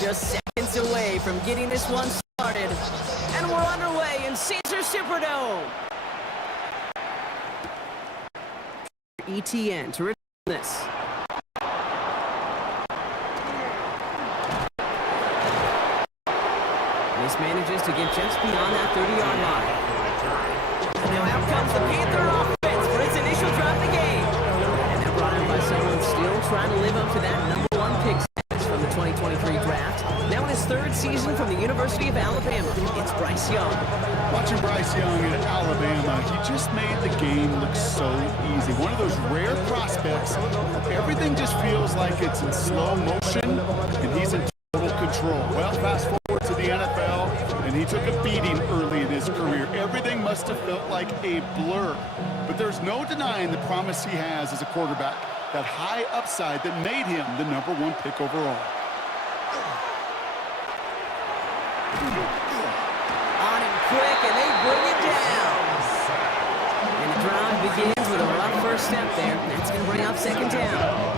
just seconds away from getting this one started. And we're underway in Caesars Superdome. ETN to return this. Manages to get just beyond that 30-yard line. Now out comes the Panther offense for its initial drive of the game. And they're brought in by someone still trying to live up to that #1 pick status from the 2023 draft. Now in his 3rd season from the University of Alabama, it's Bryce Young. Watching Bryce Young at Alabama, he just made the game look so easy. One of those rare prospects. Everything just feels like it's in slow motion, and he's in total control. Well, fast forward to the NFL, and he took a beating early in his career. Everything must have felt like a blur. But there's no denying the promise he has as a quarterback, that high upside that made him the #1 pick overall. On him quick, and they bring it down. And the drive begins with a rough first step there. That's going to bring up 2nd down.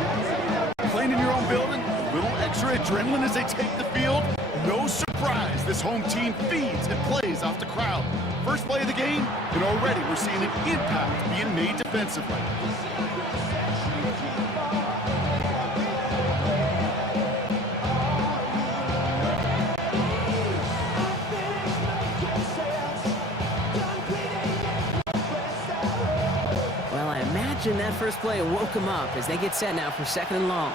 Playing in your own building, a little extra adrenaline as they take the field. No surprise, this home team feeds and plays off the crowd. First play of the game, and already we're seeing an impact being made defensively. Well, I imagine that first play woke them up as they get set now for 2nd and long.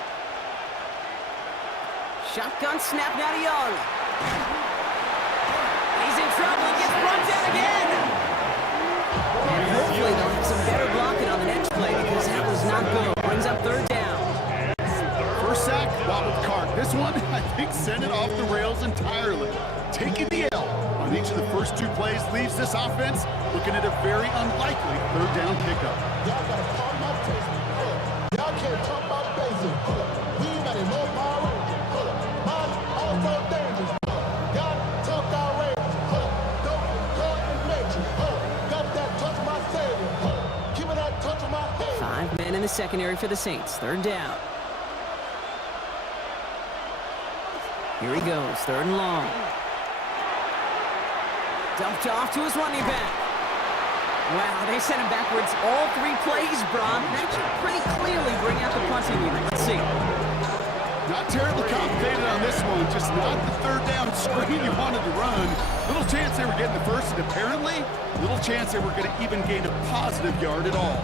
Shotgun snap now to Young. He's in trouble and gets run down again. And hopefully they'll have some better blocking on the next play because that was not good. Brings up 3rd down. First sack, wobbled the cart. This one, I think, sent it off the rails entirely. Taking the L on each of the first 2 plays leaves this offense looking at a very unlikely 3rd down pickup. Y'all gotta call my taste. Y'all can't talk about basic. We ain't got no power. Men in the secondary for the Saints. 3rd down. Here he goes. 3rd and long. Dumped off to his running back. Wow, they sent him backwards all 3 plays, Bron. That should pretty clearly bring out the punting unit. Let's see. Not terribly complicated on this one. Just not the 3rd down screen you wanted to run. Little chance they were getting the first, and apparently little chance they were going to even gain a positive yard at all.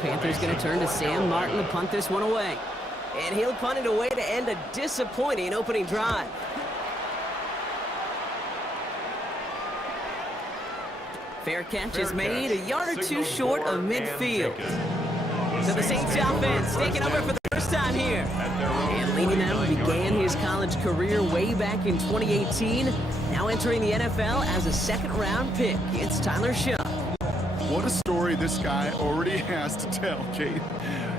Panthers going to turn to Sam Martin to punt this one away. And he'll punt it away to end a disappointing opening drive. Fair catch is made, a yard or 2 short of midfield. So the Saints offense taking over for the first time here. And leading them began his college career way back in 2018. Now entering the NFL as a 2nd-round pick. It's Tyler Shough. What a story this guy already has to tell, Kate.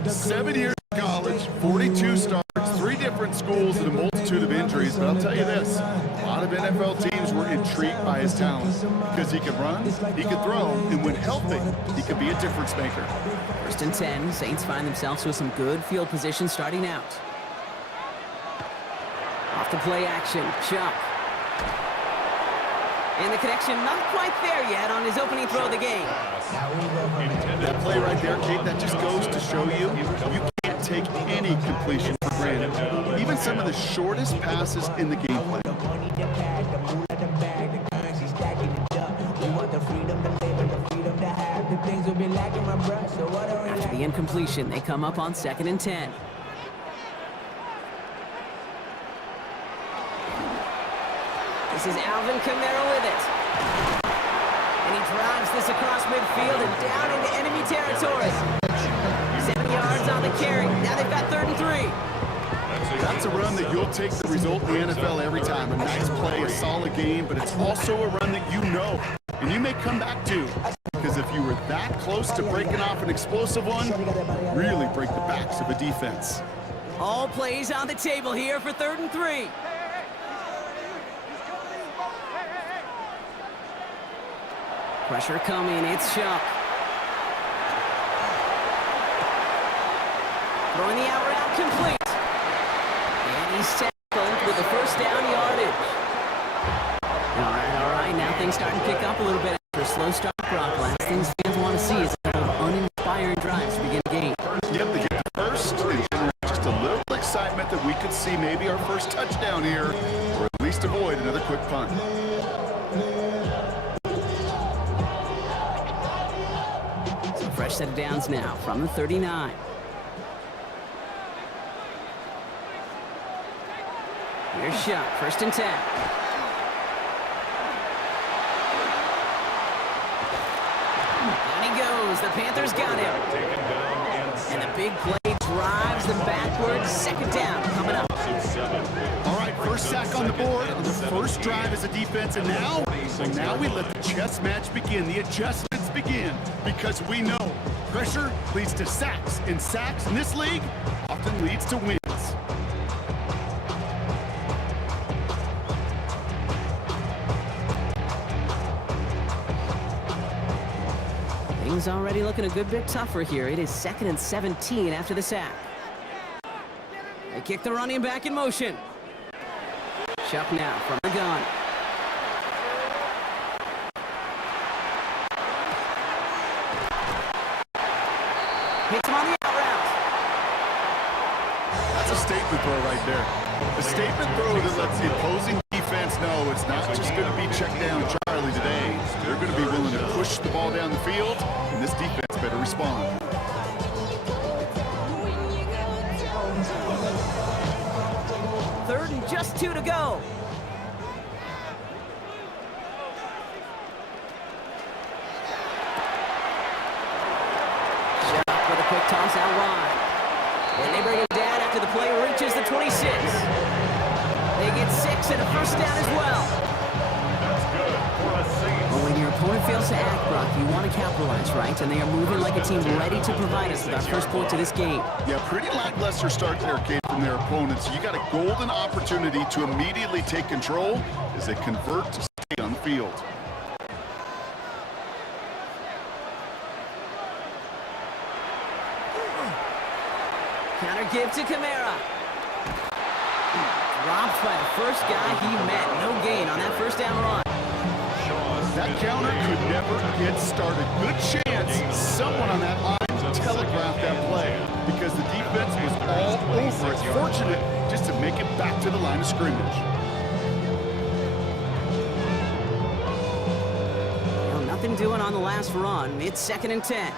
7 years of college, 42 starts, 3 different schools, and a multitude of injuries. But I'll tell you this, a lot of NFL teams were intrigued by his talent because he could run, he could throw, and when healthy, he could be a difference maker. 1st and 10, Saints find themselves with some good field position starting out. Off the play action, Chuck. And the connection not quite there yet on his opening throw of the game. That play right there, Kate, that just goes to show you can't take any completion for granted. Even some of the shortest passes in the game plan. After the incompletion, they come up on 2nd and 10. This is Alvin Kamara with it. And he drives this across midfield and down into enemy territory. 7 yards on the carry. Now they've got 3rd and 3. That's a run that you'll take the result in the NFL every time. A nice play, a solid game, but it's also a run that you know and you may come back to. Because if you were that close to breaking off an explosive one, really break the backs of a defense. All plays on the table here for 3rd and 3. Pressure coming, it's Chuck. Throwing the out route complete. And he's tackled with the first down yardage. All right, now things starting to pick up a little bit after a slow start, Brock. Last things fans want to see is a couple of uninspiring drives to begin the game. Yep, they get the first and generate just a little excitement that we could see maybe our first touchdown here, or at least avoid another quick punt. So fresh set of downs now from the 39. Here's Shot, 1st and 10. Down he goes. The Panthers got him. And the big play drives them backwards. 2nd down coming up. All right, first sack on the board on the first drive as a defense, and now we let the chess match begin. The adjustments begin, because we know pressure leads to sacks, and sacks in this league often leads to wins. Things already looking a good bit tougher here. It is 2nd and 17 after the sack. They kick the running back in motion. Chuck now from the gun. Hits him on the out route. That's a statement throw right there. A statement throw that lets the opposing defense know it's not just going to be check down Charlie today. They're going to be willing to push the ball down the field, and this defense better respond. Third and just 2 to go. Shot with a quick toss out wide. And they bring him down after the play reaches the 26. They get 6 and a first down as well. Well, when your opponent fails to act, Brock, you want to capitalize, right? And they are moving like a team ready to provide us with our first point to this game. Yeah, pretty lackluster start there, Kate, from their opponents. You got a golden opportunity to immediately take control as they convert to stay on the field. Counter give to Kamara. Dropped by the first guy he met. No gain on that first down run. That counter could never get started. Good chance someone on that line telegraphed that play, because the defense was all over. It's fortunate just to make it back to the line of scrimmage. Well, nothing doing on the last run. It's 2nd and 10.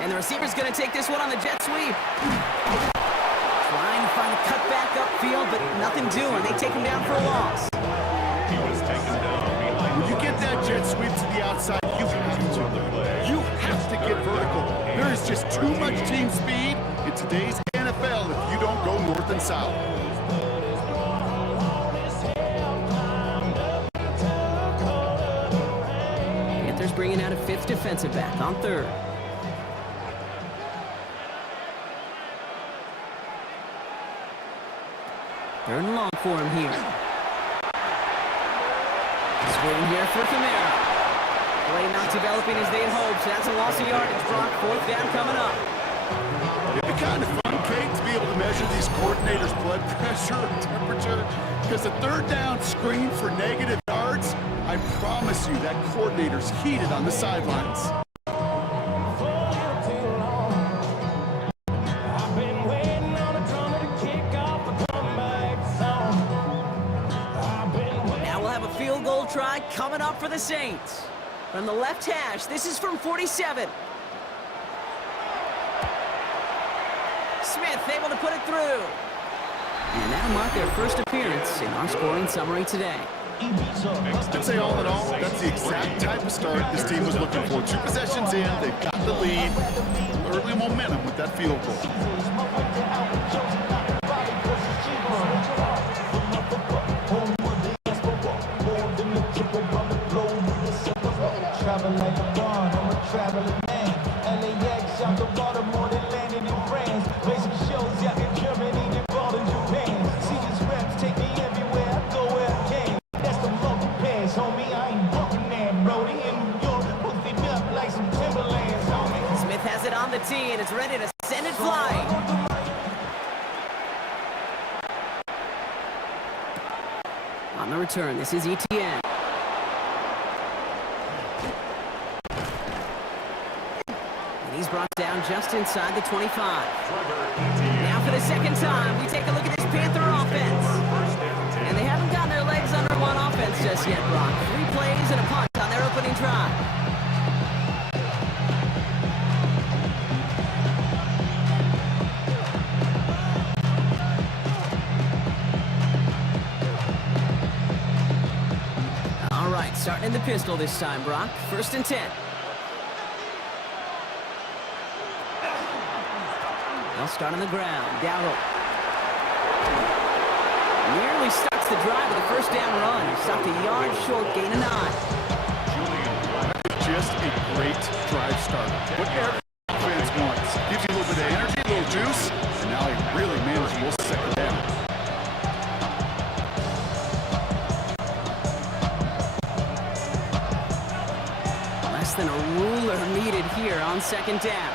And the receiver's going to take this one on the jet sweep. Trying to find a cutback upfield, but nothing doing. They take him down for a loss. He was taken down. When you get that jet sweep to the outside, you have to get vertical. There is just too much team speed in today's NFL if you don't go north and south. Panthers bringing out a 5th defensive back on 3rd. Third and long for him here. Swing here for Kamara. Play not developing as they'd hoped. So that's a loss of yardage. Brock, 4th down coming up. It'd be kind of fun, Kate, to be able to measure these coordinators' blood pressure and temperature, because the 3rd down screen for negative yards, I promise you that coordinator's heated on the sidelines. Try coming up for the Saints. From the left hash, this is from 47. Smith able to put it through. And that'll mark their first appearance in our scoring summary today. I'd say all in all, that's the exact type of start this team was looking for. 2 possessions in, they've got the lead. Early momentum with that field goal. Travel like a barn, I'm a traveling man. LAX South of Baltimore, they landed in France. Basic shows out in Germany, Nepal, and Japan. See these reps take me everywhere, I go where I can. That's the local pass, homie. I ain't bumping that, Brody. In New York, hook it up like some Timberlands, homie. Smith has it on the tee, and it's ready to send it flying. On the return, this is ETN. And he's brought down just inside the 25. Now for the second time, we take a look at this Panther offense. And they haven't gotten their legs under one offense just yet, Brock. 3 plays and a punt on their opening drive. All right, starting in the pistol this time, Brock. 1st and 10. They'll start on the ground. Dowdle. Nearly starts the drive with a 1st down run. Stopped a yard short, gain of 9. Just a great drive starter. What every offense wants. Gives you a little bit of energy, a little juice, and now a really manageable 2nd down. Less than a ruler needed here on 2nd down.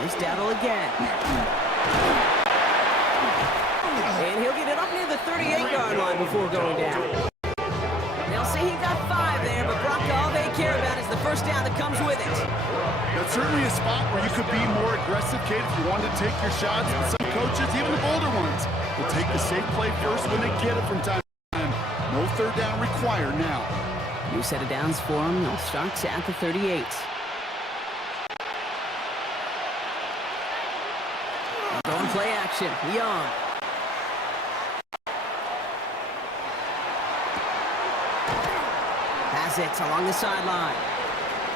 Here's Dowdle again. And he'll get it up near the 38-yard line before going down. They'll say he got 5 there, but Brock, all they care about is the 1st down that comes with it. That's certainly a spot where you could be more aggressive, Kate, if you wanted to take your shots. But some coaches, even the bolder ones, will take the safe play first when they get it from time to time. No 3rd down required now. New set of downs for him. They'll start at the 38. Going play action. Young. Has it along the sideline.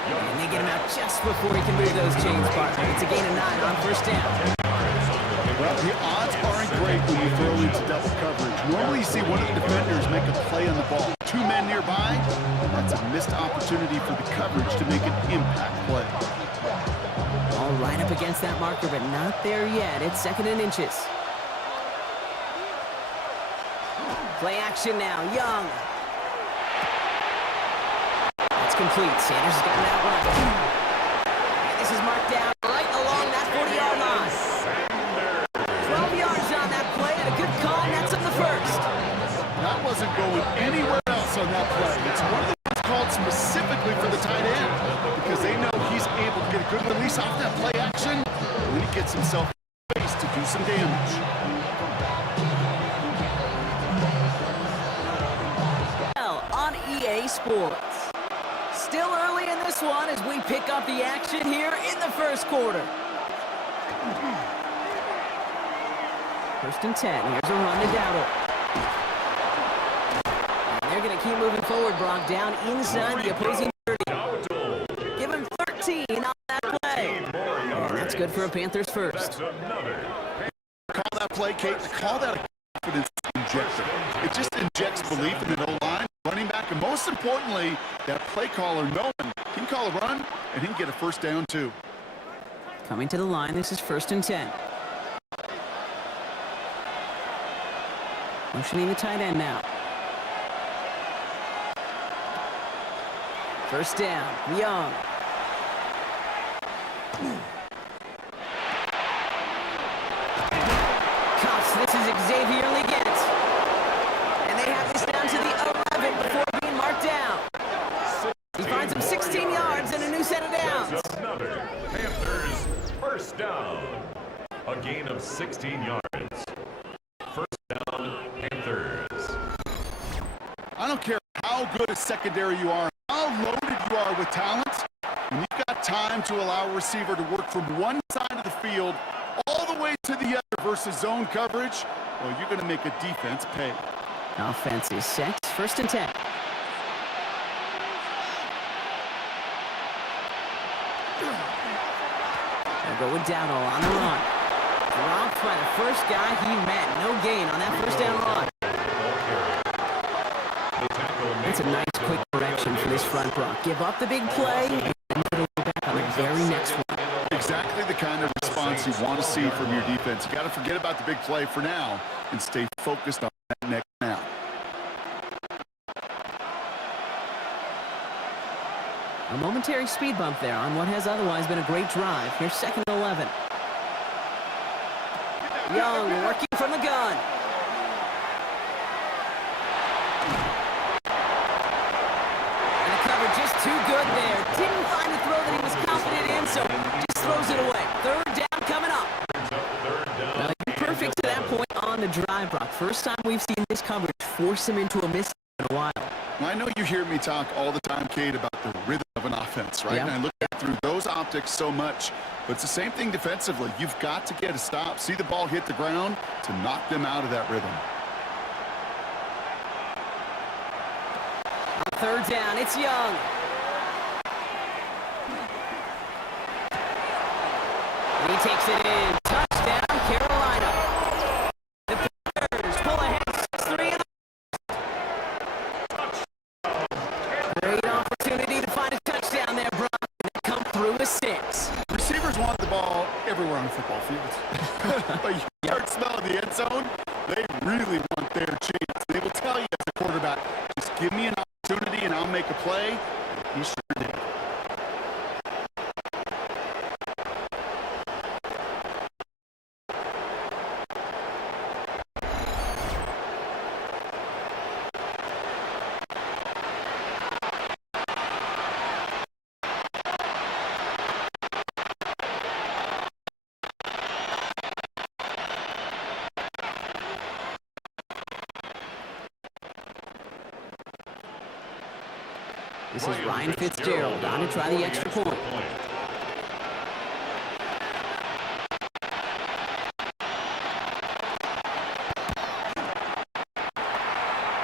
And they get him out just before he can move those chains, partner. It's a gain of 9 on 1st down. Well, the odds aren't great when you throw into double coverage. Normally you see one of the defenders make a play on the ball. 2 men nearby, that's a missed opportunity for the coverage to make an impact play. All right up against that marker, but not there yet. It's 2nd and inches. Play action now. Young. That's complete. Sanders has got it out right. And this is marked down right along that 40-yard line. 12 yards on that play, and a good call, and that's on the 1st. That wasn't going anywhere else on that play. It's one of the ones called specifically for the tight end because they know he's able to get a good release off that play action, and then he gets himself in space to do some damage. On EA Sports. Still early in this one as we pick up the action here in the 1st quarter. 1st and 10. Here's a run to Dowdle. And they're going to keep moving forward, Brock, down inside the opposing 30. Give him 13 on that play. And that's good for a Panthers 1st. Call that play, Kate. Call that a confidence injection. It just injects belief in the O-line, running back, and most importantly, that play caller knowing he can call a run and he can get a 1st down too. Coming to the line, this is 1st and 10. Motioning the tight end now. 1st down, Young. Cuffs, this is Xavier Leggett. And they have this down to the 11 before being marked down. He finds him 16 yards and a new set of downs. Panthers 1st down. A gain of 16 yards. 1st down, Panthers. I don't care how good a secondary you are, how loaded you are with talent, when you've got time to allow a receiver to work from one side of the field all the way to the other versus zone coverage, well, you're going to make a defense pay. Offense is set. 1st and 10. They'll go with Dowdle on the run. Dropped by the 1st guy he met. No gain on that 1st down run. That's a nice quick correction for this Friday run, Brock. Give up the big play, and it'll be back on the very next one. Exactly the kind of response you want to see from your defense. You got to forget about the big play for now and stay focused on that next down. A momentary speed bump there on what has otherwise been a great drive. Here's 2nd and 11. Young working from the gun. And the cover just too good there. Didn't find the throw that he was confident in, so just throws it away. 3rd down coming up. Well, you're perfect to that point on the drive, Brock. First time we've seen this coverage force him into a miss in a while. Well, I know you hear me talk all the time, Kate, about the rhythm of an offense, right? Yeah. And I look at through those optics so much, but it's the same thing defensively. You've got to get a stop, see the ball hit the ground to knock them out of that rhythm. On 3rd down, it's Young. And he takes it in. Touchdown, Carolina. The Panthers pull ahead 6-3 in the great opportunity to find a touchdown there, Brock. And they come through with 6. Receivers want the ball everywhere on the football field. But you start smelling the end zone, they really want their chance. They will tell you as a quarterback, just give me an opportunity and I'll make a play. He sure did. This is Ryan Fitzgerald on to try the extra point.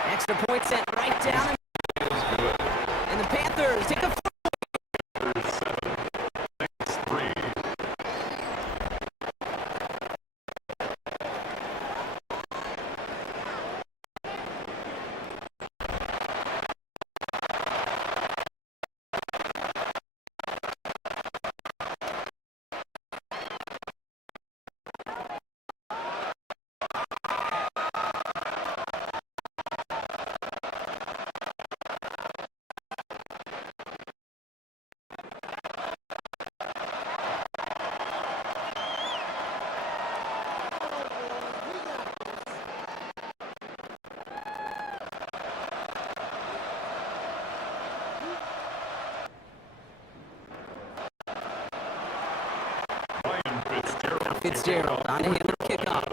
Extra point sent right down. And the Panthers take a Fitzgerald on to handle the kickoff.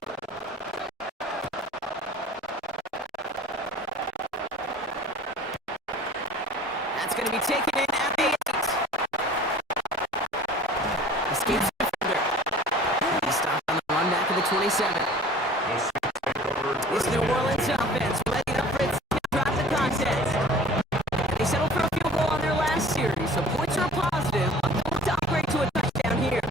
That's going to be taken in at the 8. Escapes the defender. He's stopped on the run back of the 27. This New Orleans offense ready up for its drive the contest. They settled for a field goal on their last series, so points are positive, but they'll look to upgrade to a touchdown here.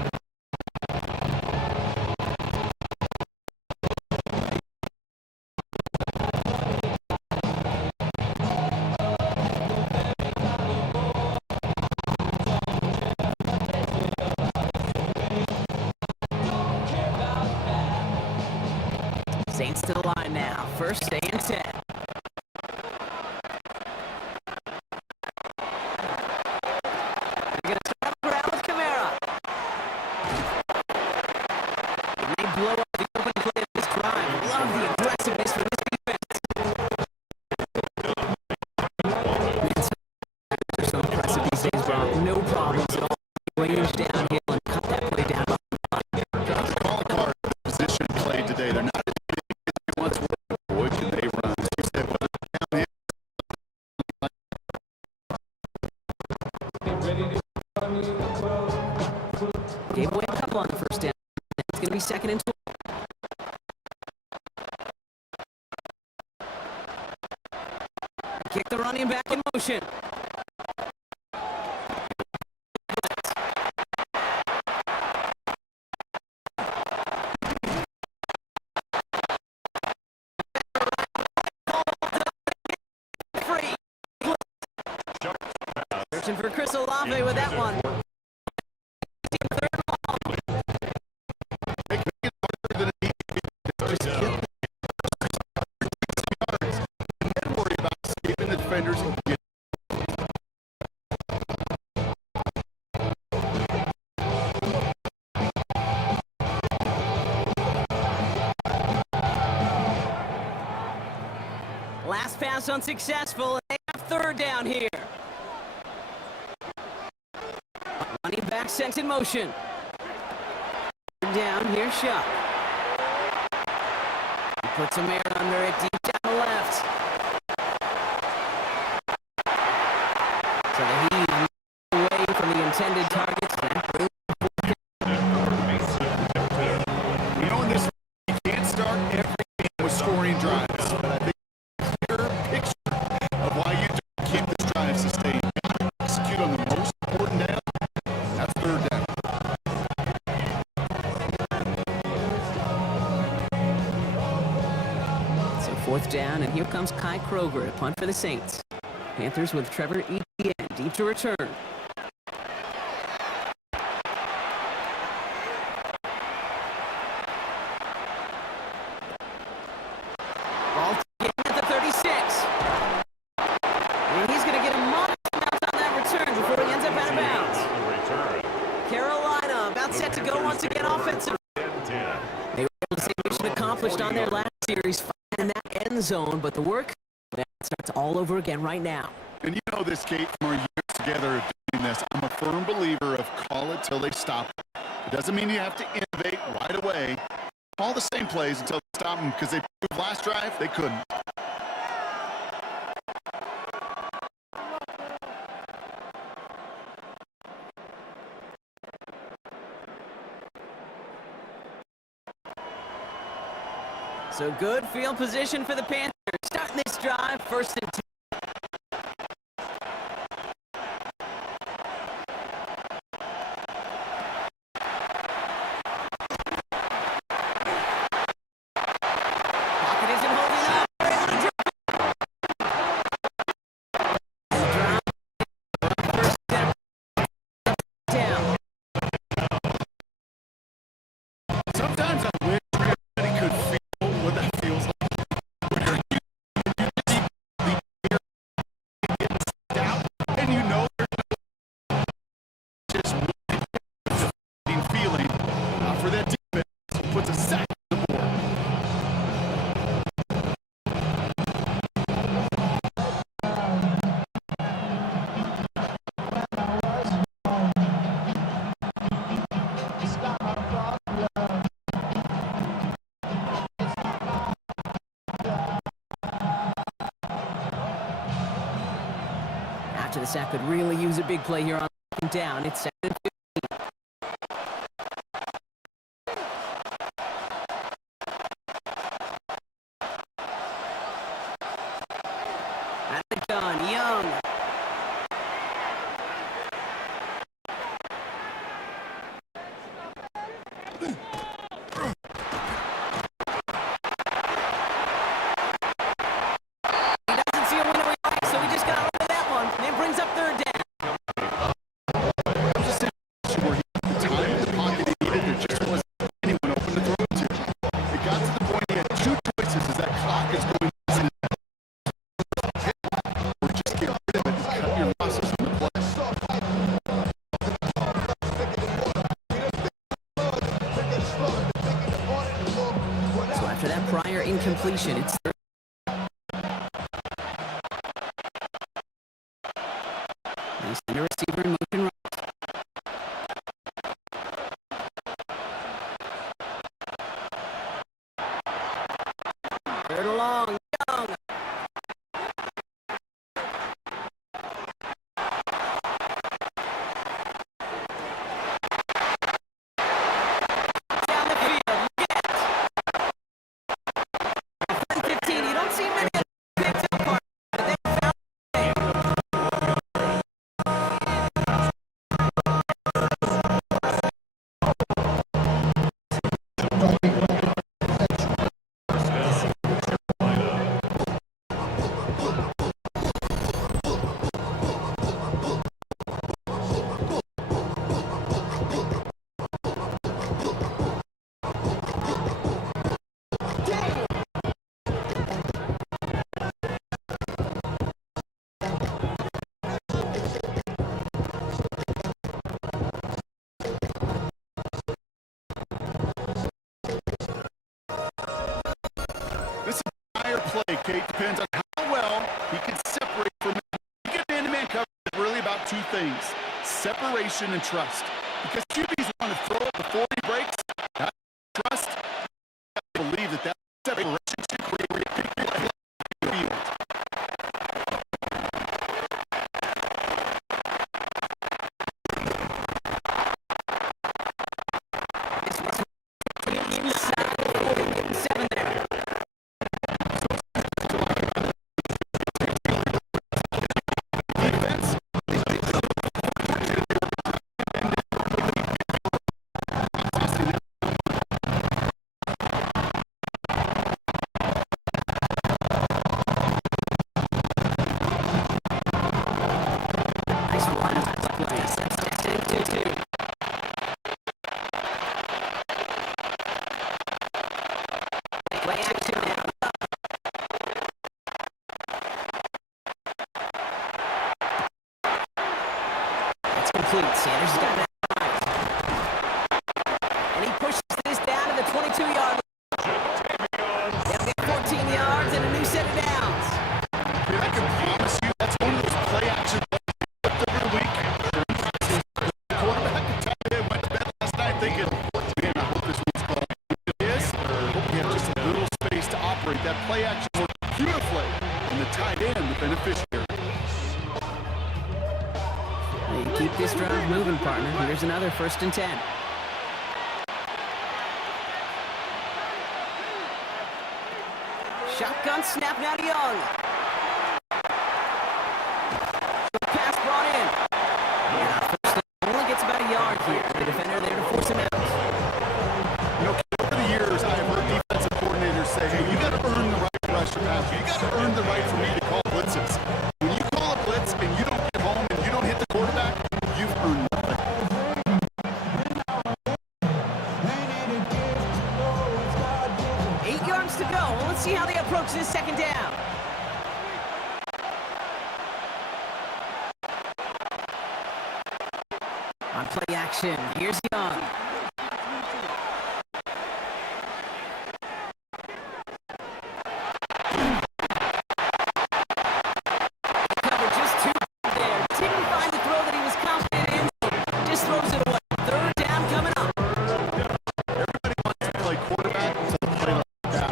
Saints to the line now. First, stay in 10. They're going to start the ground with Kamara. And they blow up the opening play of this drive. Love the aggressiveness from this defense. They're so impressive these days, Brock. No problems at all. Range downhill and cut that play down. Call a card position play today. They're not as big as they once were. Boy, can they run. As you said, whether downhill. Gave away a couple on the first down. It's going to be 2nd and 12. Kick the running back in motion. Free. Searching for Chris Olave with that one. Last pass unsuccessful, and they have third down here. Running back sent in motion. Third down, here's Shuck. He puts some air under it, deep down the left. So the heave away from the intended targets. You know, in this, you can't start every game with scoring drives, but I think of why you don't keep this drive sustained. You gotta execute on the most important down. That's third down. So fourth down, and here comes Kai Kroger to punt for the Saints. Panthers with Trevor Etienne deep to return. Ball taken at the 36. And he's going to get a modest amount on that return before he ends up out of bounds. Carolina about set to go once again offensive. They were able to say mission accomplished on their last series, finding that end zone, but the work starts all over again right now. And you know this, Kate, from our years together of doing this, I'm a firm believer of call it till they stop it. It doesn't mean you have to innovate right away. Call the same plays until they stop them, because they proved last drive they couldn't. So good field position for the Panthers. Starting this drive, first and 10. Pocket isn't holding up. First down. Sometimes I wish everybody could feel what that feels like. When you're down and you know there's just one feeling for that defense puts a sack on the board. After the sack, could really use a big play here on second down. It's second and 15. At the gun, Young. He doesn't see a window he likes, so he just got rid of that one. And it brings up third down. Just a situation where he had the time in the pocket he needed. There just wasn't anyone open to throw it to. It got to the point he had two choices as that clock is going easy. Or just get rid of it and cut your losses from the play. So after that prior incompletion, it's third. They send a receiver in motion right. Third and long, Young. Down the field, get. 15, you don't see many picked up on, but they found Okay, it depends on how well he can separate from him. You get man-to-man coverage is really about two things, separation and trust. Because QBs want to throw it before he breaks. That's trust. I believe that separation should create a big play on the field. Inside the 40, getting 7 there. Nice one. That's 10-2-2. Play action now. That's complete. Sanders has got that right. And he pushes this down to the 22-yard line. They'll get 14 yards and a new set of downs. Dude, I can promise you that's one of those play action plays over the week. The quarterback and tight end went to bed last night thinking, man, I hope this one's called. It is. I hope we have just a little space to operate. That play action worked beautifully, and the tight end, the beneficiary. You keep this drive moving, partner. Here's another 1st and 10. Shotgun snap now to Young. Pass brought in. And our 1st and only gets about a yard here. The defender there to force him out. You know, over the years, I have heard defensive coordinators say, hey, you got to earn the right to rush your pass. You got to earn the right for me to call blitzes. When you call a blitz and you don't get home and you don't hit the quarterback, you've earned nothing. 8 yards to go. Well, let's see how they approach this 2nd down. On play action, here's Young. Cover just 2 there. Didn't find the throw that he was confident in. Just throws it away. 3rd down coming up. Everybody wants to play quarterback, so they play like that.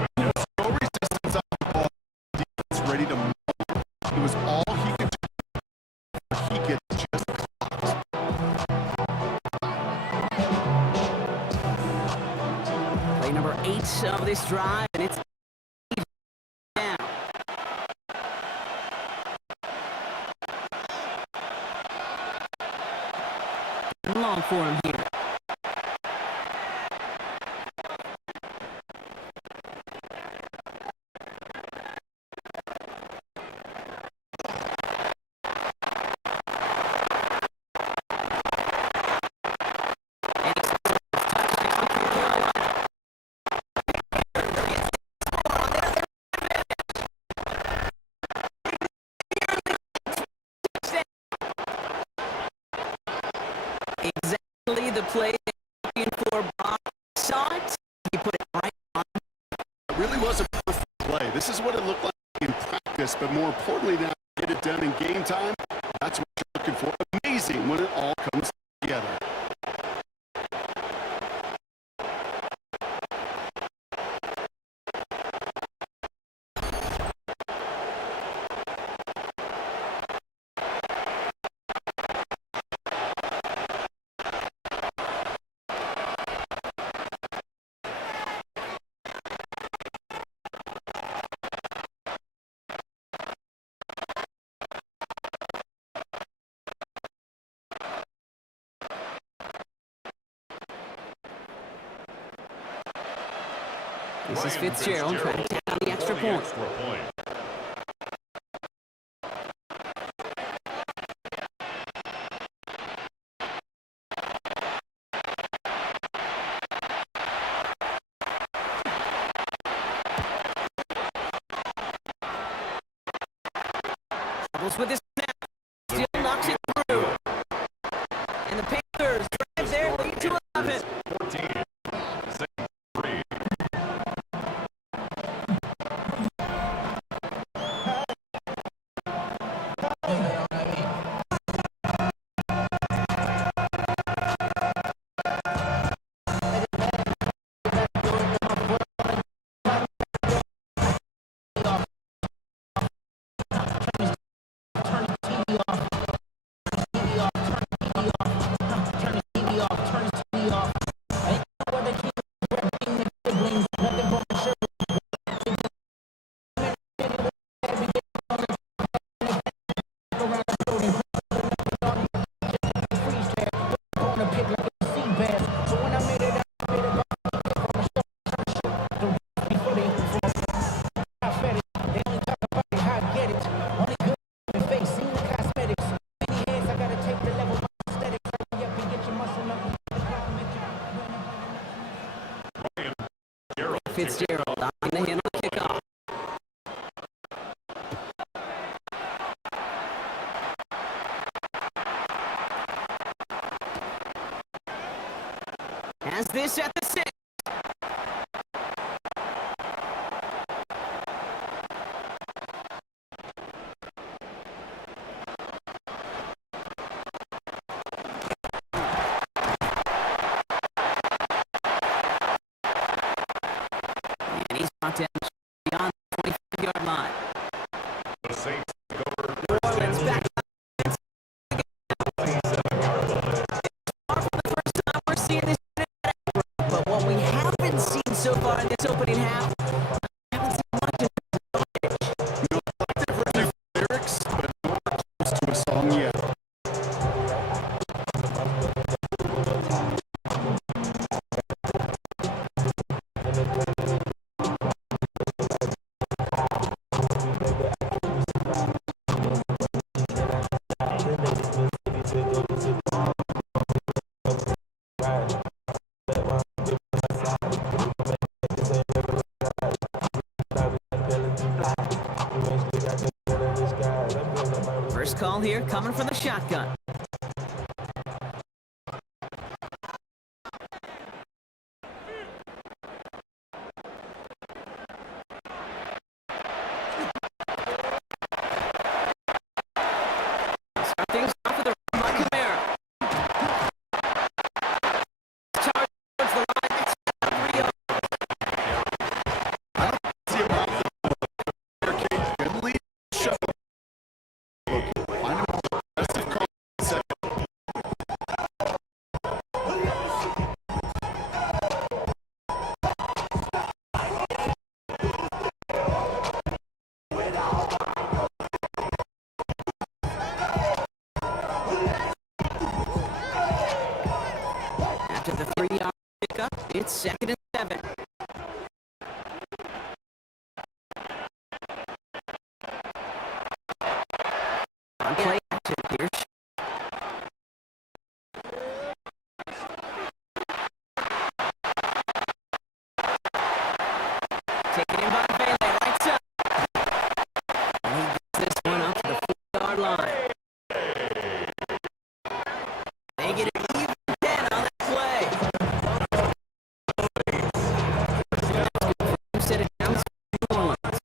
No resistance on the ball. Defense ready to move. It was all he could do. He gets just clocked. Play number 8 of this drive, and it's down. Long for him here. Exactly the play they're looking for. Brock saw it. He put it right on. It really was a perfect play. This is what it looked like in practice, but more importantly now, get it done in game time. That's what you're looking for. Amazing when it all comes together. This is Fitzgerald trying to tap the extra point. Troubles with his snap. Still knocks it through. And the Panthers drive their lead to 11. 14. Fitzgerald on the handle kickoff. Has this at the 6. And he's brought down beyond the 25-yard line. The Saints take over. New Orleans back up. Far from the first time we're seeing this. But what we haven't seen so far in this opening half, I haven't seen much of it. You know, I've heard new lyrics, but nowhere close to a song yet. First call here coming from the shotgun. Start things off with a run by Kamara. Charge towards the line. Next down, 3 yards. I don't see a problem with the barricade. Finley, shuffle. Find him more aggressive call. Second. After the 3-yard pickup, it's 2nd and 7. On play action, Pierce. Taken in by Bailey, right side. And he gets this one up to the 4-yard line. They get it even 10 on that play. Set it down to New Orleans.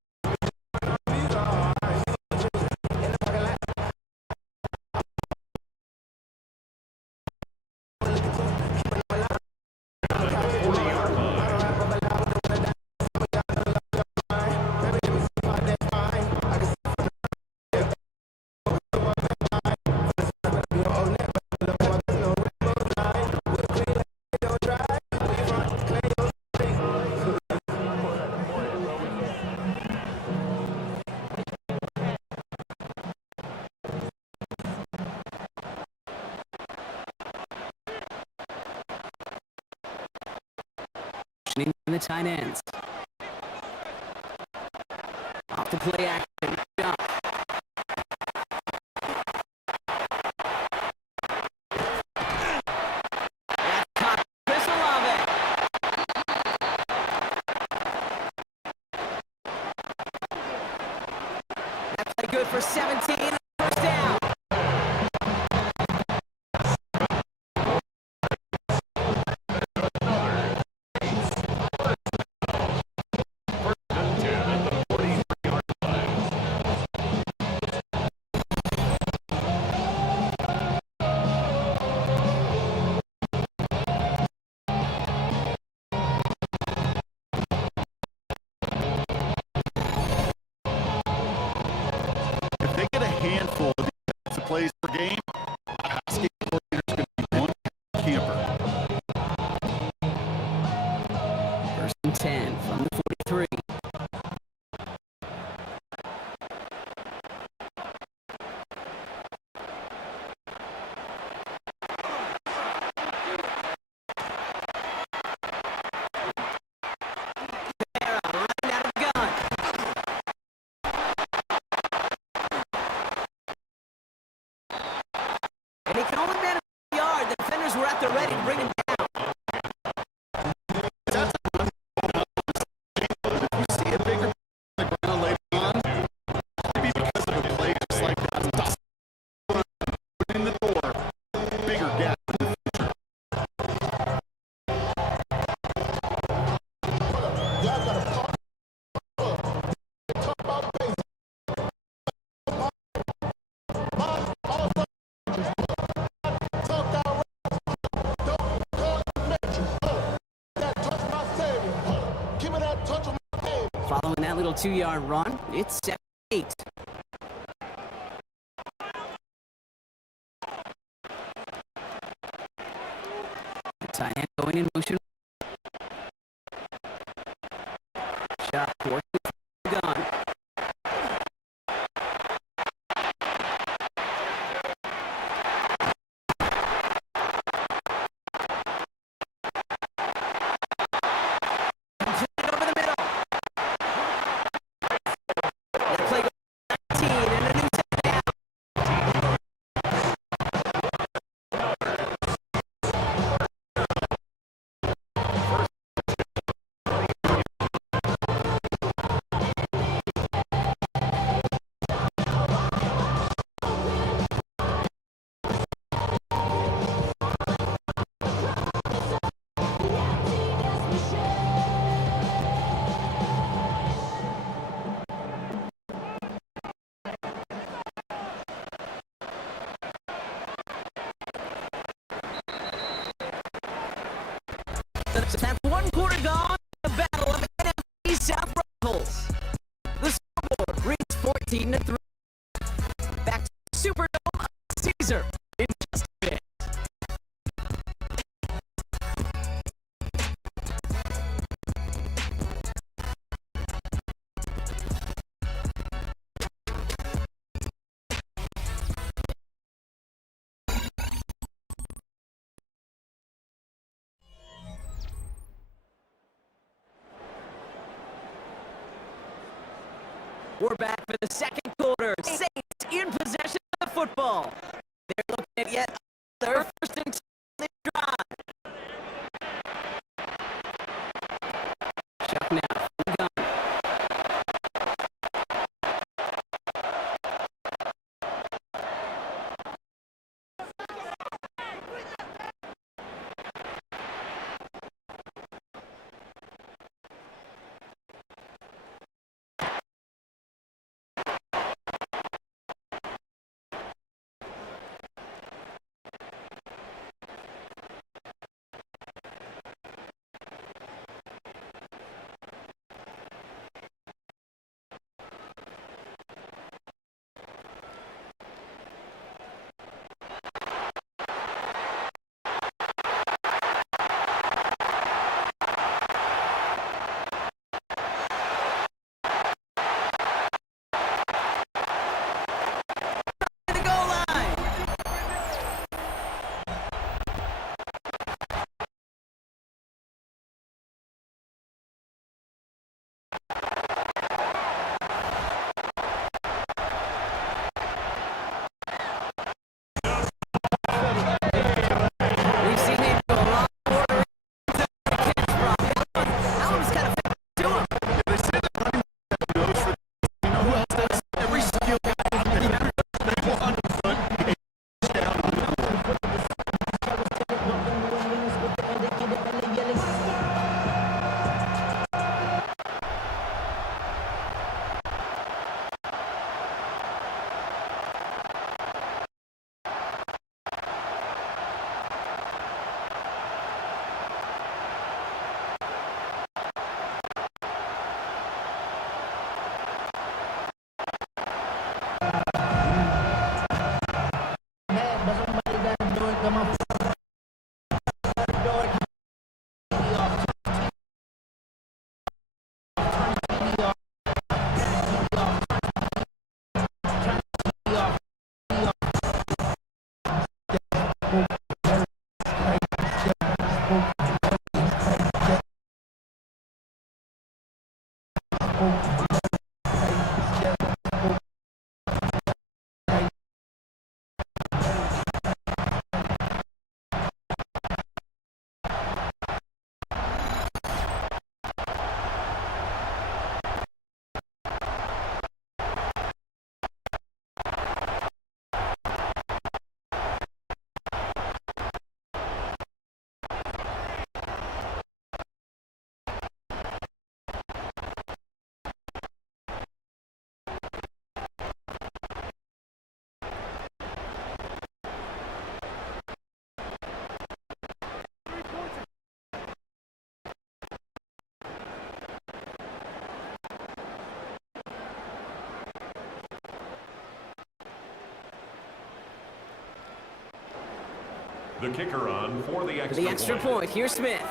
In the tight ends. Off the play action. Jump. That's caught. Chris Olave. That play good for 17. First down. If they get a handful of defensive like they're ready to bring him down. You see a bigger on the ground later on, maybe because of a play just like that. Toss it in the door. Bigger gap. Y'all got to talk about basics. Talk down. Don't call it matrix. That touch my savior. Give me that touch of my savior. Following that little 2-yard run, it's 7-8. Tight end going in motion. Shot forced. Gone. Over the middle. The play goes 19 and a new touchdown. So that's one quarter gone. The battle of NFC South rivals. The scoreboard reads 14-3. Back to the Superdome of Caesar in just a bit. We're back for the second quarter. Saints in possession of the football. They're looking at yet their first and 10 drive. Chuck now. Gun. The kicker on for the For the extra point, here's Smith.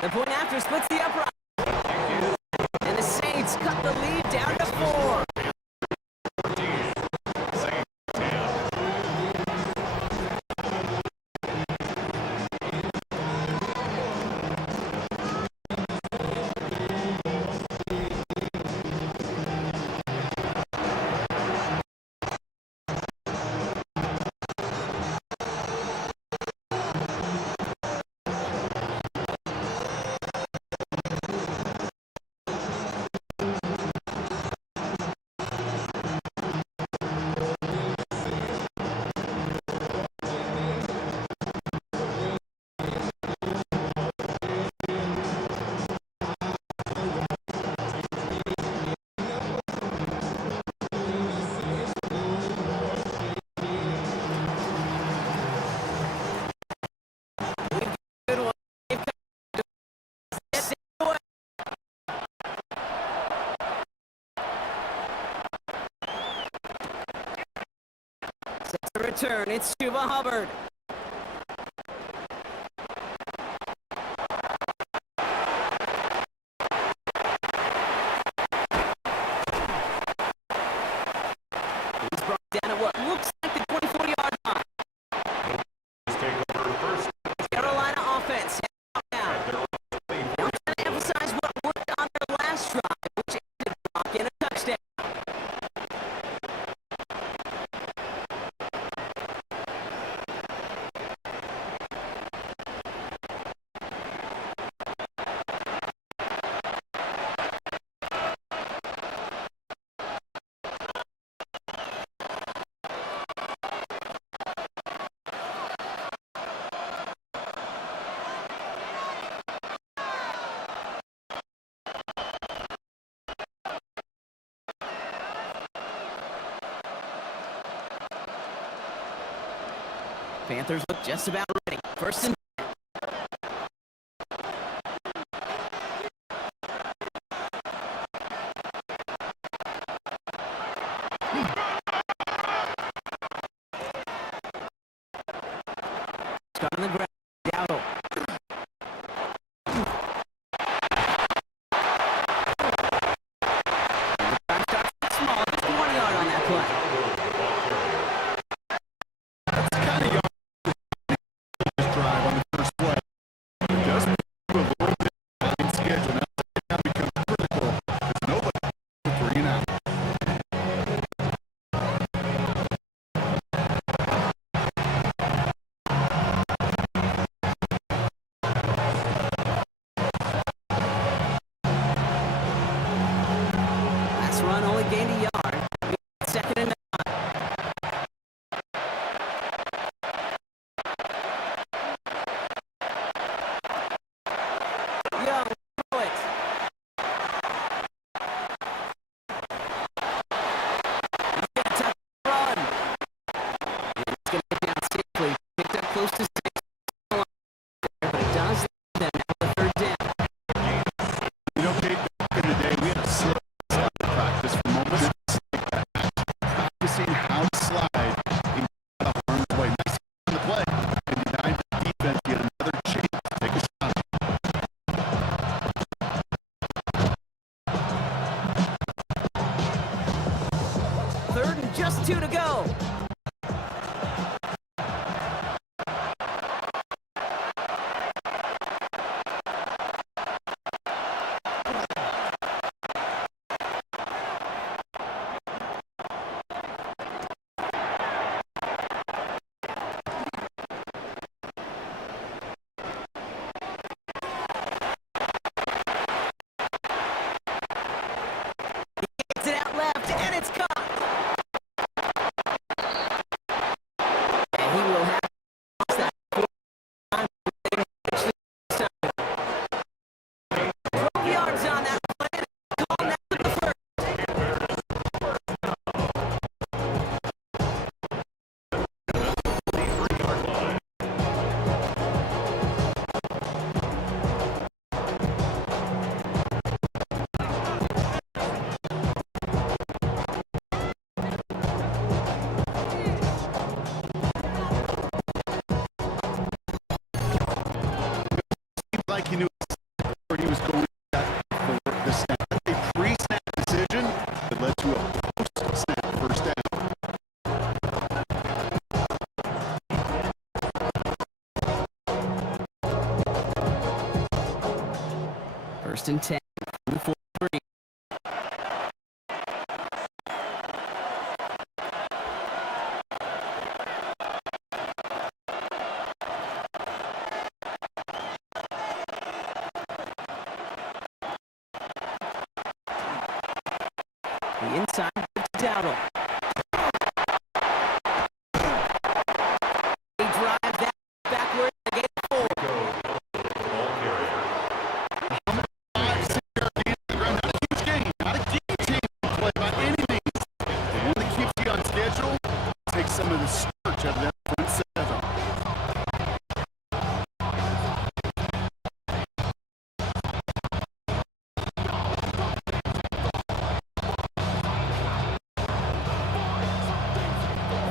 The point after splits the upright. And the Saints cut the lead down to 4. Return, it's Chuba Hubbard. He's brought down at what looks like the 24-yard line. Take over first. Carolina offense now. They're trying to emphasize what worked on their last drive, which ended block in a touchdown. Panthers look just about ready. First and Scott on the ground. Dowdle. And the time starts small, just 1 yard on that play. Drive on like he knew where he was going for the snap. That's a pre-snap decision that led to a post-snap first down. First and 10 from the 43. The inside to Dowdle. They drive that backward to get full. Ball carrier. 5-6 yard gain on the ground. Not a huge gain. Not a game-changing play by any means. The one that keeps you on schedule takes some of the starch out of that front seven.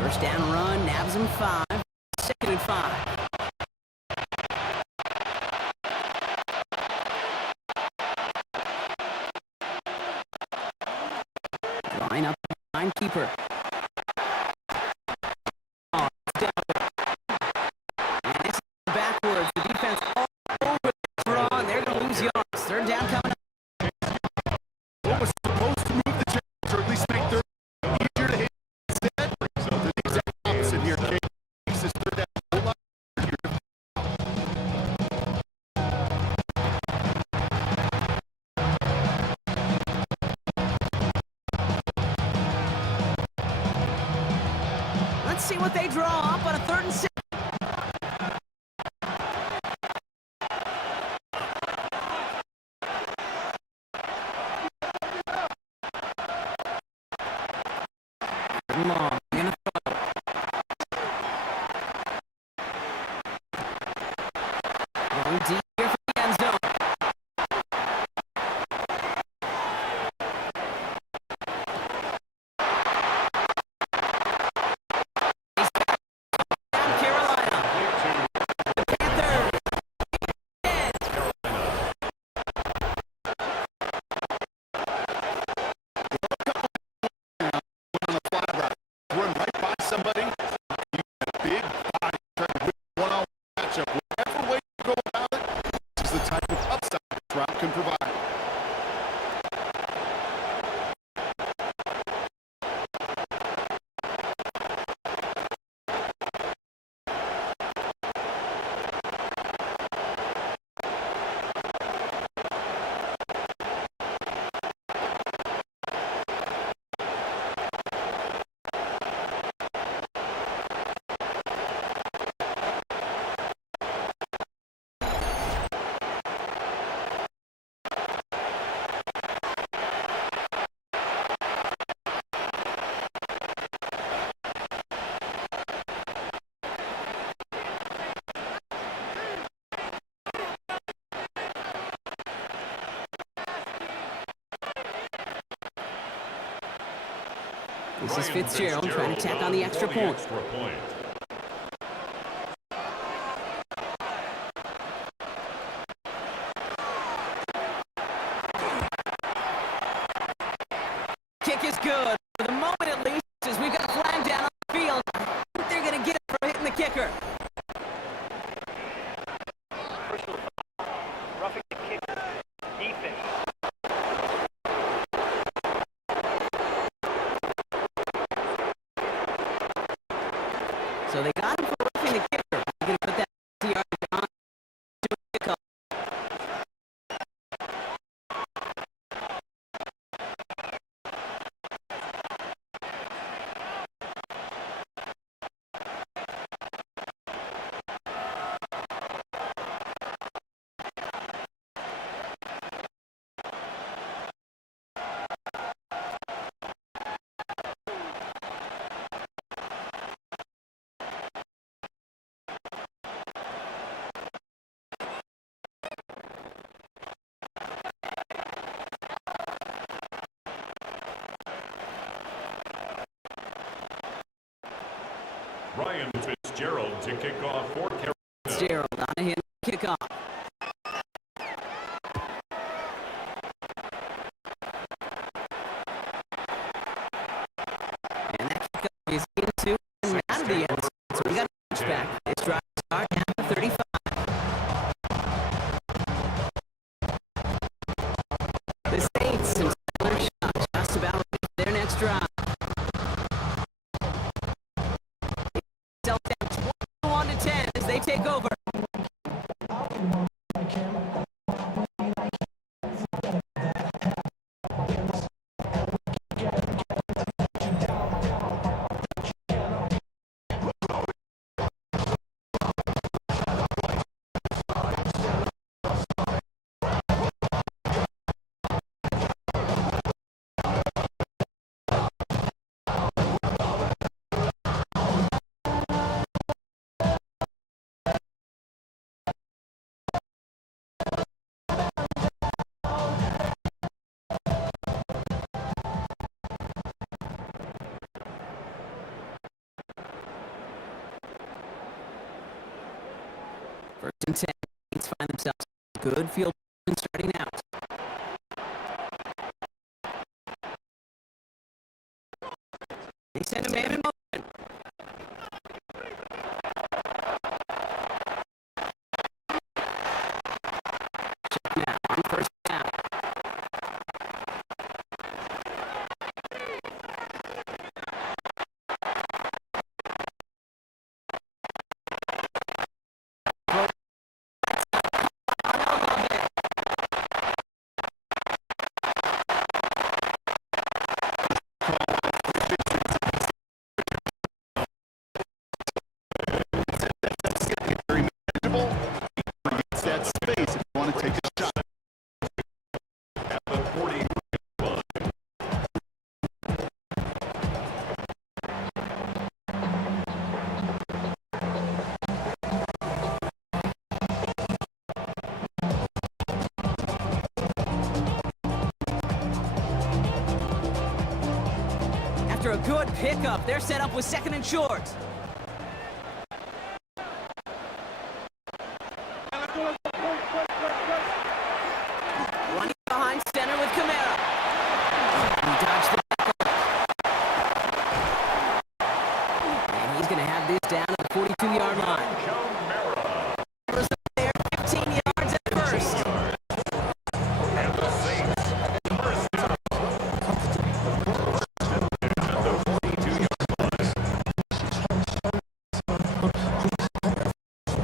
First down run, nabs him 5. Second and 5. Line up behind keeper. Oh, it's down. And this is backwards. The defense all over the draw, and they're going to lose yards. Third down coming up. What was supposed to move the chains, or at least make third easier to hit instead. So the exact opposite here. Case is third down. A whole lot easier to Let's see what they draw up on a 3rd and 6. Long, gonna throw. Going deep here for the end zone. He's back down Carolina. The Panthers. on the fly route. Run right by somebody. You got a big body trying to win one-on-one matchup. Whatever way you go about it, this is the type of upside this route can provide. This is Fitzgerald trying to tack on the extra point. Kick is good. For the moment at least, as we've got a flag down on the field. I think they're going to get it for hitting the kicker. Roughing the kicker. Defense. So they got him for roughing the kicker. They're going to put that 50 yards on to a kickoff. Ryan Fitzgerald to kick off for Carolina. Fitzgerald on a hit kickoff. First and 10. Saints find themselves good field position starting out. They send a man in motion. Check now on first down. Very manageable. It's that space if you want to take a shot. At the 40 line. After a good pickup, they're set up with second and short. Running behind center with Camara. He dodged the tackle. And he's going to have this down at the 42-yard line. Camara's up there, 15 yards at first. And the Saints, first down. At the 42-yard line.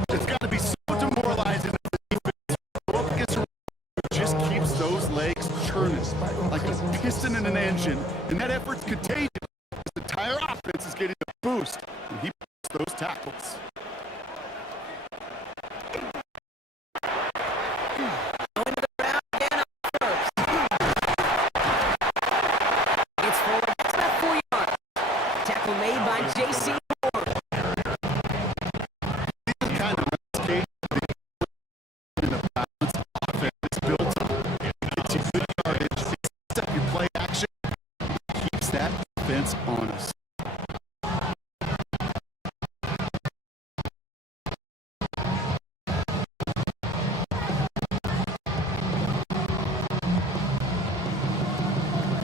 It's got to be so demoralizing if the defense gets around, just keeps those legs churning like a piston in an engine, and that effort's contagious. The entire offense is getting a boost, and he puts those tackles. Going to the ground again on first. It's forward. That's about 4 yards. Tackle made by J.C. Moore. These are kind of case in the balanced offense built up. Gets you good yardage, sets up your play action, keeps that offense honest.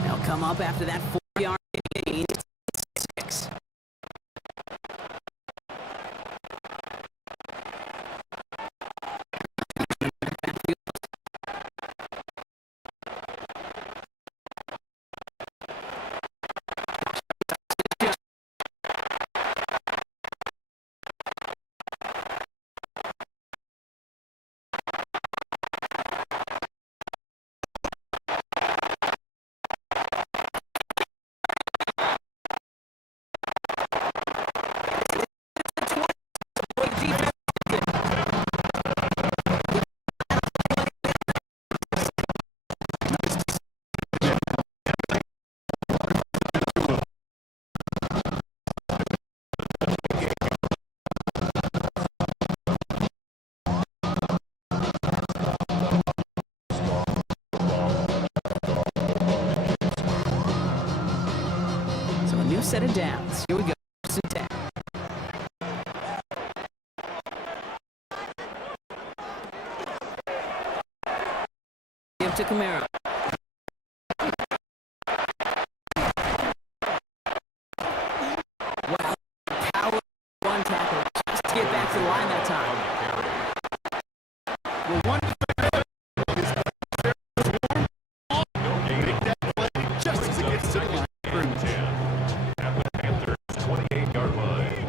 They'll come up after that 4-yard gain. 6. So a new set of downs. Here we go. First and 10. Give to Camara. Wow. Power one tackle. Just to get back to the line that time. Well, one defender is make that play just as it gets to the line. At the Panthers, 28-yard line.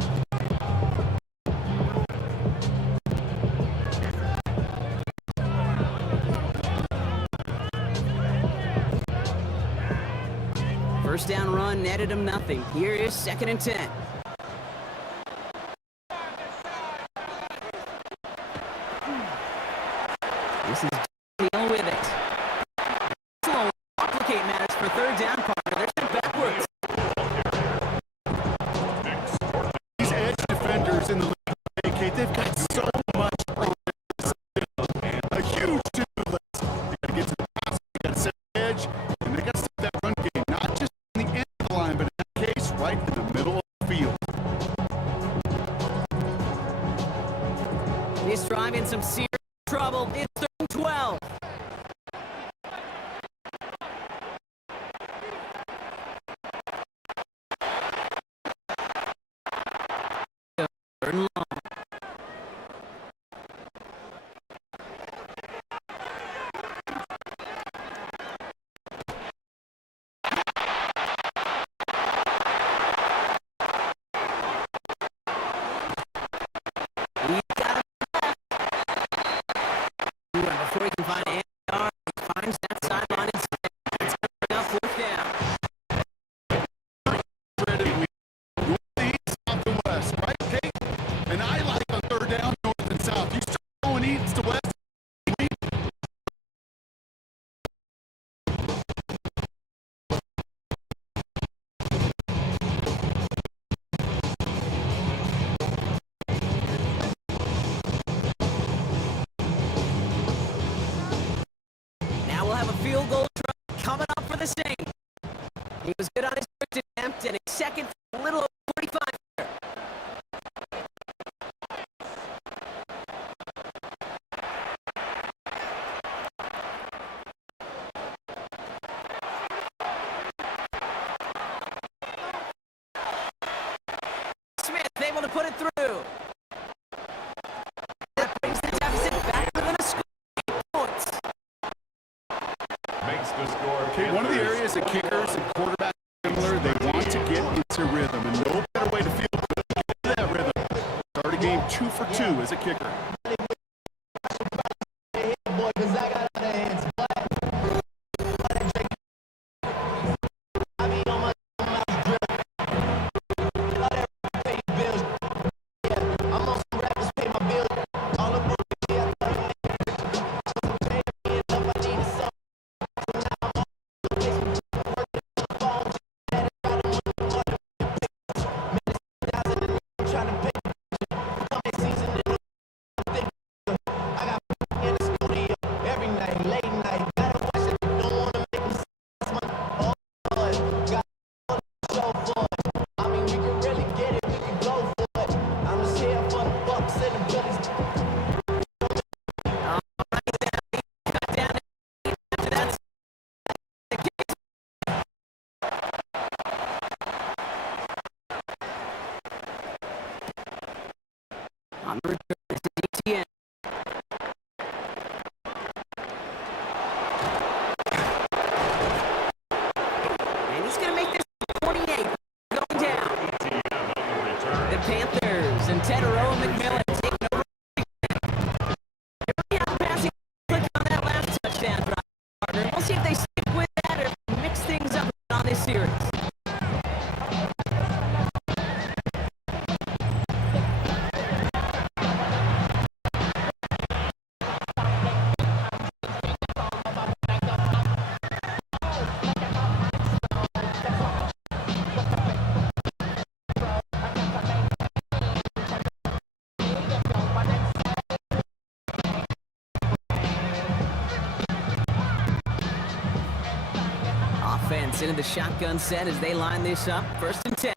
First down run netted him nothing. Here is second and 10. This is deal with it. This will complicate matters for third down partner. They're sent backwards. These edge defenders in the league, Kate, they've got so much on a huge to-do list. They got to get to the pass, they got to set the edge, and they got to set that run game, not just in the end of the line, but in that case, right in the middle of the field. This drive I'm in some serious trouble. It's 3rd and 12. Third and long. Before he can find AR, he finds that sideline instead. It's going to bring up 4th down. Northeast, south, and west, right, Kate? And I like on 3rd down, north and south. You start going east to west. Now we'll have a field goal try coming up for the Saints. He was good on his first attempt and his second for a little over 45 there. Smith able to put it through. That brings the deficit back within a score. 8 points. Makes the score. Okay, one of the areas that kickers and quarterbacks are similar, they want to get into rhythm, and no better way to feel good than get into that rhythm. Start a game 2 for 2 as a kicker. Boy, 'cause I got other hands. I be on my drip. All that pay bills. Yeah, I'm on some rappers pay my bills. All the bullshit I thought I pay me enough, I need a song. So now I'm on the place, working on the phone. Had it right on the money. Minutes, 1,000 and trying to pay. Coming season in the thing. I got in the studio every night, late night. Gotta watch it, don't wanna make me money. Oh, Lord, got all the show for it. I mean, we can really get it, we can go for it. I'm just here for the Bucks and the Billies. Cut down after that. The kick. On the return, it's DTN. And he's going to make this 48 going down. ETN on the return. The Panthers and Tedero and McMillan taking over. They're really out passing click on that last touchdown drive, partner. We'll see if they stick with that or mix things up on this series. Offense into the shotgun set as they line this up. 1st and 10.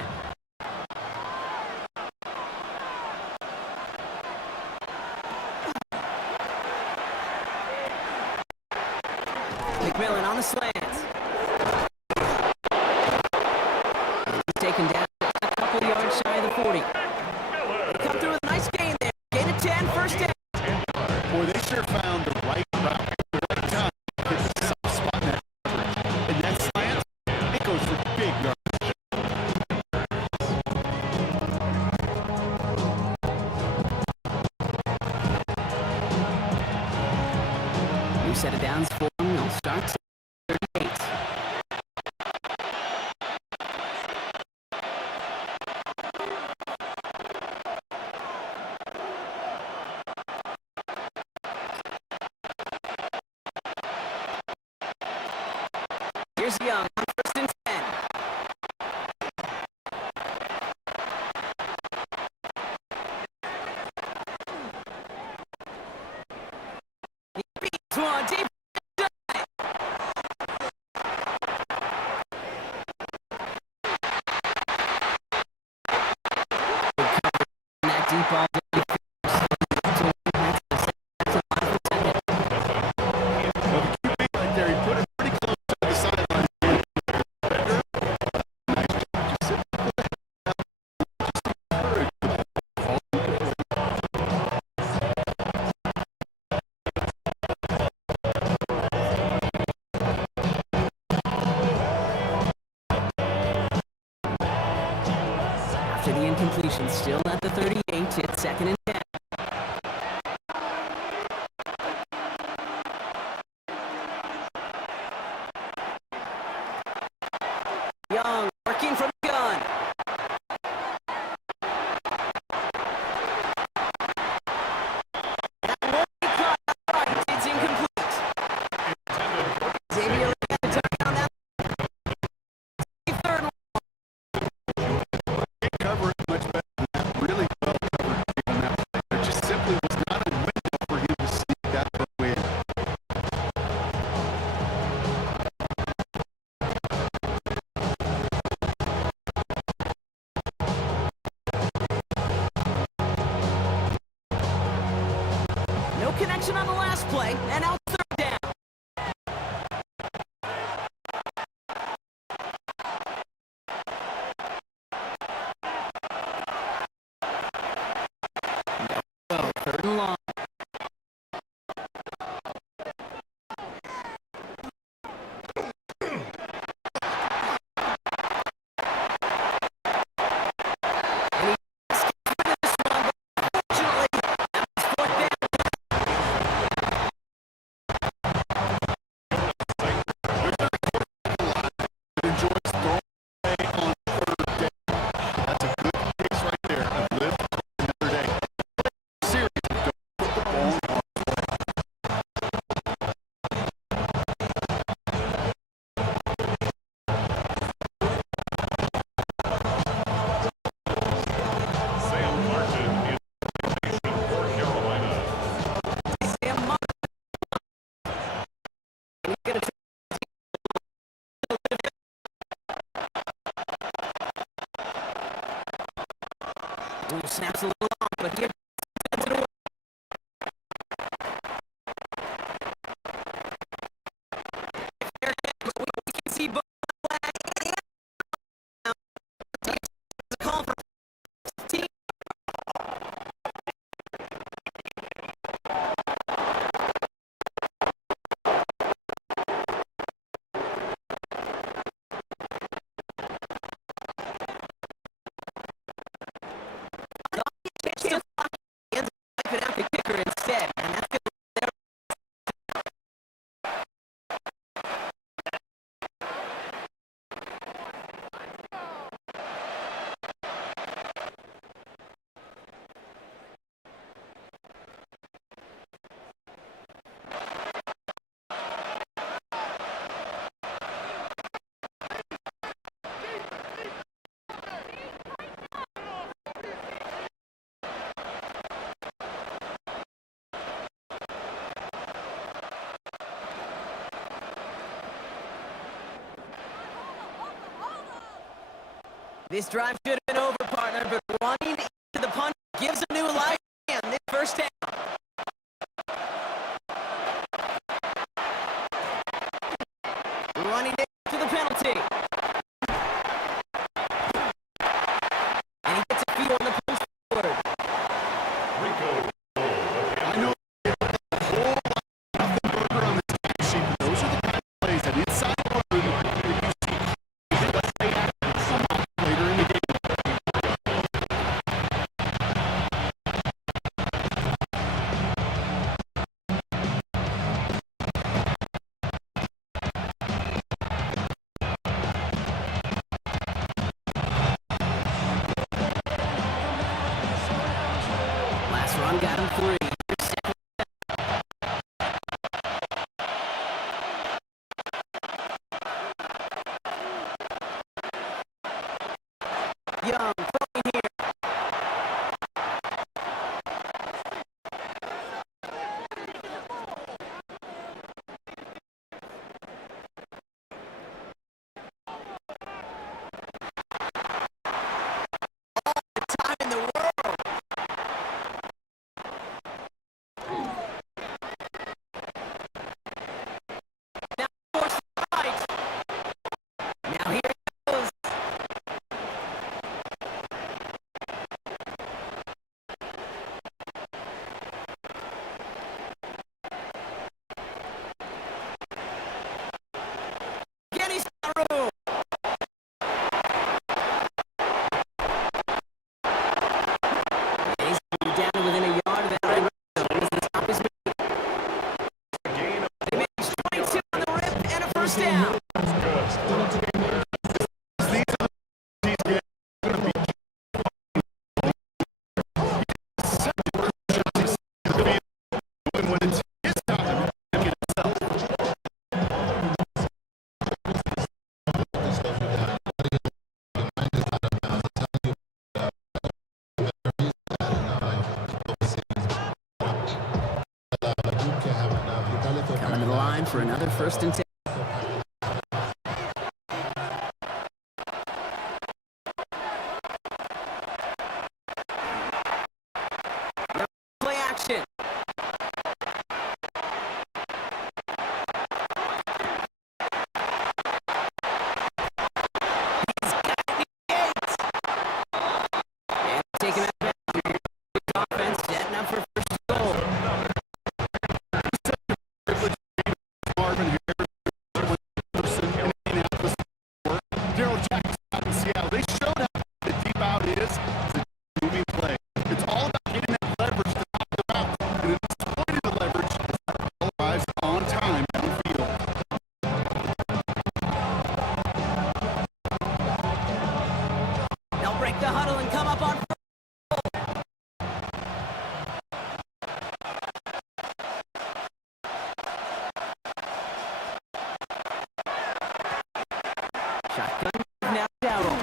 McMillan on the slants. He's taken down a couple yards shy of the 40. They come through with a nice gain there. Gain of 10, 1st down. Boy, they sure found the right route at the right time. It's a soft spot in that coverage. And that slant, it goes for big yards. New set of downs for them. They'll start 38. Here's Young on 1st and 10. He beats one deep. That deep ball. That's the After the incompletion, still at the 38, it's 2nd and 10. Young working from the gun. That won't be caught right. It's incomplete. Xavier got the touchdown that 3rd. Can't cover it much better than that. Really well covered on that play. There just simply was not a window for him to see that throw in. No connection on the last play, and now 3rd down. No, 3rd and long. Enjoys throwing away on 3rd down. That's a good case right there. I've lived another day. Serious. Don't put the ball on. Sam Martin in formation for Carolina. Sam Martin. He's gonna Ooh, snaps a little off, but here sends it away. There it is. We can see both flags. It's a call for team. Chance he ends up wiping out the kicker instead, and that's going to This drive should have been over, partner, but running into the punt gives a new life and this 1st down. Running into the penalty. And he gets a few on the post forward. Rico. I know a whole lot of nothing burger on the stat sheet, but those are the kind of plays that inside the room that you see let's stay at it somehow later in the game. Last run got him 3. Young throwing here. All the time in the world. Now force right. Now here it goes. touchdown. When it's his time, he can himself. Coming to the line for another 1st and 10. Play action. He's got the 8. And taking it back. Offense setting up for first goal. Marvin Harris, Person, in Indianapolis, Daryl Jackson out in Seattle. They showed how the deep out is. It's a moving play. It's all about getting that leverage to knock them out. And in exploiting the leverage, all arrives on time downfield. They'll break the huddle and come up on. Shotgun now Darryl.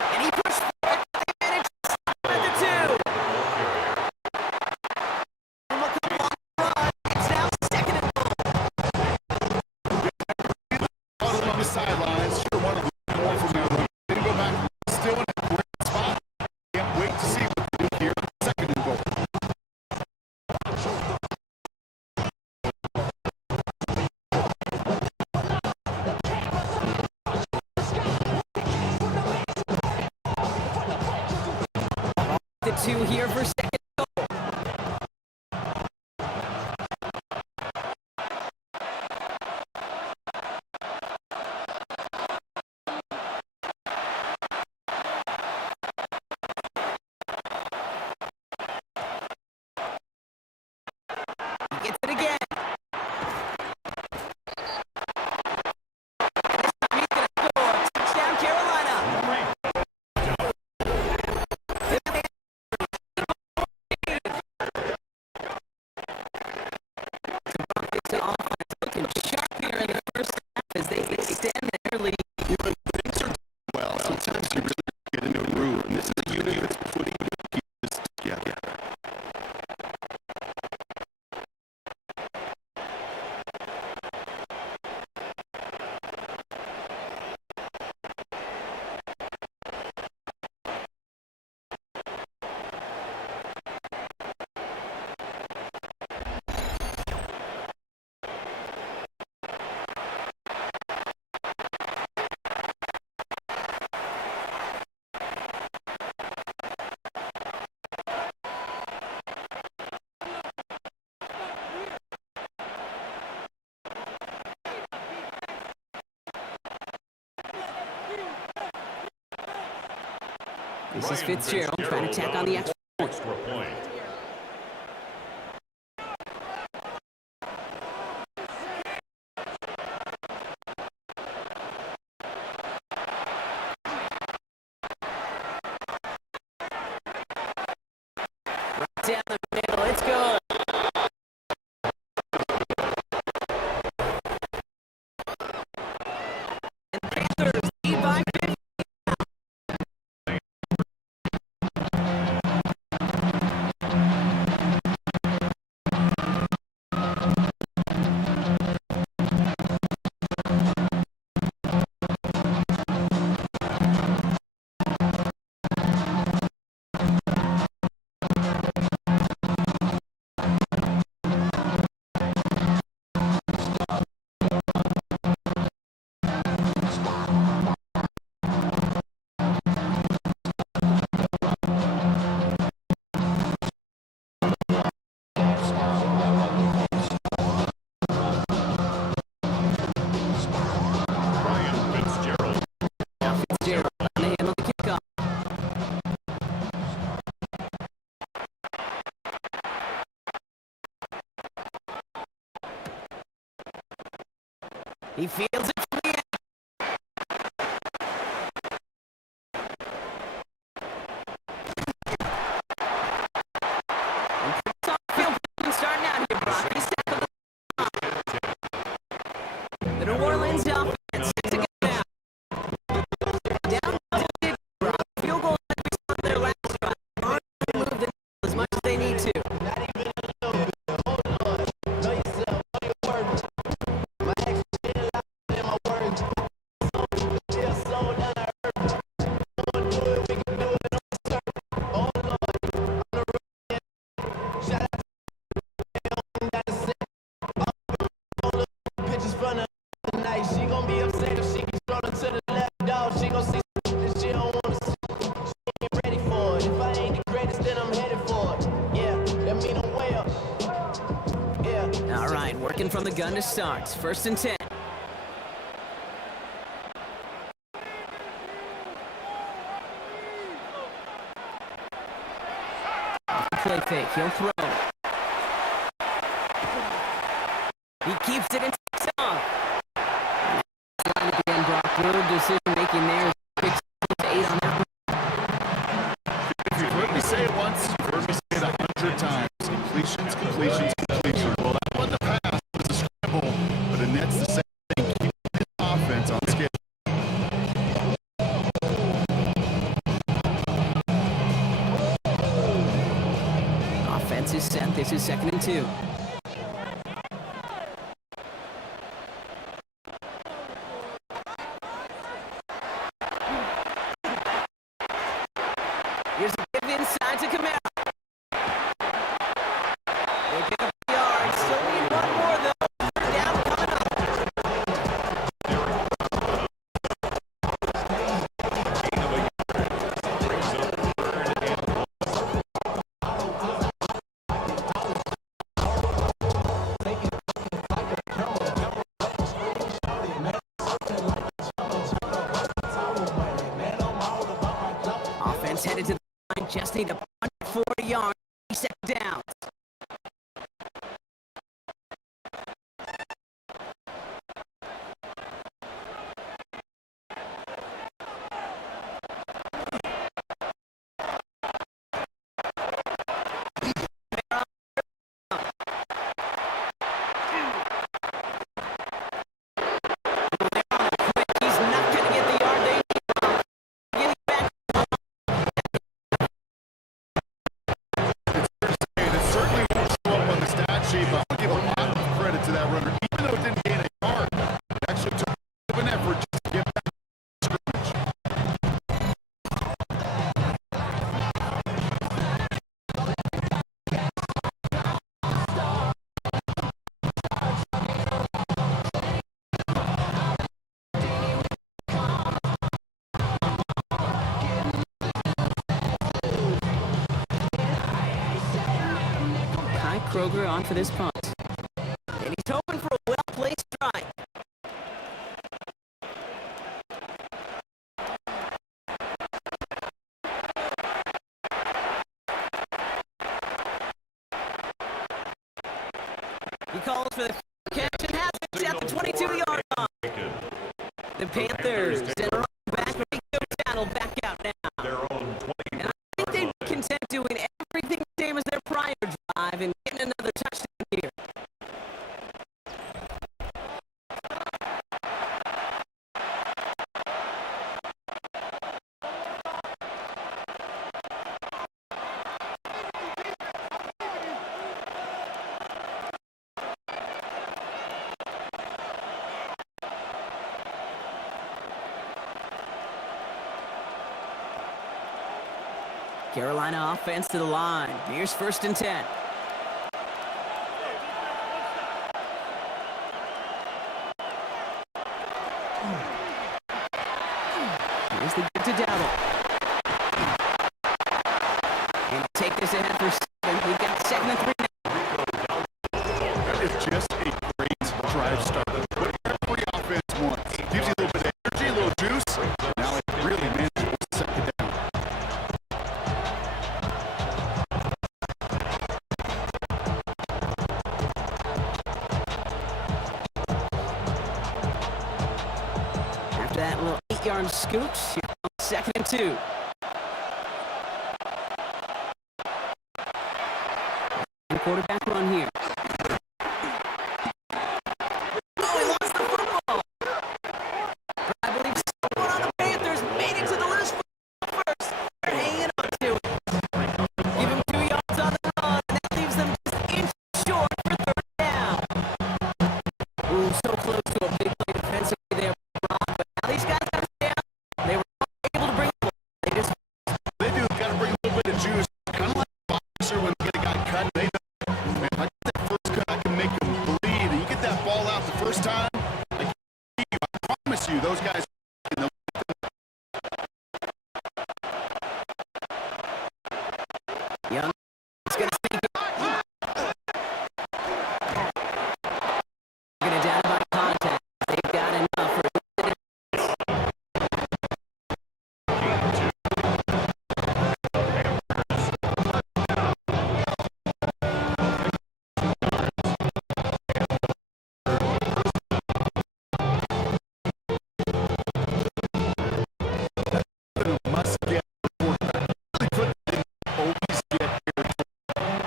And he pushed forward the advantage at the 2. And we'll come on the run. It's now 2nd and goal. Huddle on the sidelines. Sure wanted to do more from there. Didn't go back. Still in a great spot. Can't wait to see what they do here. 2nd and goal. The 2 here for 2nd goal. He gets it again. This time he's going to score. Touchdown, Carolina. The offense looking sharp here in the first half as they extend their lead. When things are well, sometimes you really get in a groove. And this is a unit that's putting this together. This is Fitzgerald trying to tack on the extra point. Extra point. Down the middle, it's good. And Panthers lead by 50. He fields it from the end. And Chris Field starting out here, Brock. He's tackled the New Orleans offense. 6 again now. Down double digits, Brock. Field goal has been on their last drive. Aren't going to move the needle as much as they need to. She gon' be upset if she gets thrown to the left, dog. She gon' see that she don't wanna see. She ain't ready for it. If I ain't the greatest, then I'm headed for it. Yeah, that mean I'm way up. Yeah. All right, working from the gun to start. 1st and 10. Off the play fake, he'll throw. He keeps it and takes off. Again, Brock, good decision making there. 6 to 8 on that one. If you've heard me say it once, you've heard me say it 100 times. Completions, completions, completions. Well, that wasn't a pass, it was a scramble, but the net's the same thing. Keep the offense on schedule. Offense is set. This is 2nd and 2. Here's a give inside to Camaro. They pick up the yard. Still need one more, though. 3rd down coming up. Offense headed to the line. Just need to punt 40 yards. 2nd down. He's not going to get the yard they need. Getting back. And it certainly won't show up on the stat sheet, but I'll give a lot of credit to that runner. Even though it didn't gain a yard, it actually took an effort just to get back to scrimmage. Kai Kroger on for this punt. And he's hoping for a well-placed strike. He calls for the catch and has it at the 22-yard line. The Panthers send a run back, but he goes down. He'll back out now. Their own 20. And I think they'd be content doing everything the same as their prior drive and getting another touchdown here. Carolina offense to the line. Here's 1st and 10. Here's the give to Dowdle. And take this ahead for 7. We've got 2nd and 3 now. That is just a great drive starter. What every offense wants. Gives you a little bit of energy, a little juice. Now it really manages to set it down. 30-yard scoot. Here comes 2nd and 2. And quarterback run here. Oh, he lost the football. But I believe someone on the Panthers made it to the list first. They're hanging on to it. Give him 2 yards on the run, and that leaves them just inch short for 3rd down. Ooh, so close to a big play defensively there, Ron, but now these guys got to stay out. They were able to bring the ball. They do got to bring a little bit of juice, kind of like a boxer when they get a guy cut. They know, man, if I get that first cut, I can make him bleed. And you get that ball out the first time, I promise you, those guys. Young is going to sneak it. Going to down by contact. They've got enough for Must get quarterback. Really put it in, always get here.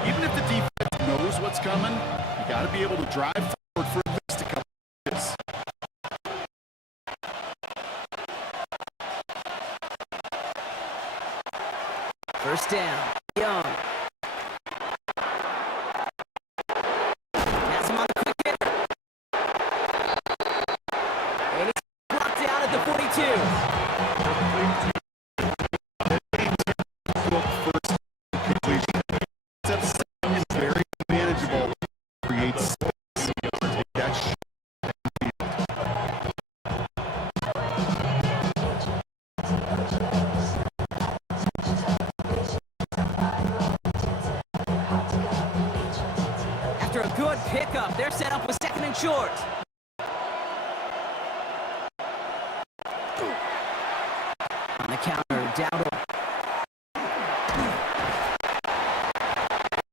Even if the defense knows what's coming, you got to be able to drive forward for things to come. This. first down. Young. Pass him on the quick hitter. And he's brought down at the 42. First completion. Step 7 is very manageable. Creates space. Take that shot. After a good pickup, they're set up with 2nd and short. On the counter, Dowdle.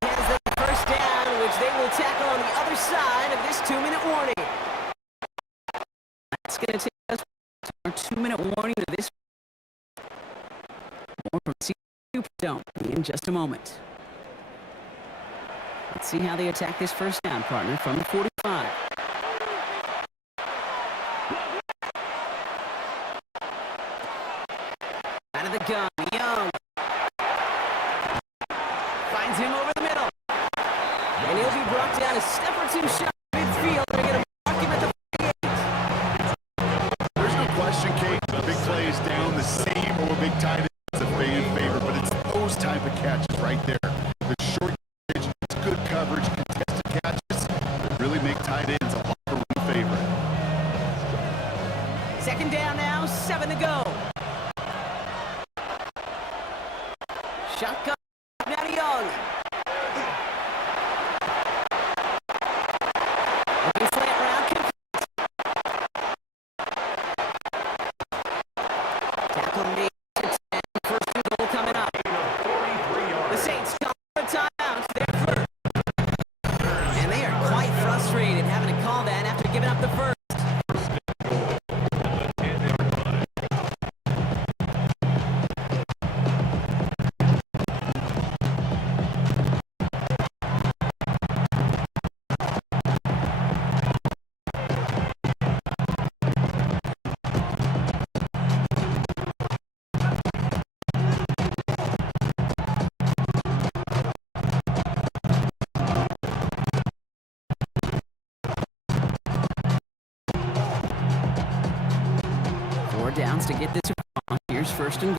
Has the first down, which they will tackle on the other side of this 2-minute warning. That's going to take us to our 2-minute warning of this. More from Superdome in just a moment. Let's see how they attack this first down, partner, from the 45. Out of the gun, Young. Finds him over the middle. And he'll be brought down a step or 2 short midfield. They're going to mark him at the 48. There's no question, Kate. The big play is down the seam or a big tight end. It's a fan favorite, but it's those type of catches right there. The short catch, it's good coverage, contested catches that really make tight ends a locker room favorite. 2nd down now, 7 to go. Shotgun now to Young. Looking slant route, tackle made. First and goal coming up. The Saints call for a timeout. They're first. And they are quite frustrated having to call that after giving up the first. Downs to get this across. Here's 1st and goal.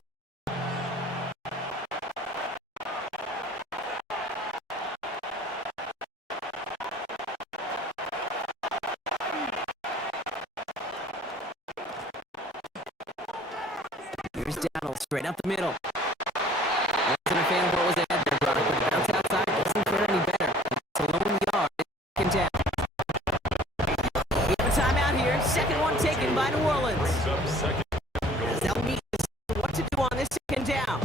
Here's Dowdle straight up the middle. Wasn't a fan of what was ahead there, brother. But bounce outside doesn't fare any better. It's a lone yard. 2nd down. We have a timeout here. 2nd one taken by New Orleans. As they'll need to see what to do on this 2nd down.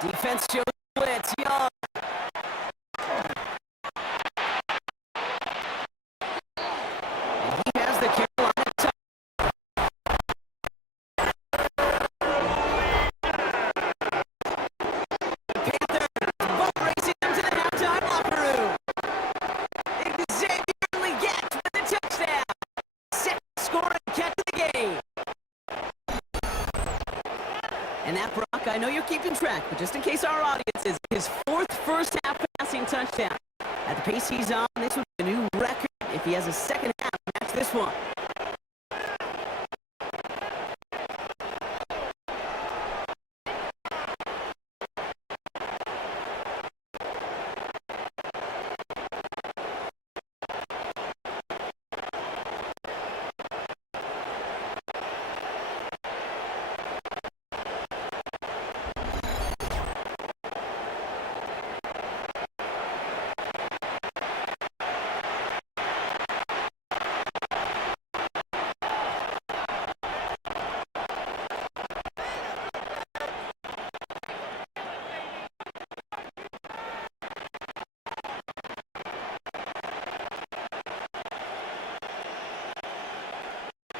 Defense shows blitz. Young. And he has the Carolina touch. The Panthers both racing into the halftime locker room. Xavier Legette with the touchdown. Second scoring catch of the game. And that, Brock, I know you're keeping track, but just in case our audience is, his fourth first-half passing touchdown. At the pace he's on, this would be a new record if he has a second half match this one.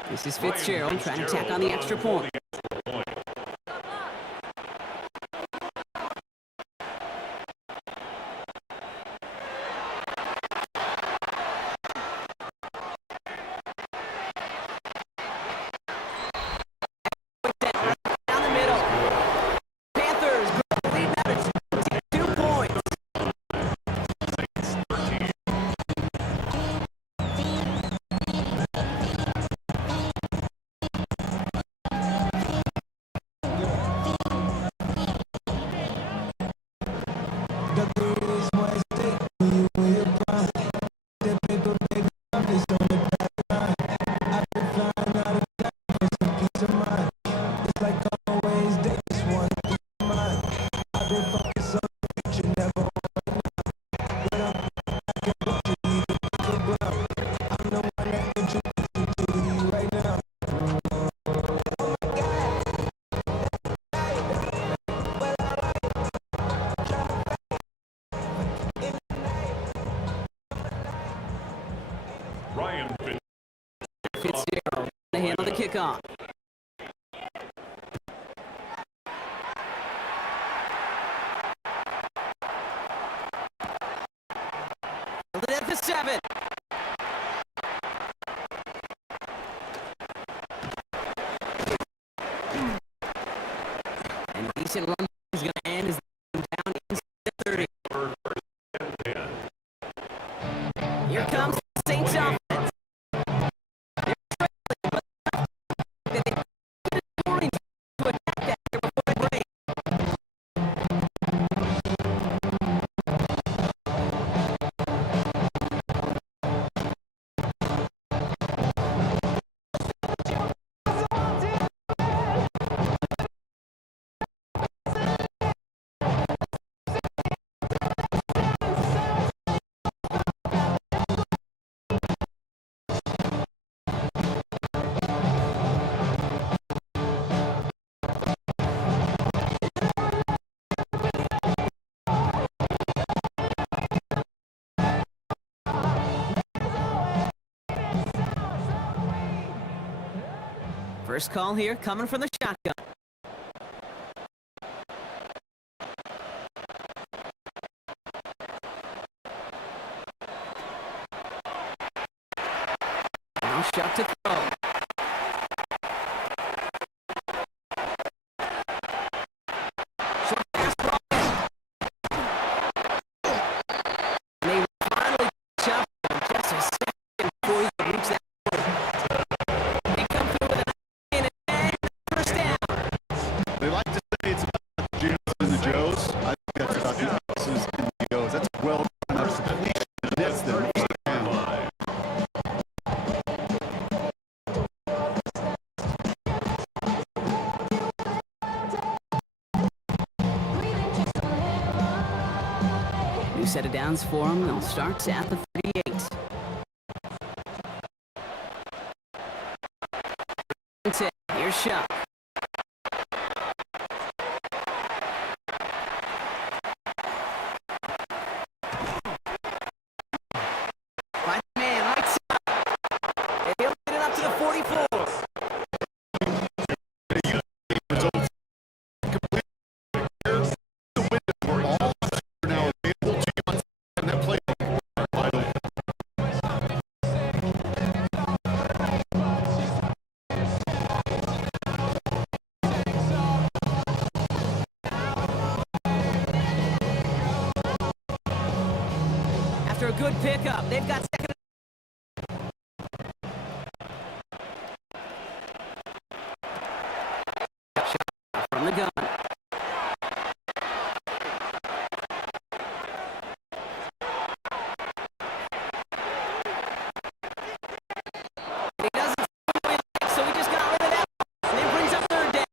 This is Fitzgerald trying to tack on the extra point. Down the middle. Panthers lead now to 2 points. Ryan Fitzgerald to handle the kickoff. Held it at the 7. And a decent run is going to end as down inside the 30. Here comes the Saints offense. First call here coming from the shotgun. Now shot to throw. Short pass Brian. And they finally catch up in just a second before he can reach that. They come through with an first down. They like to say it's about the Juice and the Joes. I think that's about the Juices and the Joes. That's well done observation. That's the first down. New set of downs for them. They'll start at the 38. Here's Shuck. after a good pickup. They've got second. Shot from the gun. He doesn't so he just got rid of that. And it brings up third down.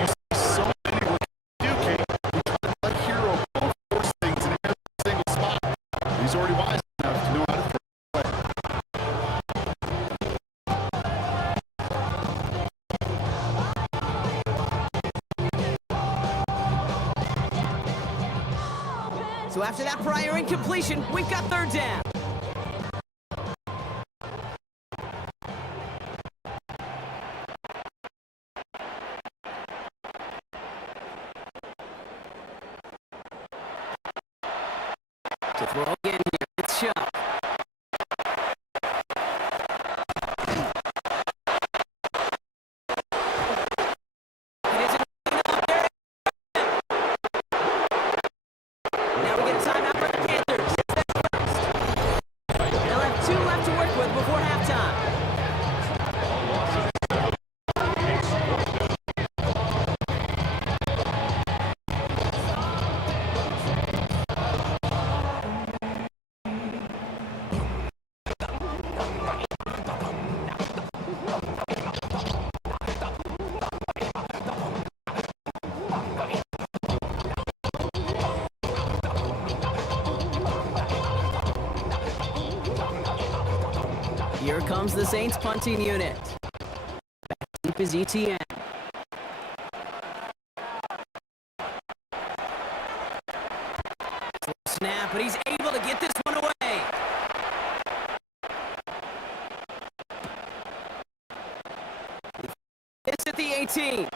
You see so many what they do, Kate. We try to play hero, force things in every single spot. He's already wise enough to know how to throw the play. So after that prior incompletion, we've got third down. To throw again here, it's Chubb. It is now we get a timeout for the Panthers. They'll have 2 left to work with before halftime. Here comes the Saints punting unit. Back deep is ETN. Slow snap, but he's able to get this one away. It's at the 18. And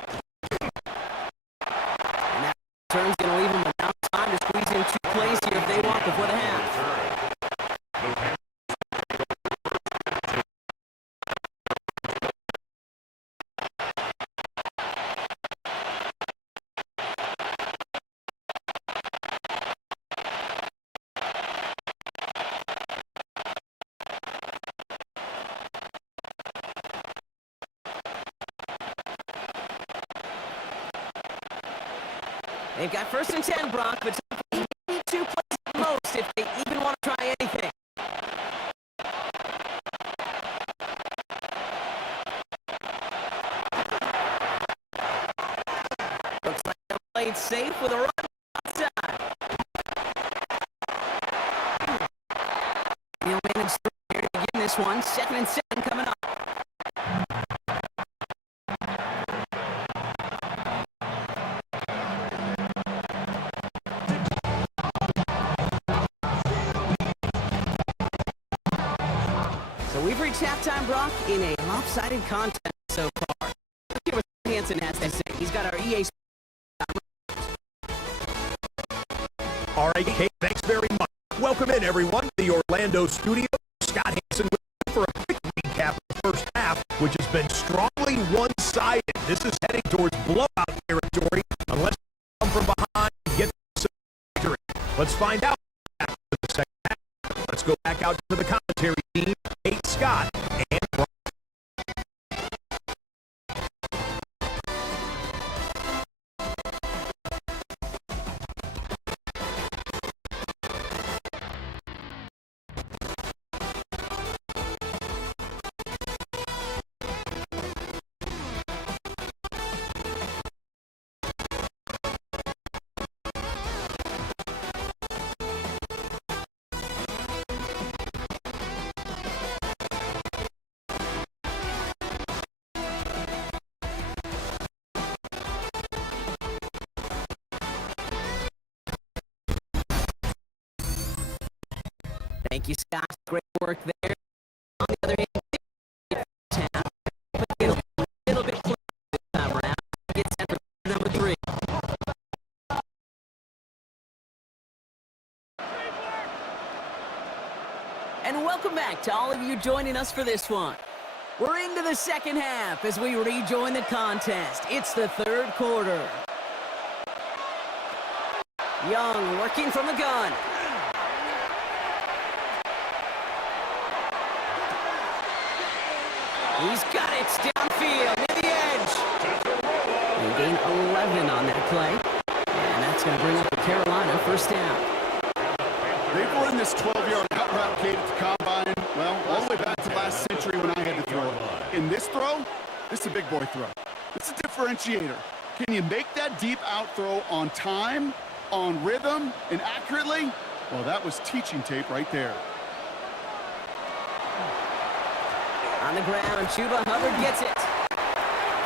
that turn's going to leave him enough time to squeeze in 2 plays here if they want before the half. They've got 1st and 10, Brock, but maybe 2 plays at most if they even want to try anything. Looks like they played safe with a run outside. He'll manage through here to begin this one. 2nd and 7 coming up. We've reached halftime, Brock, in a lopsided contest so far. Let's hear what Hansen has to say. He's got our EA. All right, Kate, thanks very much. Welcome in, everyone, to the Orlando studio. Scott Hansen with you for a quick recap of the first half, which has been strongly one-sided. This is heading towards blowout territory unless you come from behind and get some victory. Let's find out after the second half. Let's go back out to the commentary team. Kate, Scott, and Brian. Thank you, Scott. Great work there. On the other hand, but get a little bit closer this time around. Get set for number 3. And welcome back to all of you joining us for this one. We're into the second half as we rejoin the contest. It's the third quarter. Young working from the gun. He's got it downfield, near the edge. They gain 11 on that play. And that's going to bring up the Carolina first down. They've run this 12-yard out route, Kate, at the combine, well, all the way back to last century when I had to throw it. In this throw, this is a big boy throw. It's a differentiator. Can you make that deep out throw on time, on rhythm, and accurately? Well, that was teaching tape right there. On the ground, Chuba Hubbard gets it.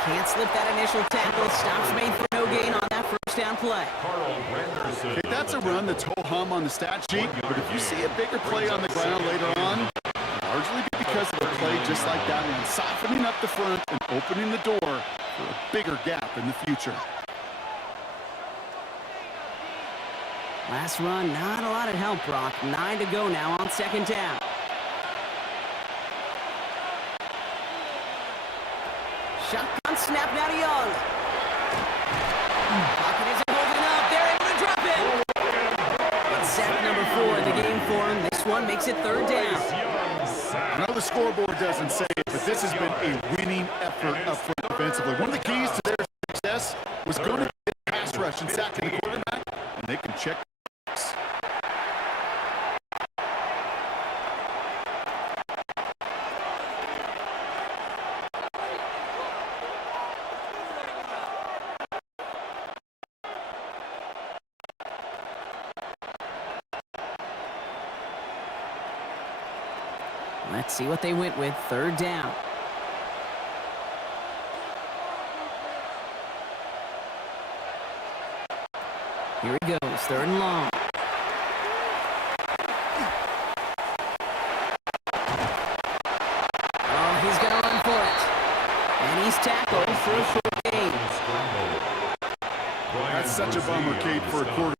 Can't slip that initial tackle. Stops made for no gain on that first down play. Okay, that's a run that's ho-hum on the stat sheet, but if you see a bigger play on the ground later on, largely because of a play just like that one, softening up the front and opening the door for a bigger gap in the future. Last run, not a lot of help, Brock. 9 to go now on second down. Shotgun snap now to Young. Pocket isn't holding up. They're able to drop it. It's sack number 4 in the game for him. This one makes it third down. I know the scoreboard doesn't say it, but this has been a winning effort up front defensively. One of the keys to their success was going to get pass rush and sacking the quarterback, and they can check. Let's see what they went with. Third down. Here he goes. Third and long. Oh, he's going to run for it. And he's tackled for a short gain. That's such a bummer, Kate, for a quarterback.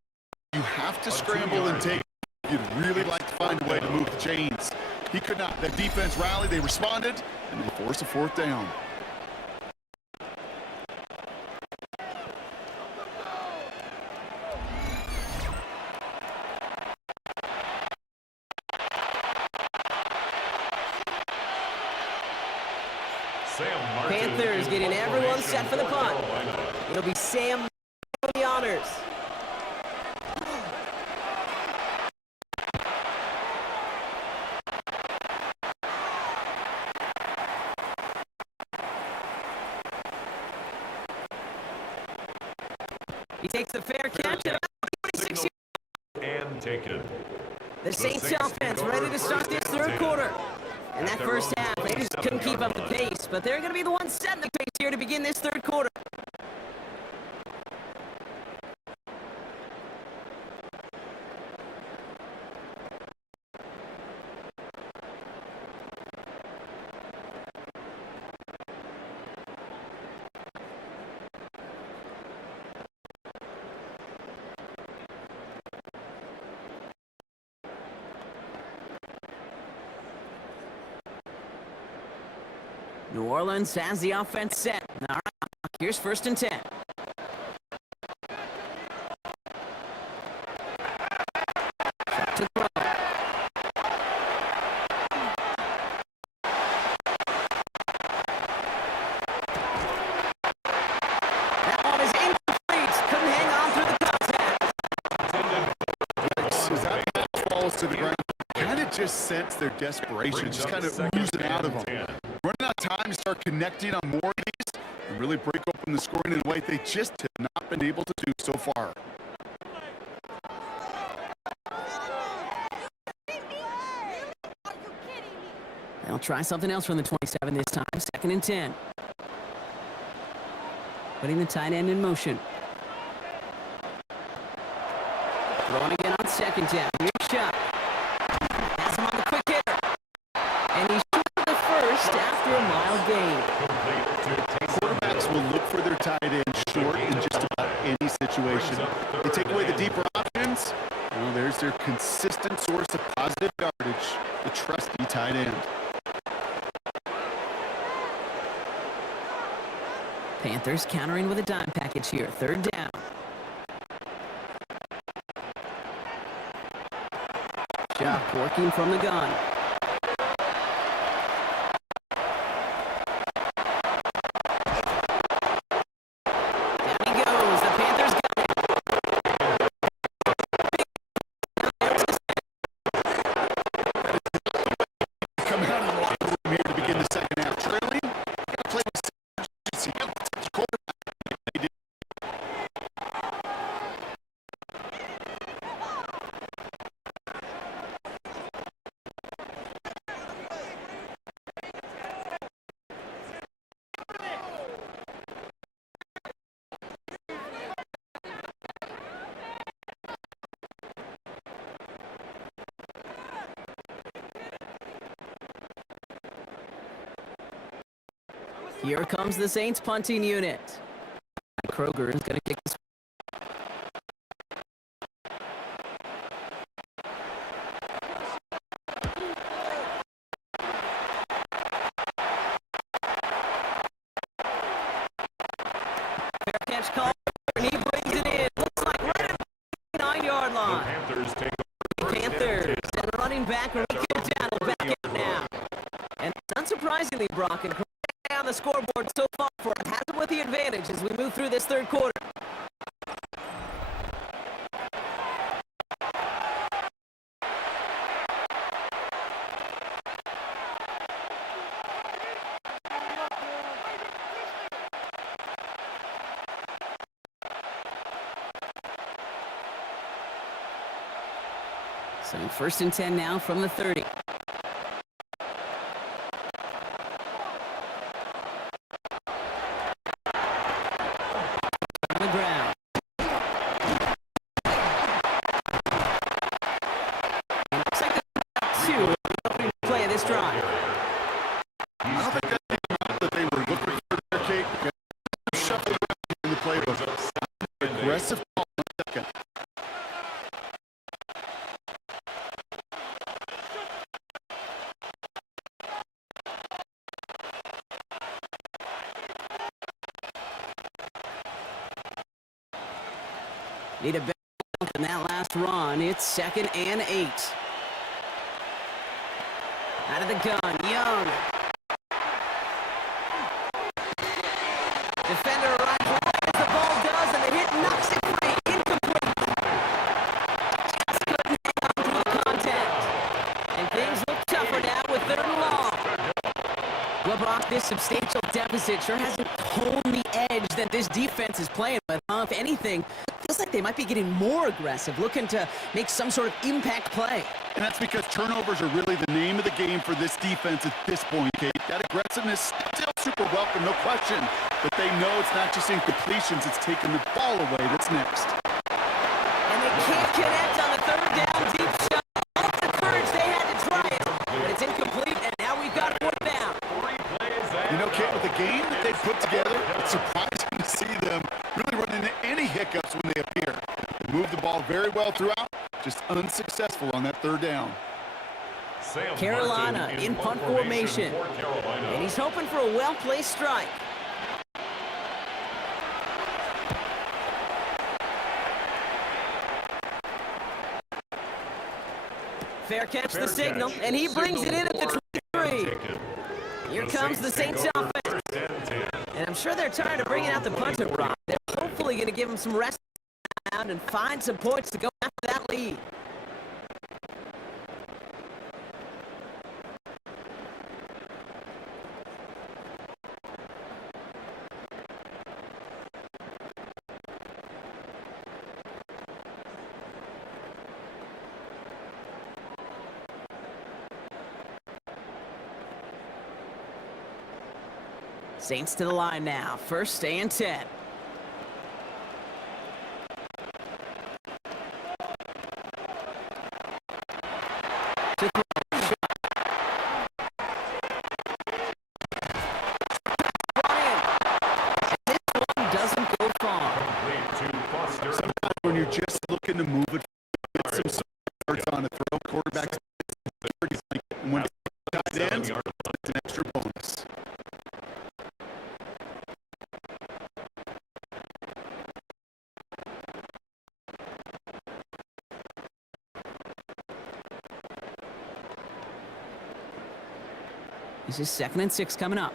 You have to scramble and take. You'd really like to find a way to move the chains. He could not. That defense rallied, they responded, and they forced a fourth down. Panthers getting everyone set for the punt. It'll be Sam for the honors. He takes the fair catch at about 26 yards. And taken. The Saints offense ready to start this third quarter. In that first half, they just couldn't keep up the pace, but they're going to be the ones setting the pace here to begin this third quarter. New Orleans has the offense set. All right, here's first and 10. Shot to throw. That one is incomplete. Couldn't hang on through the contact. As that pass falls to the ground, kind of just sense their desperation, just kind of oozing out of them. Running out of time to start connecting on more of these and really break open the scoring in a way they just have not been able to do so far. They'll try something else from the 27 this time. Second and 10. Putting the tight end in motion. Throwing again on second down. Here's shot. Pass him on the quick hitter. And he's shooting the first after a mile gain. Quarterbacks will look for their tight end short in just about any situation. They take away the deeper options. Well, there's their consistent source of positive yardage, the trusty tight end. Panthers countering with a dime package here. Third down. working from the gun. Down he goes. The Panthers got it. Come out of the locker room here to begin the second half. Trailing, got to play with urgency. You got to touch the quarterback. They did. Here comes the Saints punting unit. Kroger is going to kick this. Fair catch call, and he brings it in. Looks like right at the 9-yard The line. Panthers take the first Panthers and and running back Rico Dowdle back out now. And unsurprisingly, Brock, and on the scoreboard so far for it has him with the advantage as we move through this third quarter. So 1st and 10 now from the 30. On the ground. And looks like the 2 opening play of this drive. I don't think that came out that they were looking for their cake. Shuffle around in the playbook. Aggressive call in the second. Need a better bump in that last run. It's 2nd and 8. Out of the gun, Young. Defender arrives right as the ball does, and the hit knocks it free. Incomplete. Just couldn't hang on to the contact. And things look tougher now with 3rd and long. Well, Brock, this substantial deficit sure hasn't honed the edge that this defense is playing with. If anything, feels like they might be getting more aggressive, looking to make some sort of impact play. And that's because turnovers are really the name of the game for this defense at this point, Kate. That aggressiveness still super welcome, no question. But they know it's not just in completions, it's taking the ball away that's next. And they can't connect on the 3rd down deep shot. All the courage they had to try it, but it's incomplete, and now we've got 4th down. You know, Kate, with the game that they've put together, it's surprising to see them really run into any hiccups when they appear. They move the ball very well throughout, just unsuccessful on that 3rd down. Carolina in punt formation. And he's hoping for a well-placed strike. Fair catch the signal, and he brings it in at the 23. Here comes the Saints offense. And I'm sure they're tired of bringing out the punter, Brock. They're hopefully going to give him some rest and find some points to go after that lead. Saints to the line now. 1st and 10. To throw. Bryant. And this one doesn't go far. Sometimes when you're just looking to move it, get some yards on a throw, quarterback's security blanket, and when it's tight ends, it's an extra bonus. This is 2nd and 6 coming up.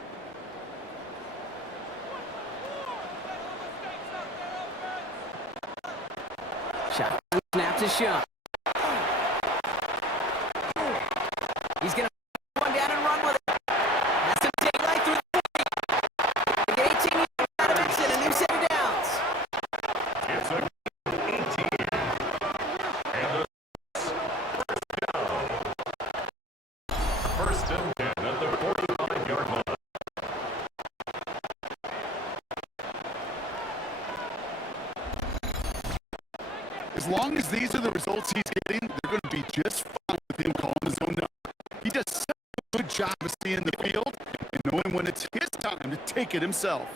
Shotgun snap to Shuck. He's going to one down and run with it. That's some daylight through the 40. They get 18 yards out of it and a new set of downs. It's a 18. And a first and 10 at the 45-yard line. As long as these are the results he's getting, they're going to be just fine with him calling his own number. He does such a good job of seeing the field and knowing when it's his time to take it himself.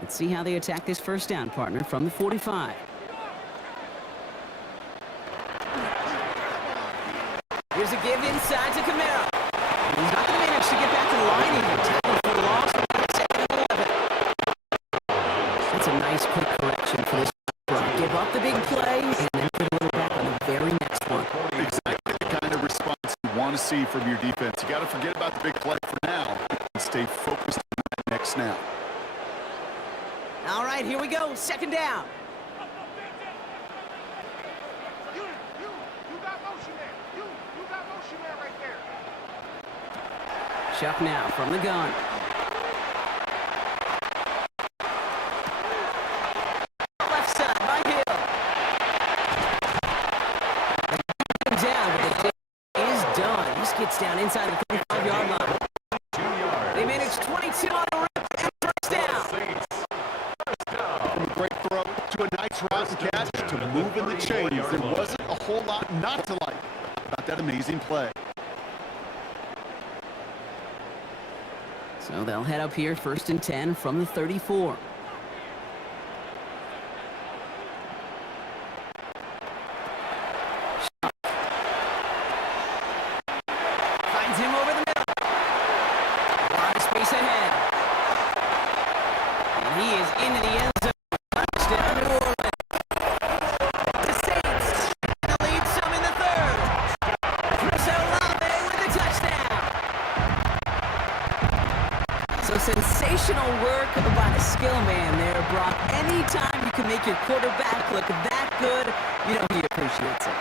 Let's see how they attack this first down, partner, from the 45. Here's a give inside to Camaro. He's not going to manage to get back to the line even. Tackle for loss on the 2nd and 11. That's a nice quick correction for this run. Give up the big play and then put a little back on the very next one. Exactly the kind of response you want to see from your defense. You got to forget about the big play for now and stay focused on that next snap. All right, here we go. 2nd down. You got motion there. You got motion there right there. Chuck now from the gun. Left side by Hill. Down, but the hit is done. This gets down inside the 35-yard line. 2 yards. They manage 22 on the rip and first down. Saints. First down. From a great throw to a nice route and catch to moving the chains. There wasn't a whole lot not to like about that amazing play. So they'll head up here 1st and 10 from the 34. Finds him over the middle. A lot of space ahead. And he is into the end zone. Touchdown, New Orleans. The Saints the lead some in the 3rd. Chris Olave with the touchdown. So sensational work by the skill man there, Brock. Anytime you can make your quarterback look that good, you know he appreciates it.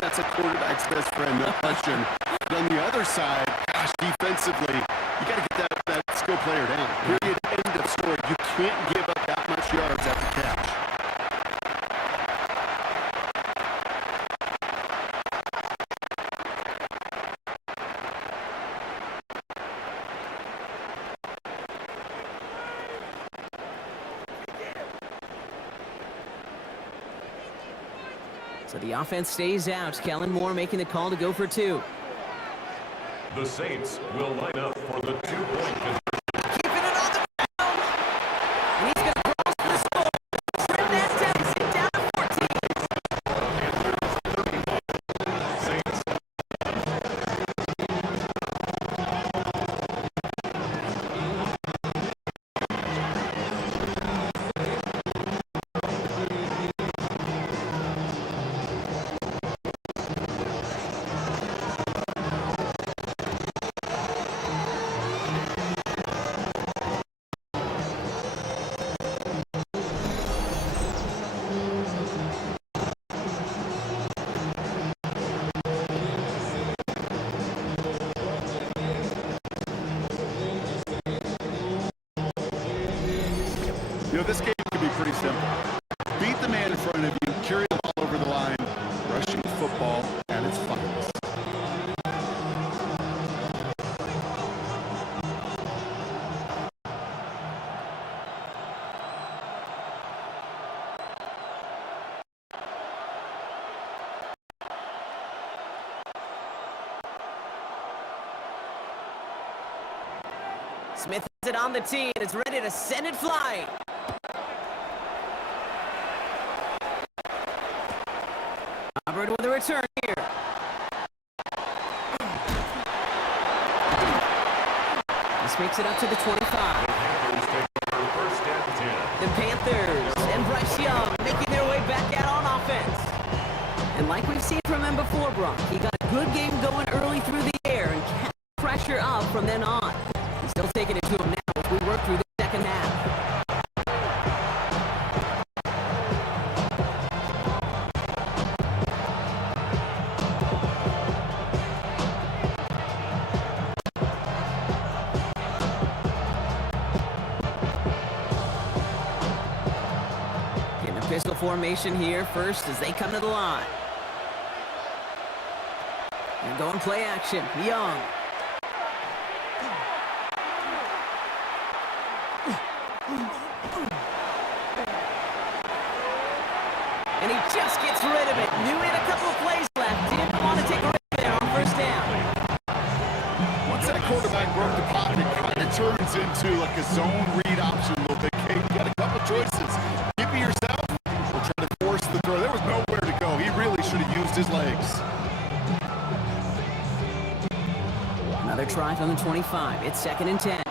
That's a quarterback's best friend, no question. But on the other side, gosh, defensively, you got to get that skill player down. Period, end of story. You can't give up that much yards after catch. So the offense stays out. Kellen Moore making the call to go for 2. The Saints will line up for the 2-point conversion. Keeping it on the ground. And he's going to cross for the score. Trim that deficit down to 14. Saints. You know, this game can be pretty simple. Beat the man in front of you, carry the ball over the line, rushing football at its finest. Smith has it on the tee and is ready to send it flying. Hubbard with a return here. This makes it up to the 25. Panthers take over first and 10. The Panthers and Bryce Young making their way back out on offense. And like we've seen from him before, Brock, he got a good game going early through the air and kept pressure up from from then on. He's still taking it to him now as we work through the second half. Pistol formation here first as they come to the line. And going play action. Young. And he just gets rid of it. Knew he had a couple of plays left. Didn't want to take a risk there on first down. Once that quarterback broke the pocket, it kind of turns into like a zone read option a little bit. Kate, you got a couple choices. Give me yourself. Try to force the throw. There was nowhere to go. He really should have used his legs. Another try from the 25. It's 2nd and 10.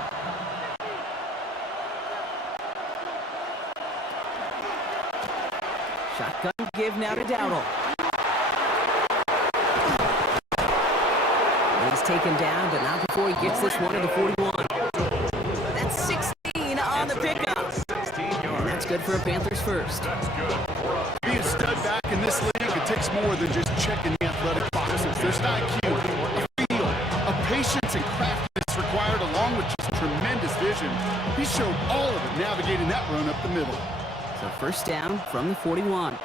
Shotgun give now to Dowdle. He's taken down, but not before he gets this one to the 41. That's 16 on the pickup. And that's good for a Panthers first. Being a stud back in this league, it takes more than just checking the athletic boxes. There's an IQ, a feel, a patience and craftiness required along with just tremendous vision. He showed all of it navigating that run up the middle. So first down from the 41.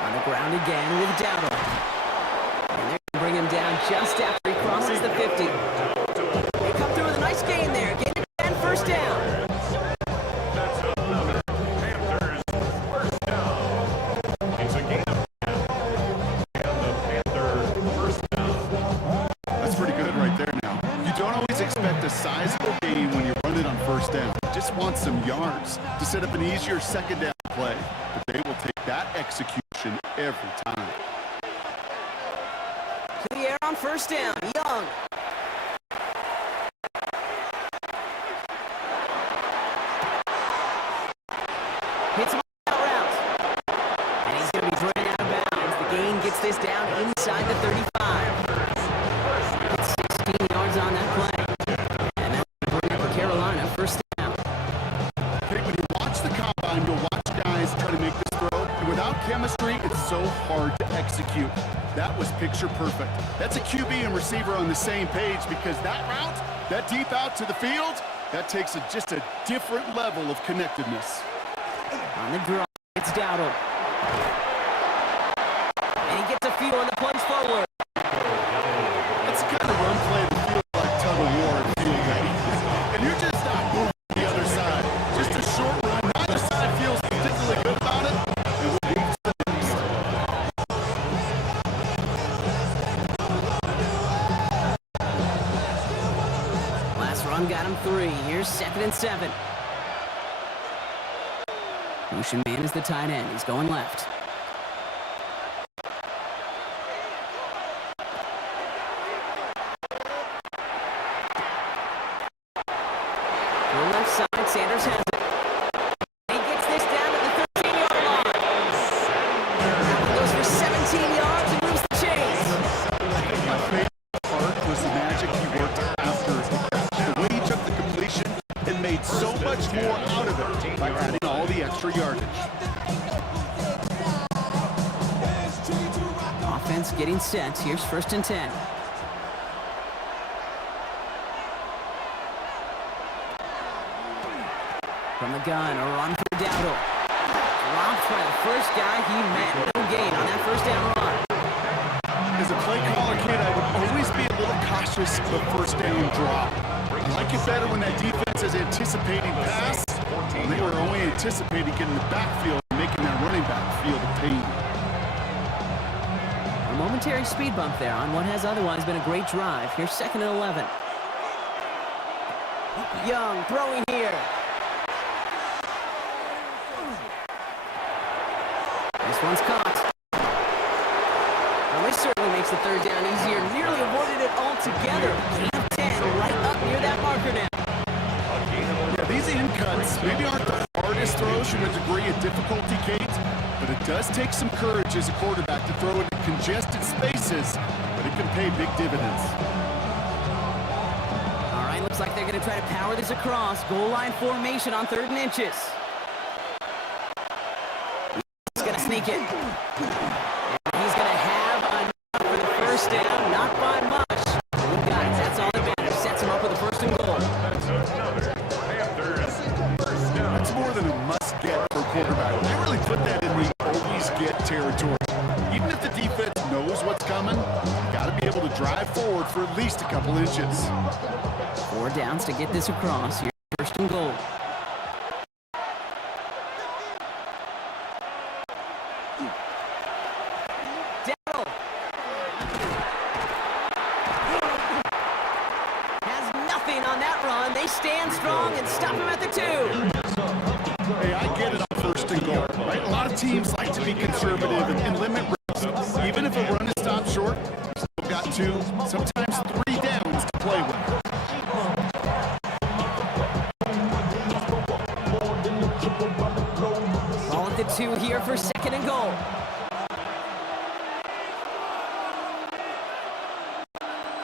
On the ground again with Dowdle. And they're going to bring him down just after he crosses the 50. They come through with a nice gain there. Gain it again, first down. That's another Panthers first down. It's a gain of 10. And the Panthers first down. That's pretty good right there now. You don't always expect a sizable gain when you run it on first down. You just want some yards to set up an easier second down play. But they will take that execution every time. To the air on first down. Young. Hits him out route. And he's going to be thrown out of bounds. The gain gets this down inside the 35. It's 16 yards on that play. And that's going to bring up for Carolina first down. Hey, when you watch the combine, you'll watch guys try to make this throw. And without chemistry, it's so hard to execute. That was picture perfect. That's a QB and receiver on the same page because that route, that deep out to the field, that takes just a different level of connectedness. On the draw, it's Dowdle. And he gets a feel on the plunge forward. That's the kind of run play that feels like tug of war and field ready. And you're just not moving to the other side. Just a short run. Neither side feels particularly good about it. And we'll move to the next. Last run got him 3. Here's 2nd and 7. Motion man is the tight end. He's going left. To the left side, Sanders has it. He gets this down to the 13-yard line. Goes for 17 yards and moves the chains. My favorite part was the magic he worked after the catch. The way he took the completion and made so much more out of it by adding all the extra yardage. Offense getting set. Here's 1st and 10. From the gun, a run for Dowdle. Dropped by the first guy he met. No gain on that first down run. As a play caller, kid, I would always be a little cautious of a first down drop. I like it better when that defense is anticipating pass. And they were only anticipating getting the backfield and making that running back feel the pain. A momentary speed bump there on what has otherwise been a great drive. Here's 2nd and 11. Young throwing here. This one's caught. Well, this certainly makes the third down easier. Nearly avoided it altogether. Gain of 10 right up near that marker now. Yeah, these in cuts maybe aren't the hardest throws from a degree of difficulty, Kate, but it does take some courage as a quarterback to throw into congested spaces, but it can pay big dividends. All right, looks like they're going to try to power this across. Goal line formation on 3rd and inches. He's going to sneak it. And he's going to have enough for the first down, not by much. We've got it. That's all that matters. Sets him up with a 1st and goal. That's more than a must-get for a quarterback. They really put that in the always-get territory. Even if the defense knows what's coming, you got to be able to drive forward for at least a couple inches. 4 downs to get this across. Here's 1st and goal. Darrell has nothing on that run. They stand strong and stop him at the 2. Hey, I get it on 1st and goal, right? A lot of teams like to be conservative and limit risks. Even if a run is stopped short, you've still got 2, sometimes 3 downs to play with. Ball at the 2 here for 2nd and goal.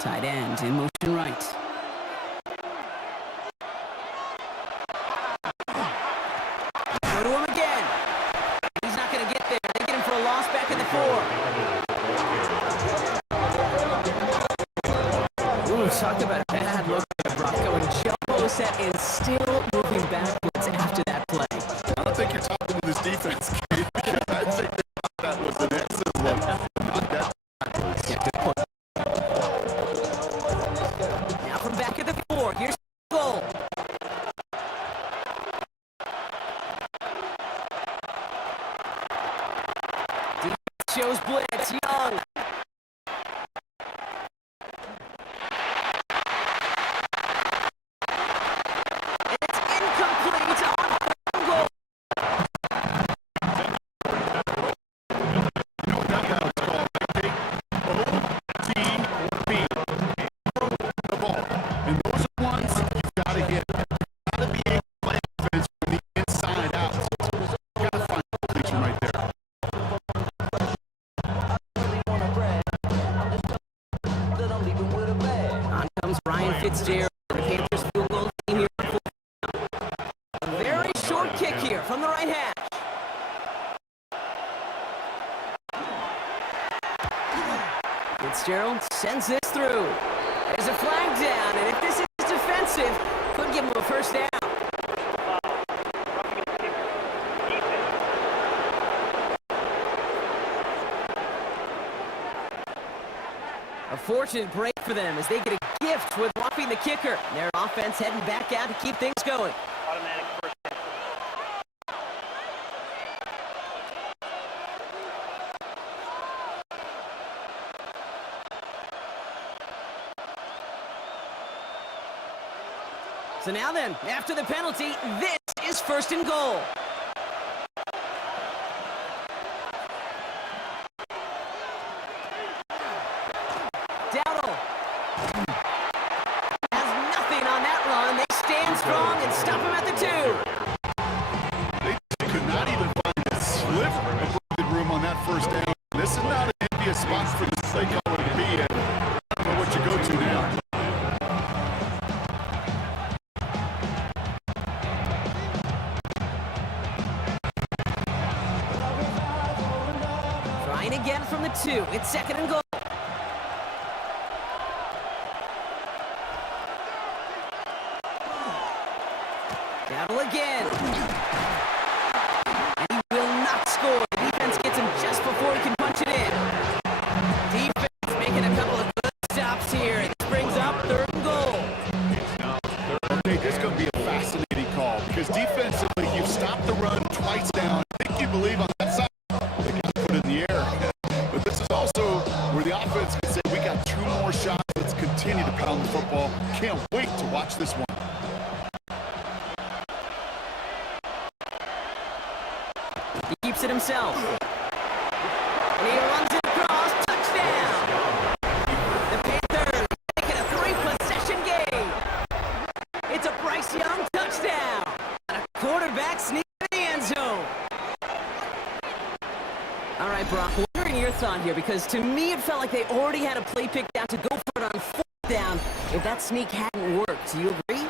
Tight end in motion right. Go to him again. He's not going to get there. They get him for a loss back at the 4. Ooh, talk about a bad look at Bronco and jumbo set and still moving backwards after that play. I don't think you're talking to this defense, Kate, because I think that was an excellent look. Not that backwards. Yeah, good point. Now from back at the 4, here's the goal. Defense shows blitz, Young. It's incomplete on 4th and goal. You know what that route is called, right, Kate? OTB. The ball. And those are ones you've got to hit. You've got to be able to play offense from the inside out. You've got to find completion right there. On comes Ryan Fitzgerald. The Panthers field goal team here. A very short kick here from the right hash. Fitzgerald sends this through. There's a flag down, and if this is defensive, could give him a 1st down. A fortunate break for them as they get a gift with roughing the kicker. Their offense heading back out to keep things going. Automatic 1st down. So now then, after the penalty, this is 1st and goal. Dowdle has nothing on that run. They stand strong and stop him at the 2. They could not even find a sliver of breathing room on that 1st down. This is not an envious spot for the play caller to be in. I don't know what you go to now. Trying again from the 2. It's 2nd and goal. Dowdle again. And he will not score. The defense gets him just before he can punch it in. Defense making a couple of good stops here. And this brings up 3rd and goal. Okay, this is going to be a fascinating call because defensively, you've stopped the run twice down. I think you believe on that side. They got to put it in the air. But this is also where the offense can say, we got 2 more shots. Let's continue to pound the football. Can't wait to watch this one. He keeps it himself. And he runs it across. Touchdown! The Panthers making a 3-possession game. It's a Bryce Young touchdown. And a quarterback sneak in the end zone. right, Brock, wondering your thought here, because to me it felt like they already had a play picked out to go for it on 4th down if that sneak hadn't worked. Do you agree?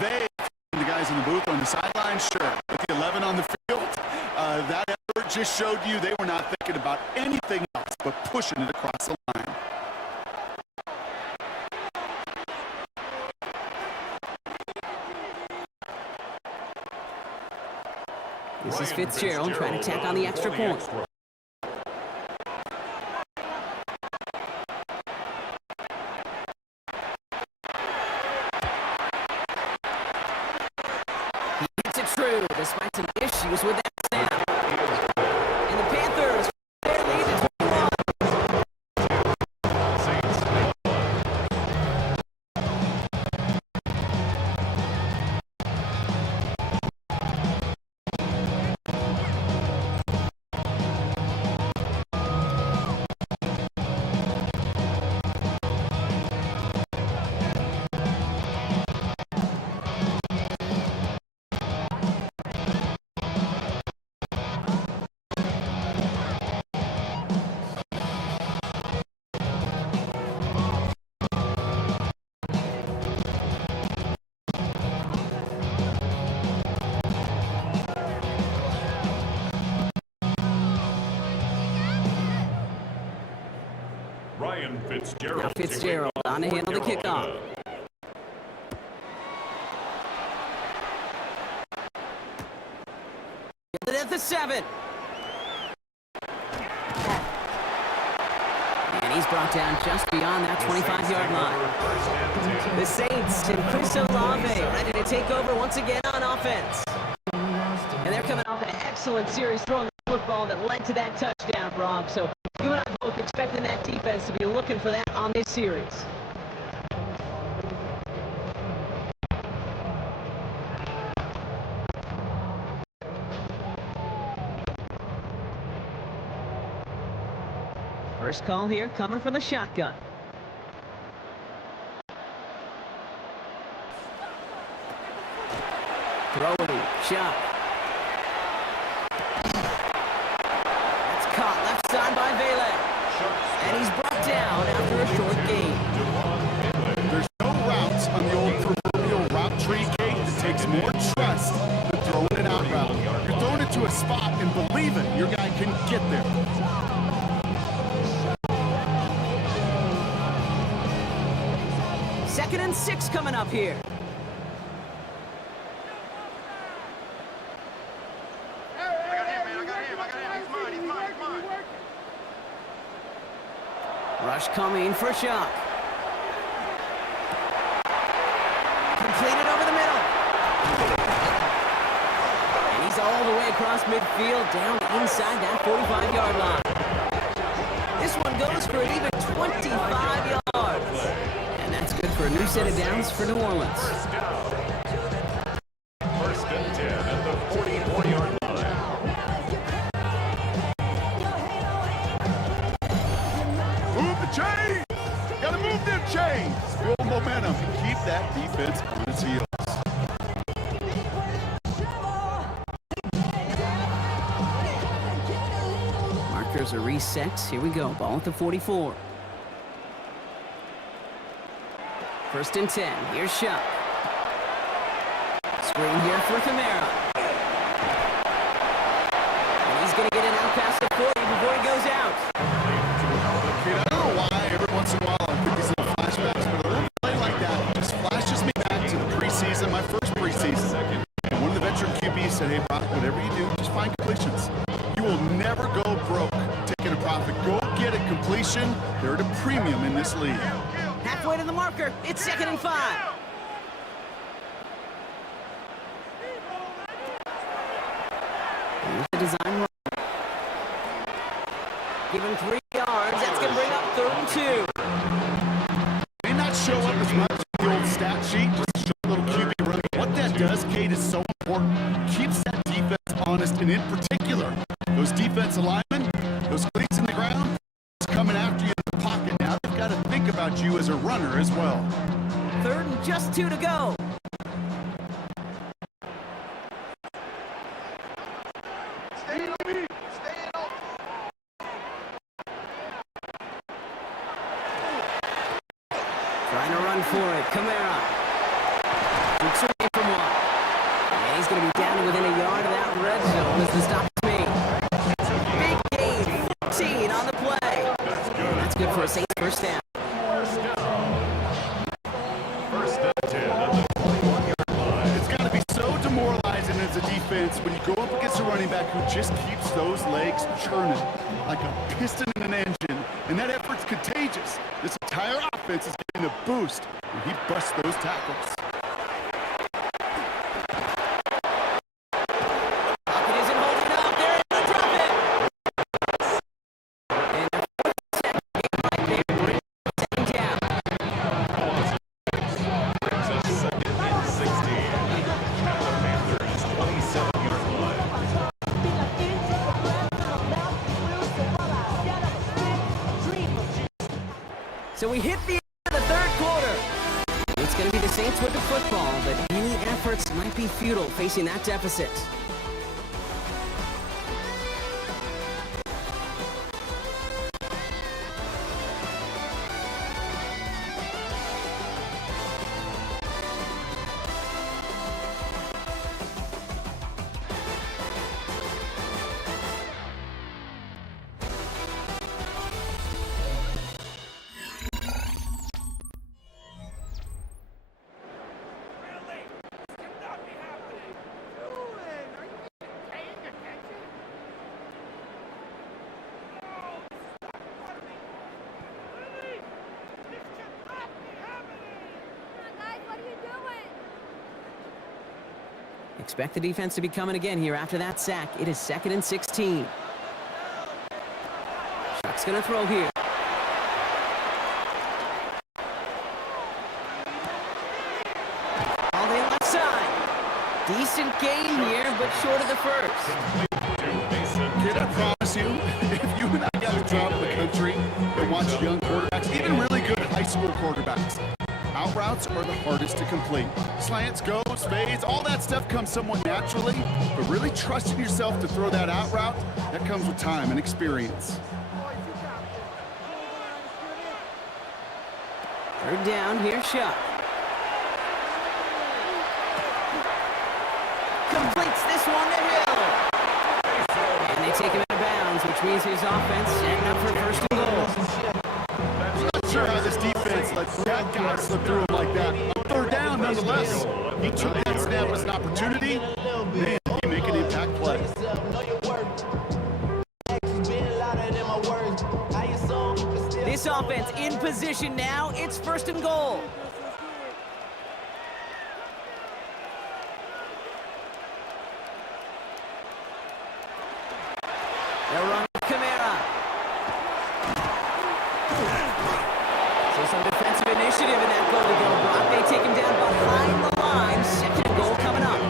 They, the guys in the booth on the sideline, sure. With the 11 on the field, that effort just showed you they were not thinking about anything else but pushing it across the line. This is Fitzgerald trying to tack on the extra point. He hits it true despite some issues with that snap. And the Panthers, their lead to 21. Ryan Fitzgerald. Now Fitzgerald on to handle the kickoff. At the 7. And he's brought down just beyond that 25-yard line. The Saints and Chris Olave ready to take over once again on offense. And they're coming off an excellent series throwing the football that led to that touchdown, Rob. So you and I both expecting that defense to be looking for that on this series. First call here coming from the shotgun. Throwing, shot. That's caught left side by Vele. And he's brought down after a short gain. There's no routes on the old proverbial route tree, Kate, that takes more trust than throwing it out route. You're throwing it to a spot and believing your guy can get there. 2nd and 6 coming up here. Rush coming for a shot. Completed over the middle. And he's all the way across midfield down inside that 45-yard line. This one goes for an even 25 yards. And that's good for a new set of downs for New Orleans. First and 10 at the 44-yard line. Move the chains! Gotta move them chains! Build momentum and keep that defense on its heels. Markers are reset. Here we go. Ball at the 44. 1st and 10. Here's Shuck. Screen here for Kamara. And he's going to get an out past the 40 before he goes out. Kid, I don't know why every once in a while I get these little flashbacks, but a little play like that just flashes me back to the preseason, my first preseason. And one of the veteran QBs said, hey, Brock, whatever you do, just find completions. You will never go broke taking a profit. Go get a completion. They're at a premium in this league. Halfway to the marker. It's 2nd and 5. Here's the design run. Give him 3 yards. That's going to bring up 3rd and 2. May not show up as much as the old stat sheet, just show a little QB run. What that does, Kate, is so important. Keeps that defense honest, and in particular, those defensive linemen, those cleats in the ground, coming after you in the pocket. Now they've got to think about you as a runner as well. 3rd and just 2 to go. Looks away from one. And he's going to be down to within a yard of that red zone as the stop is made. Big gain, 14 on the play. That's good for a Saints first down. First and 10 on the 21-yard line. It's got to be so demoralizing as a defense when you go up against a running back who just keeps those legs churning like a piston in an engine, and that effort's contagious. This entire offense is getting a boost when he busts those tackles. Pocket isn't holding up. They're able to drop it. And a 4-second game right there. Second down. Brings us second and 16 at the Panthers' 27-yard line. So we hit the end of the third quarter. It's going to be the Saints with the football, but any efforts might be futile facing that deficit. Expect the defense to be coming again here after that sack. It is 2nd and 16. Chuck's going to throw here. All day left side. Decent gain here, but short of the first. Kid, I promise you, if you and I got a job in the country that wants young quarterbacks, even really good high school quarterbacks, out routes are the hardest to complete. Slants, goes, fades, all that stuff comes somewhat naturally, but really trusting yourself to throw that out route, that comes with time and experience. Third down, here's Shuck. Completes this one to Hill. And they take him out of bounds, which means his offense setting up for first and goal. I'm not sure how this defense lets that guy slip through him like that. On third down, nonetheless. He took that snap as an opportunity. Man, he make an impact play. This offense in position now. It's first and goal. They'll run with Kamara. So some defensive initiative in that goal to go block. They take him down behind the line. Second and goal coming up.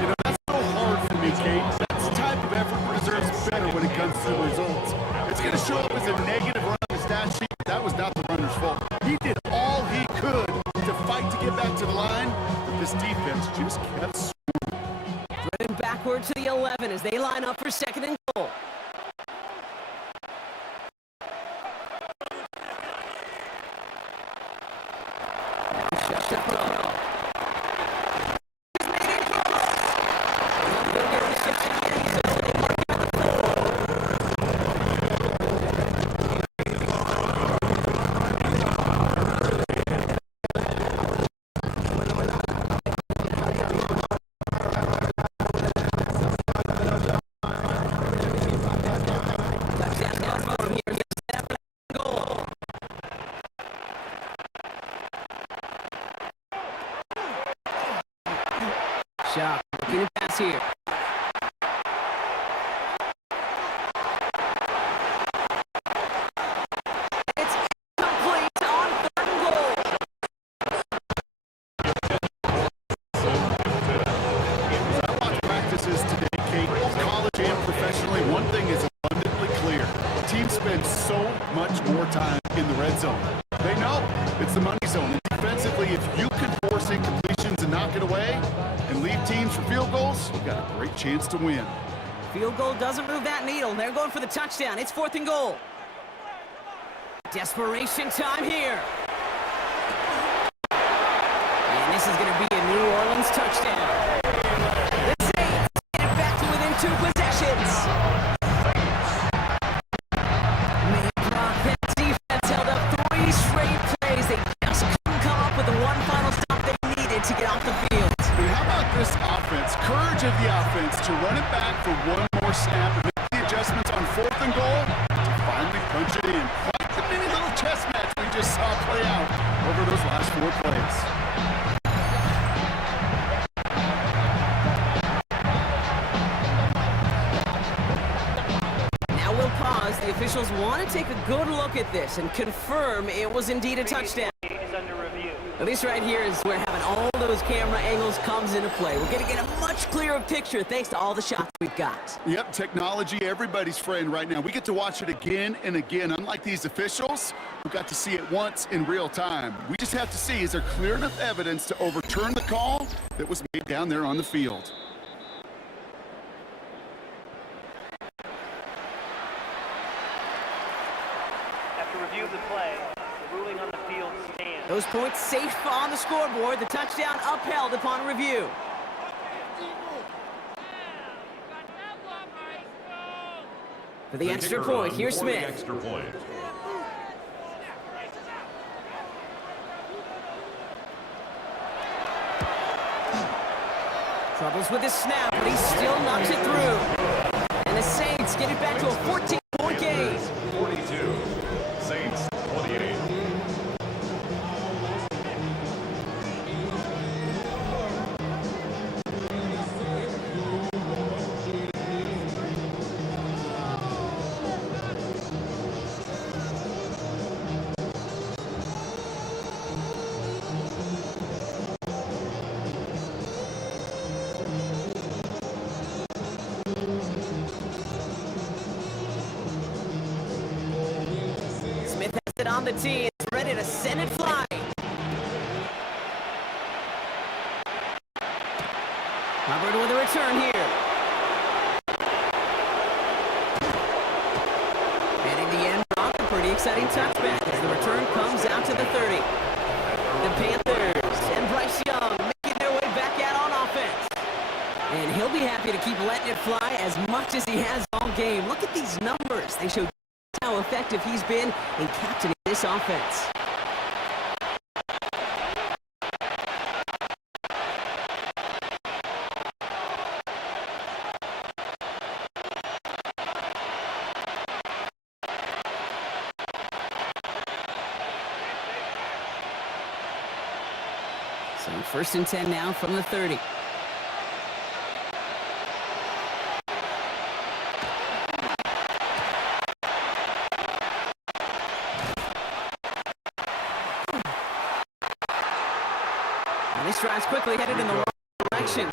You know, that's so hard for me, Kate. That's the type of effort deserves better when it comes to the results. It's going to show up as a negative run on the stat sheet. That was not the runner's fault. He did all he could to fight to get back to the line, but this defense just kept swinging. Running backward to the 11 as they line up for second and goal. Shot. Looking to pass here. It's incomplete on third and goal. I watched practices today, Kate, both college and professionally. One thing is abundantly clear. Teams spend so much more time in the red zone. They know it's the money zone. And defensively, if you can force incompletions and knock it away and leave teams for field goals, you've got a great chance to win. Field goal doesn't move that needle. They're going for the touchdown. It's 4th and goal. Desperation time here. And this is going to be a New Orleans touchdown. The Saints get it back to within 2 possessions. Man, Brock, that defense held up 3 straight plays. They just couldn't come up with the one final stop they needed to get off the field. And how about this offense? Courage of the offense to run it back for one more snap and make the adjustments on 4th and goal to finally punch it in. Quite the mini little chess match we just saw play out over those last 4 plays. The officials want to take a good look at this and confirm it was indeed a touchdown. Is under review. This right here is where having all those camera angles comes into play. We're going to get a much clearer picture thanks to all the shots we've got. Yep, technology, everybody's friend right now. We get to watch it again and again. Unlike these officials, who got to see it once in real time. We just have to see, is there clear enough evidence to overturn the call that was made down there on the field? Review of the play. The ruling on the field stands. Those points safe on the scoreboard. The touchdown upheld upon review. For the extra point, here's Smith. Extra point. Troubles with his snap, but he still knocks it through. And the Saints get it back to a 14-point game. 42. Saints 28. On the tee, it's ready to send it flying. Hubbard with a return here. And in the end, Brock, a pretty exciting touchback as the return comes out to the 30. The Panthers and Bryce Young making their way back out on offense. And he'll be happy to keep letting it fly as much as he has all game. Look at these numbers. They show how effective he's been in captaining this offense. So 1st and 10 now from the 30. This drive's quickly headed in the wrong direction.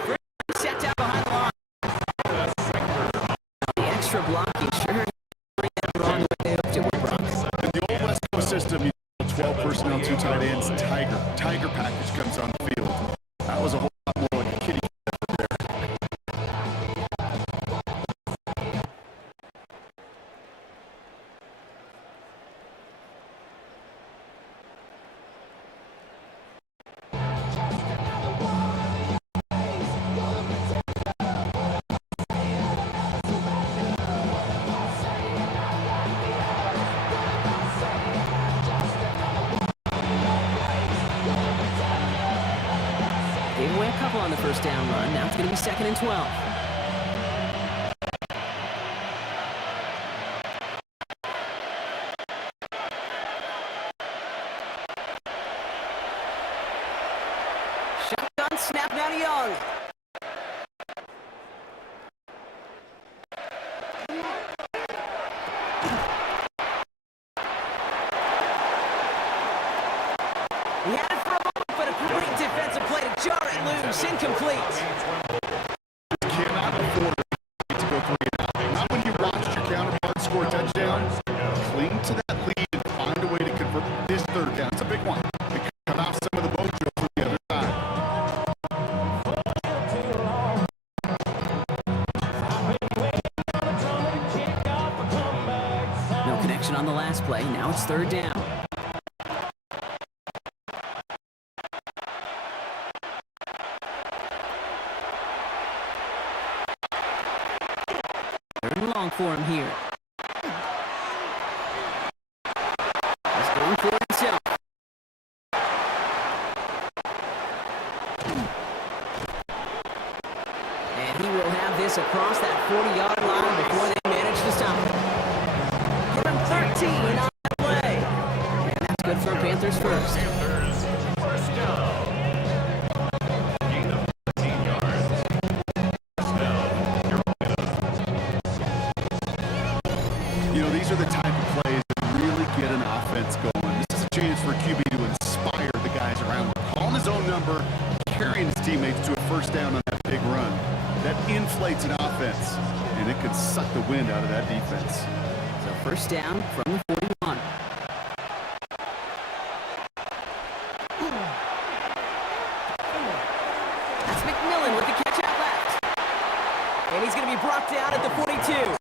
Set down behind the line. The extra blocking sure bring that wrong way they hooked it with Brock. In the old West Coast system, you 12 personnel, 2 tight ends, Tiger package comes on the field. That was a whole lot more like a kitty cat there. Gave away a couple on the first down run. Now it's going to be 2nd and 12. Shotgun snap now to Young. He had it for a moment, but a great defensive play to jar it loose. Incomplete. You cannot afford to go 3 and out. Not when you watched your counterpart score a touchdown. Cling to that lead and find a way to convert this 3rd down. It's a big one. And cut off some of the mojo from the other side. No connection on the last play. Now it's 3rd down. long for him here. He's going for himself. And he will have this across that 40-yard line before they manage to stop him. Give him 13 on that play. And that's good for Panthers first. Panthers, first down. Gain of 14 yards. First down, Carolina. You know, these are the type of plays that really get an offense going. This is a chance for QB to inspire the guys around him. Calling his own number, carrying his teammates to a first down on that big run. That inflates an offense, and it can suck the wind out of that defense. So first down from the 41. That's McMillan with the catch out left. And he's going to be brought down at the 42.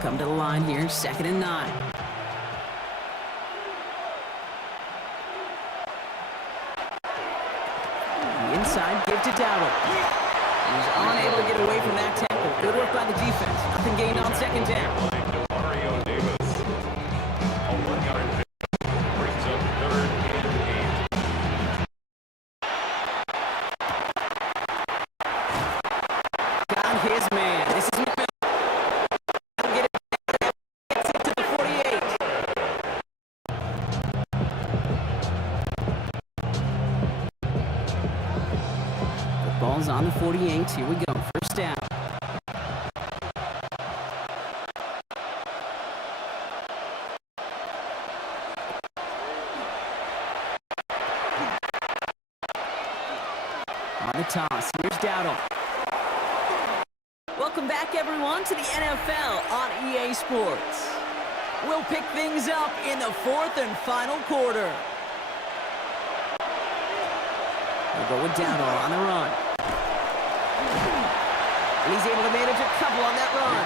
Come to the line here, 2nd and 9. The inside give to Dowdle. He's unable to get away from that tackle. Good work by the defense. Nothing gained on 2nd down. Mario Davis. A 1-yard pick brings up 3rd and 8. Got his man. This is McMillan. Get it gets it to the 48. The ball's on the 48. Here we go. First down. On the toss, here's Dowdle. Welcome back, everyone, to the NFL on EA Sports. We'll pick things up in the 4th and final quarter. We'll go with Dowdle on the run. And he's able to manage a couple on that run.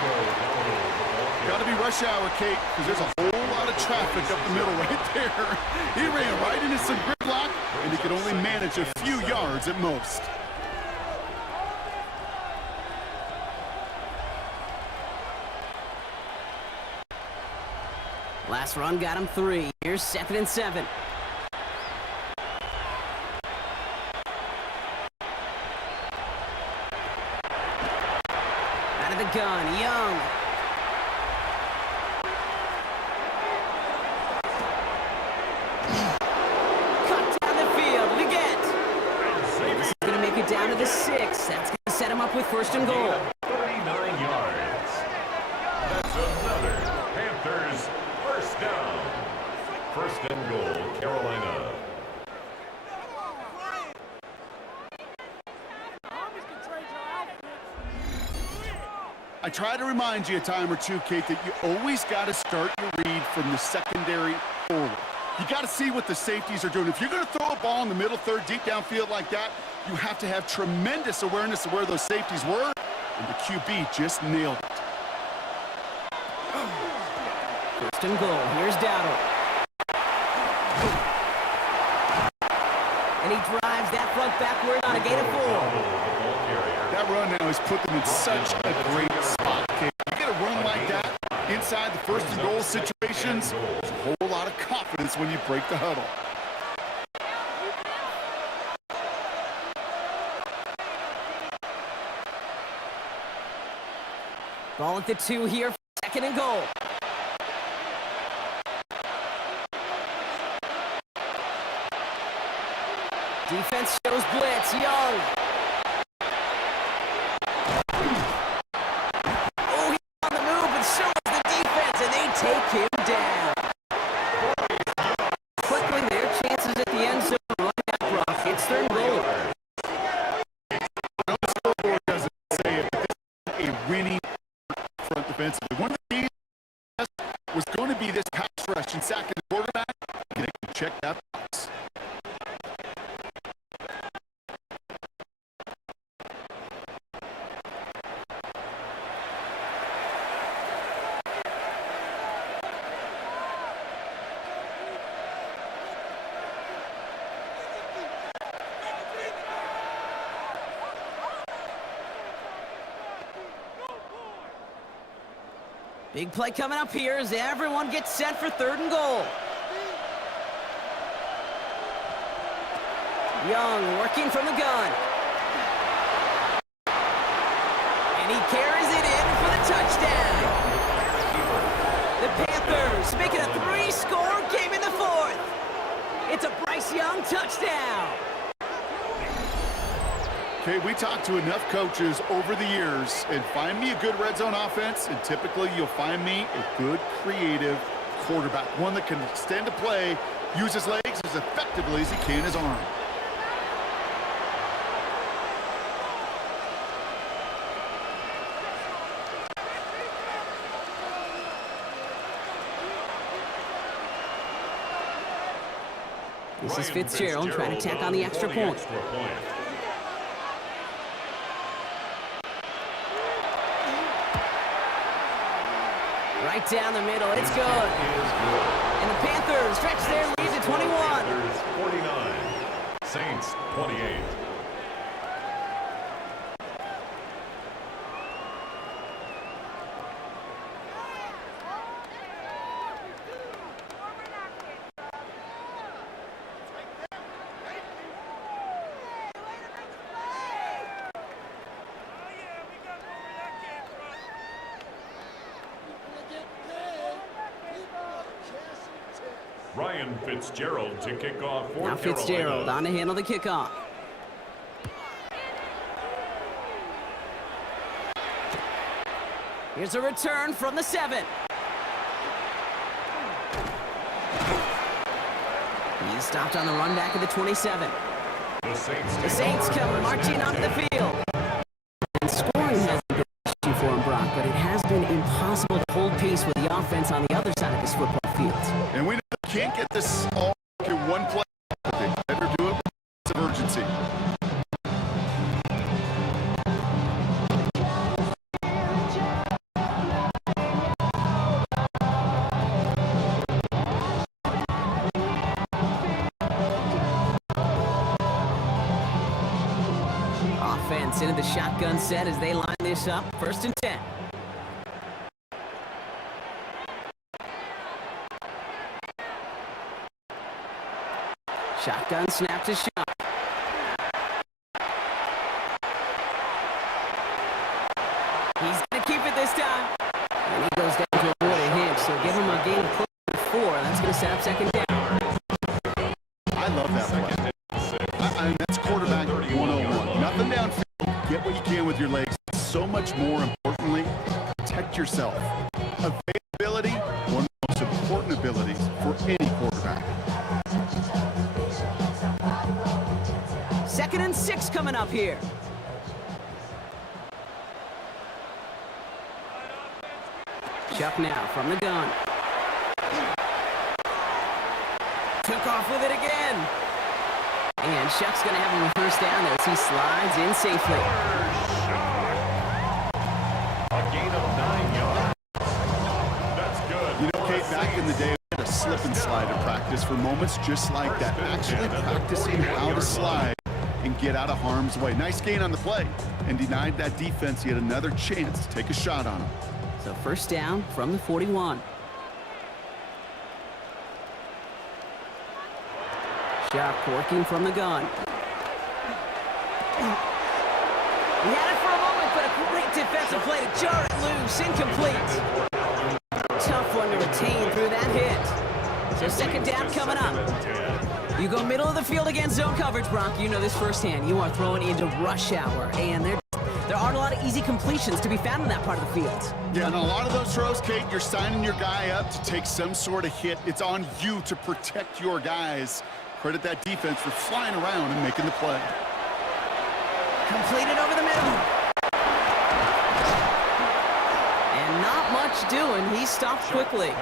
Got to be rush hour, Kate, because there's a whole lot of traffic up the middle right there. He ran right into some gridlock, and he could only manage a few yards at most. Last run got him 3. Here's 2nd and 7. Out of the gun, Young. Cut down the field, Leggett. This is going to make it down to the 6. That's going to set him up with 1st and goal. 39 yards. That's another Panthers first down. 1st and goal, Carolina. I try to remind you a time or two, Kate, that you always got to start your read from the secondary forward. You got to see what the safeties are doing. If you're going to throw a ball in the middle third, deep downfield like that, you have to have tremendous awareness of where those safeties were, and the QB just nailed it. 1st and goal. Here's Dowdle. And he drives that front backward on a gain of 4. That run now has put them in such a great spot, Kate. You get a run like that inside the 1st and goal situations, there's a whole lot of confidence when you break the huddle. Ball at the 2 here, 2nd and goal. Defense shows blitz, Young. Oh, he's on the move, and so is the defense, and they take him down. Quickly, their chances at the end zone run out rough. It's 3rd and goal. The scoreboard doesn't say it, but this is a winning front defensively. One of the keys was going to be this pass rush and sacking the quarterback, and they can check that box. Big play coming up here as everyone gets set for 3rd and goal. Young working from the gun. And he carries it in for the touchdown. The Panthers make it a 3-score game in the 4th. It's a Bryce Young touchdown. Okay, we talked to enough coaches over the years, and find me a good red zone offense, and typically you'll find me a good creative quarterback, one that can extend a play, use his legs as effectively as he can his arm. This is Fitzgerald trying to tack on the extra point. Right down the middle, it's good. And the Panthers stretch their lead to 21. Panthers 49, Saints 28. Ryan Fitzgerald to kick off for Now Fitzgerald Carolina. on to handle the kickoff. Here's a return from the 7. He's stopped on the run back of the 27. The Saints come marching onto the field. And scoring hasn't been an issue for him, Brock, but it has been impossible to hold pace with the offense on the other side of this football field. And we can't get this all in one play. They better do it with a sense of urgency. Offense into the shotgun set as they line this up. 1st and 10. Shotgun snap to shot. He's going to keep it this time. And he goes down to avoid a hit, so give him a gain of close to 4. That's going to set up 2nd down. I love that play. I mean, that's quarterback 101. Nothing downfield. Get what you can with your legs. So much more importantly, protect yourself. Availability, one of the most important abilities for any quarterback. 2nd and 6 coming up here. Chuck now from the gun. Took off with it again. And Chuck's going to have him a 1st down there as he slides in safely. A gain of 9 yards. That's good. You know, Kate, back in the day, we had a slip and slide in practice for moments just like that. Actually practicing how to slide and get out of harm's way. Nice gain on the play, and denied that defense yet another chance to take a shot on him. So 1st down from the 41. Chuck working from the gun. He had it for a moment, but a great defensive play to jar it loose. Incomplete. Tough one to retain through that hit. So 2nd down coming up. You go middle of the field against zone coverage, Brock. You know this firsthand. You are throwing into rush hour, and there aren't a lot of easy completions to be found in that part of the field. Yeah, and a lot of those throws, Kate, you're signing your guy up to take some sort of hit. It's on you to protect your guys. Credit that defense for flying around and making the play. Completed over the middle. And not much doing. He stopped quickly.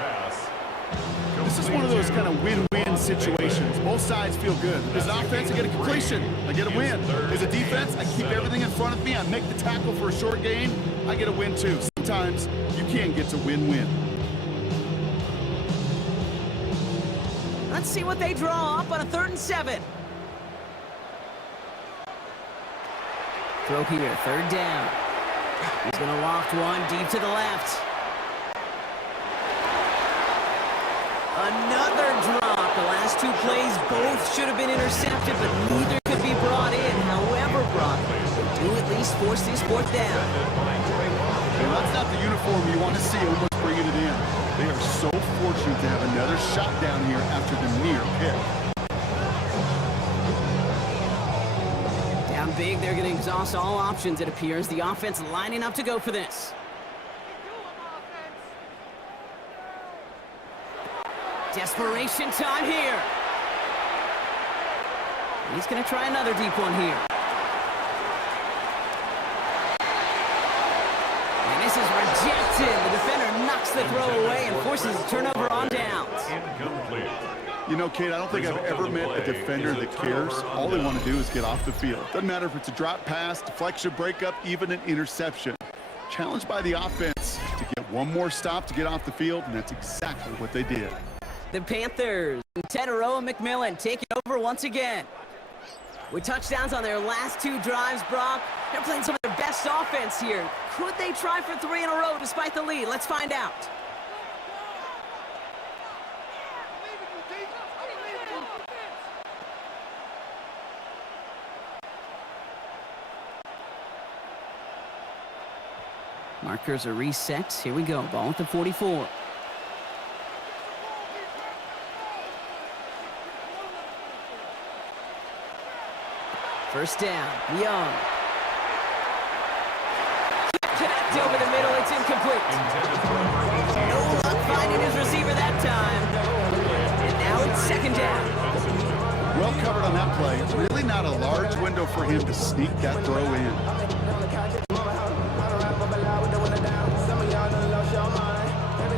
This is one of those kind of win-win situations. Both sides feel good. As an offense, I get a completion. I get a win. As a defense, I keep everything in front of me. I make the tackle for a short gain. I get a win, too. Sometimes you can get to win-win. Let's see what they draw up on a 3rd and 7. Throw here, 3rd down. He's going to loft one deep to the left. Another drop. The last two plays both should have been intercepted, but neither could be brought in. However, Brock, they do at least force this fourth down. And that's not the uniform you want to see almost bringing it in. They are so fortunate to have another shot down here after the near pick. Down big, they're going to exhaust all options, it appears. The offense lining up to go for this. Desperation time here. He's going to try another deep one here. And this is rejected. The defender knocks the throw away and forces a turnover on downs. Incomplete. You know, Kate, I don't think I've ever met a defender that cares. All they want to do is get off the field. Doesn't matter if it's a drop pass, deflection, breakup, even an interception. Challenged by the offense to get one more stop to get off the field, and that's exactly what they did. The Panthers, Tedero and McMillan taking over once again. With touchdowns on their last two drives, Brock, they're playing some of their best offense here. Could they try for 3 in a row despite the lead? Let's find out. Markers are reset. Here we go. Ball at the 44. First down, Young. Connect over the middle, it's incomplete. No luck finding his receiver that time. And now it's second down. Well covered on that play. Really not a large window for him to sneak that throw in.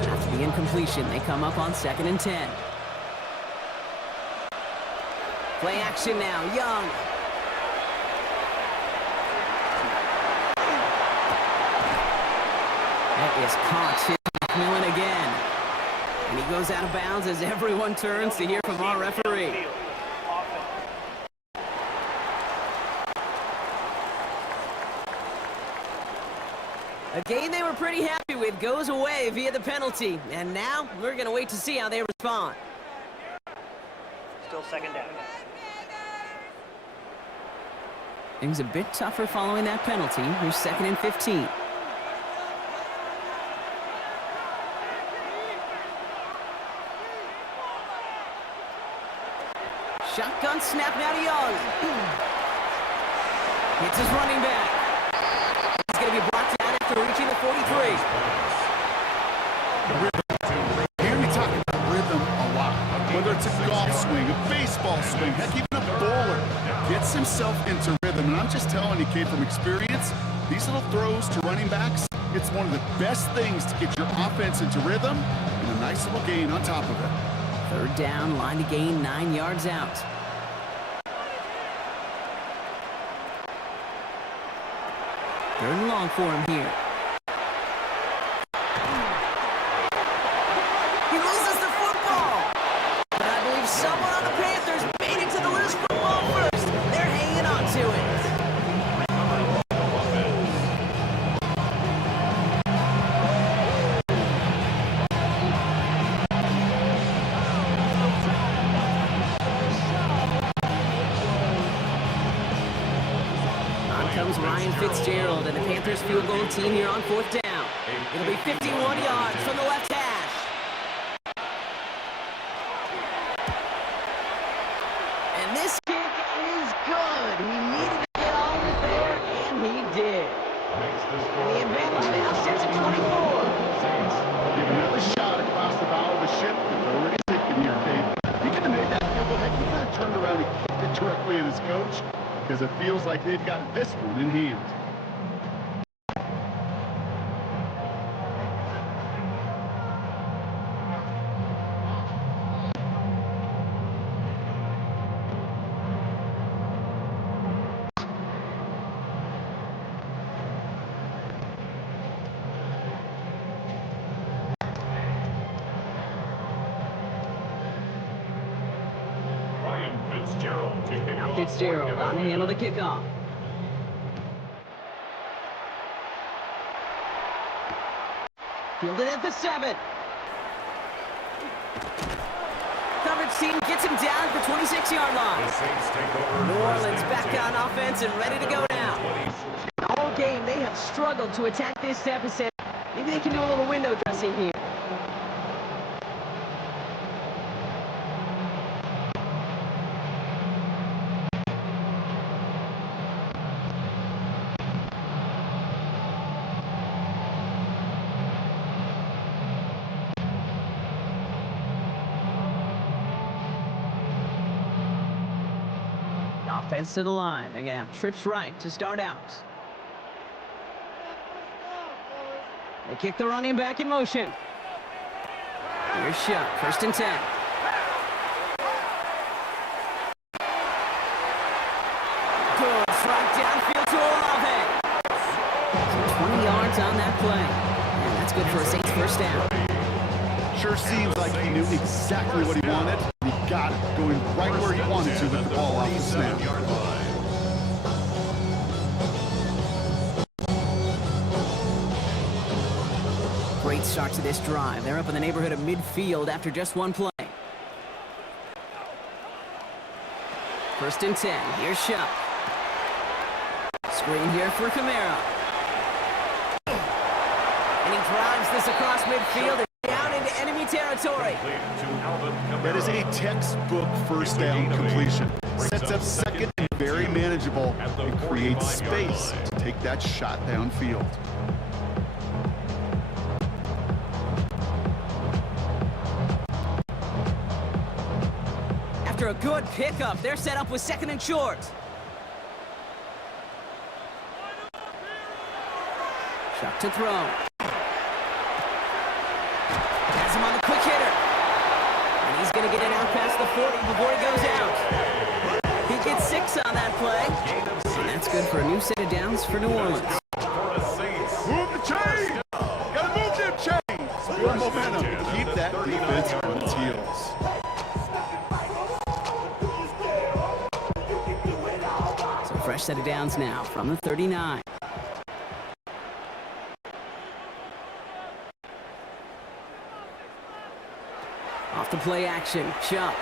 After the incompletion, they come up on 2nd and 10. Play action now, Young. That is caught. McMillan again. And he goes out of bounds as everyone turns to hear from our referee. A game they were pretty happy with goes away via the penalty. And now we're going to wait to see how they respond. Still second down. Things a bit tougher following that penalty. Here's 2nd and 15. Shotgun snap now to Young. It's his running back. He's going to be brought down after reaching the 43. You hear me talking about rhythm a lot. Whether it's a golf swing, a baseball swing, heck, even a bowler gets himself into rhythm. And I'm just telling you, Kate, from experience, these little throws to running backs, it's one of the best things to get your offense into rhythm and a nice little gain on top of it. 3rd down, line to gain 9 yards out. 3rd and long for him here. He loses the football. But I believe someone on the Panthers made it to the loose football first. They're hanging on to it. Comes Ryan Fitzgerald, and the Panthers field goal team here on 4th down. It'll be 51 yards from the left hash. And this kick is good. He needed to get all of there, and he did. And the advantage now sits at 24. Give another shot across the bow of the ship. It's already sinking here, Kate. He could have made that field goal. Heck, he could have turned around and kicked it directly at his coach, because it feels like they've got this one in hand. Fitzgerald on the handle the kickoff. Fielded at the 7. team gets him down at the 26-yard line. The Saints take over. New Orleans back on offense and ready to go now. All game, they have struggled to attack this deficit. Maybe they can do a little window dressing here. Offense to the line. Again, trips right to start out. They kick the running back in motion. Here's Shuck, 1st and 10. Good strike downfield to Olave. So 20 yards on that play. And that's good for a Saints first down. Sure seems like he knew exactly what he wanted. He got it going right where he wanted to with the ball off the snap. Great start to this drive. They're up in the neighborhood of midfield after just one play. 1st and 10. Here's Shuck. Screen here for Kamara. And he drives this across midfield and down into enemy territory. That is a textbook first down completion. Sets up second and very manageable and creates space to take that shot downfield. After a good pickup, they're set up with 2nd and short. Shuck to throw. Has him on the quick hitter. And he's going to get it out past the 40 before he goes out. He gets 6 on that play. And that's good for a new set of downs for New Orleans. Move the chain! Gotta move them chains! Good momentum. Keep that defense on its heels. So fresh set of downs now from the 39. Off the play action, Chuck.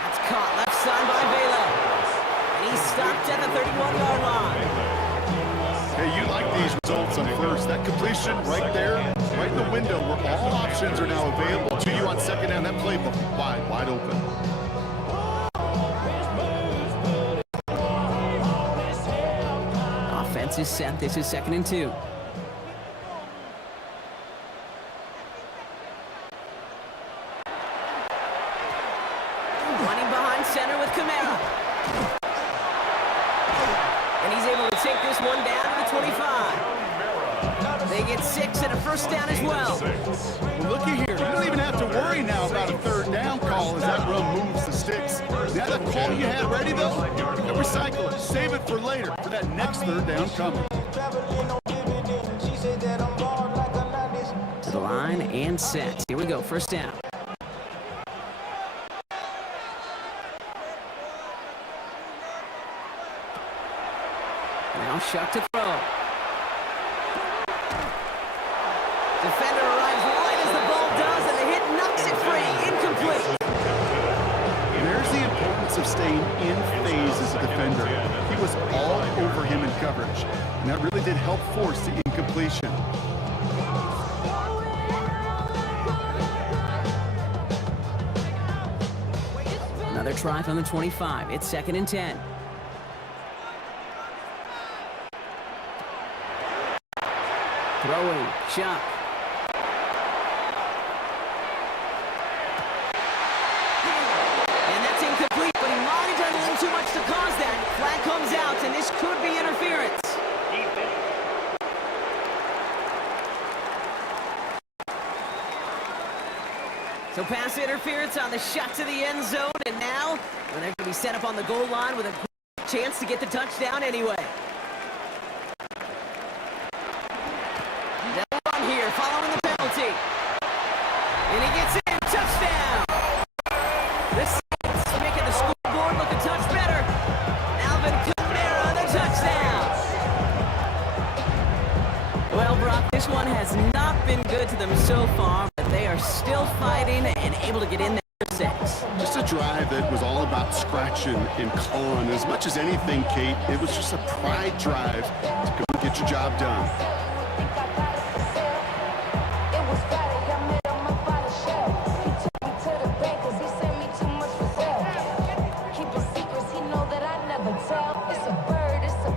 That's caught left side by Vela. And he's stopped at the 31-yard line. Hey, you like these results on first. That completion right there, right in the window where all options are now available to you on 2nd down. That playbook wide open. Offense is set. This is 2nd and 2. Running behind center with Kamara. And he's able to take this one down to the 25. They get 6 and a first down as well. Well, looky here. You don't even have to worry now about a 3rd down call as that run moves the sticks. Now that call you had ready, though, you can recycle it. Save it for later, for that next 3rd down coming. To the line and set. Here we go, first down. Now Shuck to throw. Defender arrives right as the ball does, and the hit knocks it free. Incomplete. There's the importance of staying in phase as a defender. He was all over him in coverage, and that really did help force the incompletion. Another try from the 25. It's 2nd and 10. Throwing, Shuck. And that's incomplete, but he might have done a little too much to cause that. Flag comes out, and this could be interference. So pass interference on the shot to the end zone, and now they're going to be set up on the goal line with a chance to get the touchdown anyway. They'll run here following the penalty. And he gets in, touchdown! The Saints making the scoreboard look a touch better. Alvin Kamara, the touchdown! Well, Brock, this one has not been good to the able to get in there for 6. Just a drive that was all about scratching and clawing. As much as anything, Kate, it was just a pride drive to go and get your job done.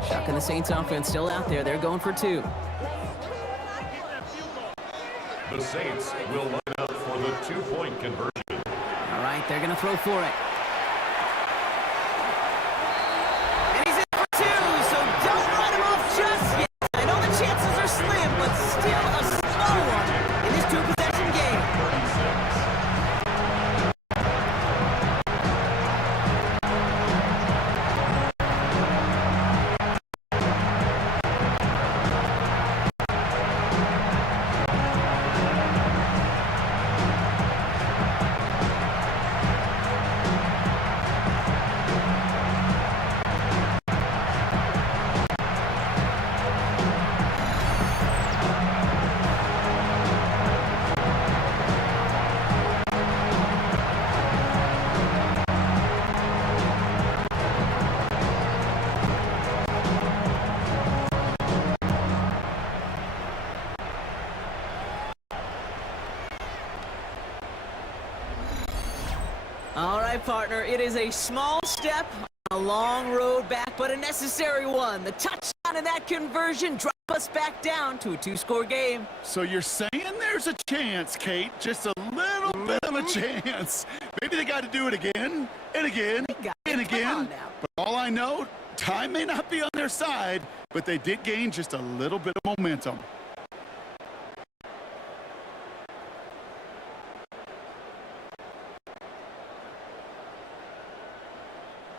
Chuck and the Saints offense still out there. They're going for 2. The Saints will line up for the 2-point conversion. All right, they're going to throw for it. And he's in for 2, so don't write him off just yet. I know the chances are slim, but still a small one in this 2-possession game. 36. All right, partner, it is a small step, a long road back, but a necessary one. The touchdown and that conversion drop us back down to a 2-score game. So you're saying there's a chance, Kate, just a little bit of a chance. Maybe they got to do it again and again and again. But all I know, time may not be on their side, but they did gain just a little bit of momentum.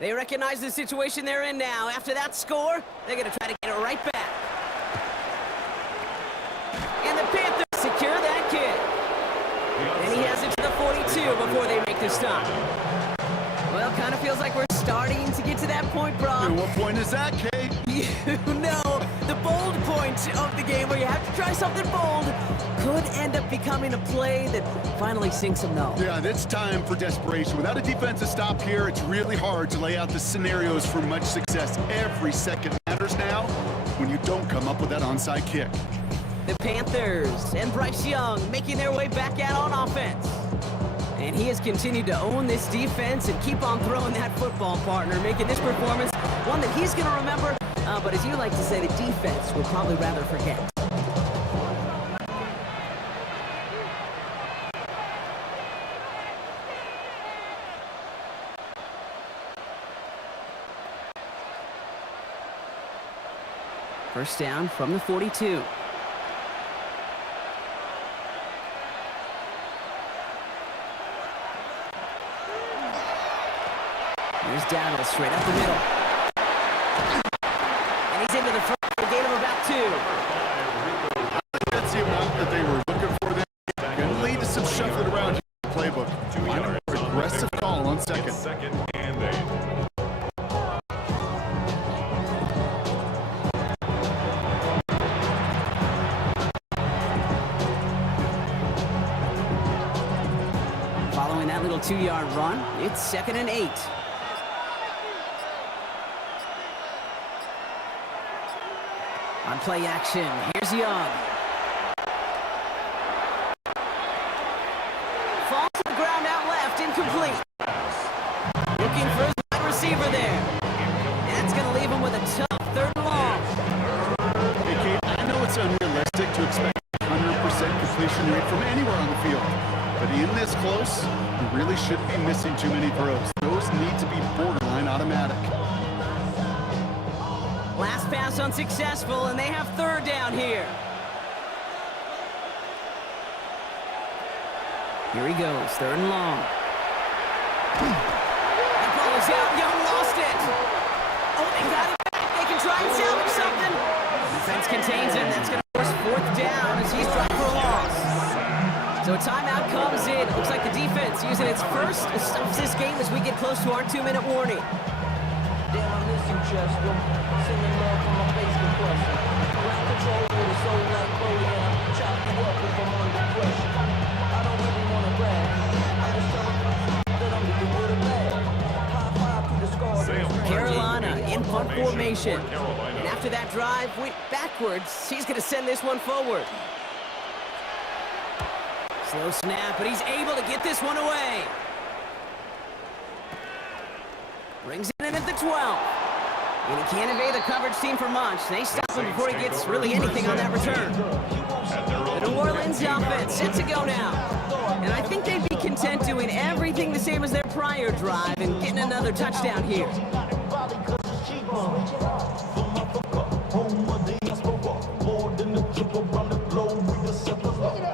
They recognize the situation they're in now. After that score, they're going to try to get it right back. And the Panthers secure that kid. And he has it to the 42 before they make the stop. Well, kind of feels like we're starting to get to that point, Brock. And what point is that, Kate? You know, the bold point of the game where you have to try something bold could end up becoming a play that finally sinks them, though. Yeah, it's time for desperation. Without a defensive stop here, it's really hard to lay out the scenarios for much success. Every second matters now when you don't come up with that onside kick. The Panthers and Bryce Young making their way back out on offense. And he has continued to own this defense and keep on throwing that football, partner, making this performance one that he's going to remember. But as you like to say, the defense will probably rather forget. First down from the 42. Here's Dowdle straight up the middle. And he's into the front for a gain of about 2. That's the amount that they were looking for there. Going to lead to some shuffling around in the playbook. Find a more aggressive call on second. Second and 8. Following that little 2-yard run, it's 2nd and 8. On play action, here's Young. Falls to the ground out left, incomplete. Looking for his wide receiver there. That's going to leave him with a tough 3rd and long. Hey, Kate, I know it's unrealistic to expect 100% completion rate from anywhere on the field. But in this close, you really shouldn't be missing too many throws. Those need to be borderline automatic. Last pass unsuccessful, and they have 3rd down here. Here he goes, 3rd and long. That ball is out, Young lost it. Oh, they got it back. They can try and salvage something. Defense contains him. That's going to force 4th down as he's trying for a loss. So a timeout comes in. Looks like the defense using its first to stop this game as we get close to our 2-minute warning. Damn, I miss you, Chester. Sending love from my face compressor. Ground control with a soul like Chloe, and I chop you up if I'm under pressure. I don't really want to brag. I'm just punt formation. And after that drive went backwards, he's going to send this one forward. Slow snap, but he's able to get this one away. Brings it in at the 12. And he can't evade the coverage team for much. They stop him before he gets really anything on that return. The New Orleans offense set to go now. And I think they'd be content doing everything the same as their prior drive and getting another touchdown here.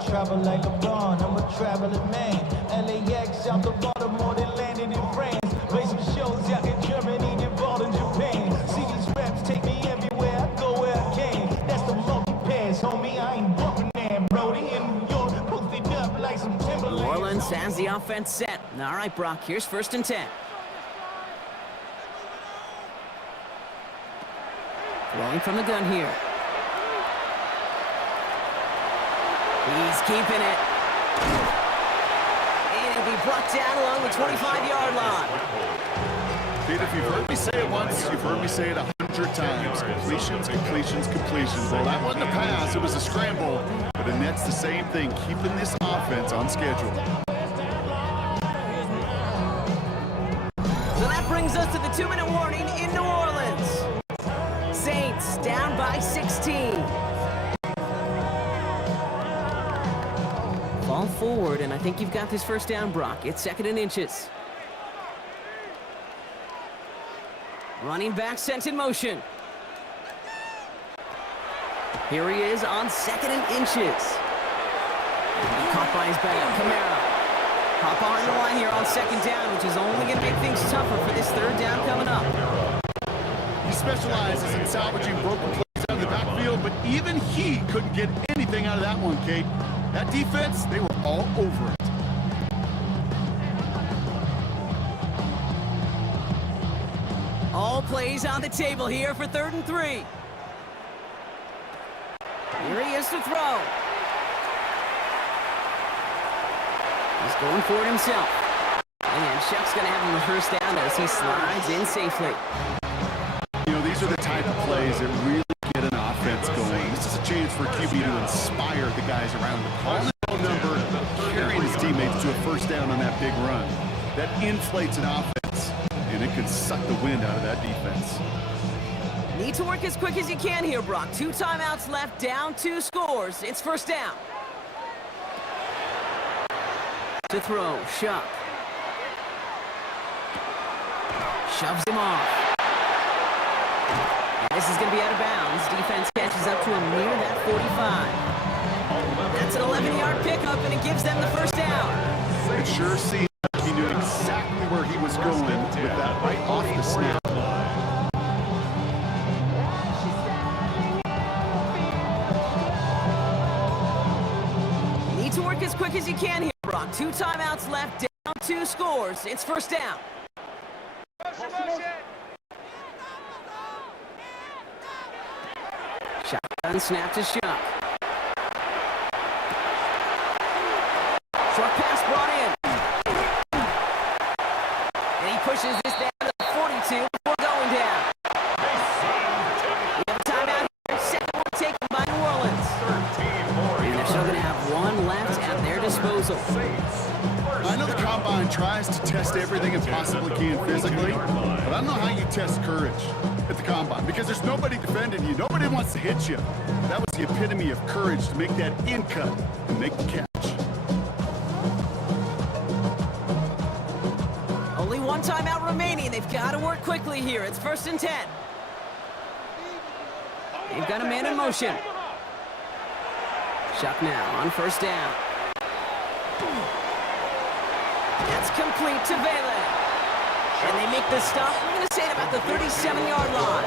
Travel like LeBron, I'm a traveling man. LAX out the Baltimore, they landed in France. Racing shows out in Germany, involved in Japan. See these reps take me everywhere, I go where I can. That's the multi-pass, homie, I ain't bumping that, Brody. In New York, posted up like some Timberlands. New Orleans has the offense set. All right, Brock, here's 1st and 10. Throwing from the gun here. He's keeping it. And he'll be brought down along the 25-yard line. Pete, if you've heard me say it once, you've heard me say it 100 times. Completions, completions, completions. Well, that wasn't a pass, it was a scramble. But the net's the same thing, keeping this offense on schedule. So that brings us to the 2-minute warning in New Orleans. Saints down by 16. Ball forward, and I think you've got this 1st down, Brock. It's 2nd and inches. Running back sent in motion. Here he is on 2nd and inches. Caught by his back, Kamara. Hop on the line here on 2nd down, which is only going to make things tougher for this 3rd down coming up. He specializes in salvaging broken plays out of the backfield, but even he couldn't get anything out of that one, Kate. That defense, they were all over it. All plays on the table here for 3rd and 3. Here he is to throw. He's going for it himself. And Shuck's going to have him the 1st down as he slides in safely. You know, these are the type of plays that really get an offense going. This is a chance for QB to inspire the guys around him. Calling the number, carrying his teammates to a 1st down on that big run. That inflates an offense, and it can suck the wind out of that defense. Need to work as quick as you can here, Brock. 2 timeouts left, down 2 scores. It's 1st down. To throw, Shuck. Shoves him off. This is going to be out of bounds. Defense catches up to him near that 45. That's an 11-yard pickup, and it gives them the 1st down. It sure seemed like he knew exactly where he was going with that right off the snap. Need to work as quick as you can here, Brock. 2 timeouts left, down 2 scores. It's 1st down. Shotgun snap to Shuck. Short pass brought in. And he pushes this down to the 42 before going down. We have a timeout here. 2nd one taken by New Orleans. And they're still going to have 1 left at their disposal. I know the Combine tries to test everything it possibly can physically, but I don't know how you test courage at the Combine, because there's nobody defending you. Nobody wants to hit you. That was the epitome of courage, to make that in cut and make the catch. Only 1 timeout remaining. They've got to work quickly here. It's 1st and 10. They've got a man in motion. Shuck now on 1st down. That's complete to Vela. And they make the stop. We're going to say it about the 37-yard line.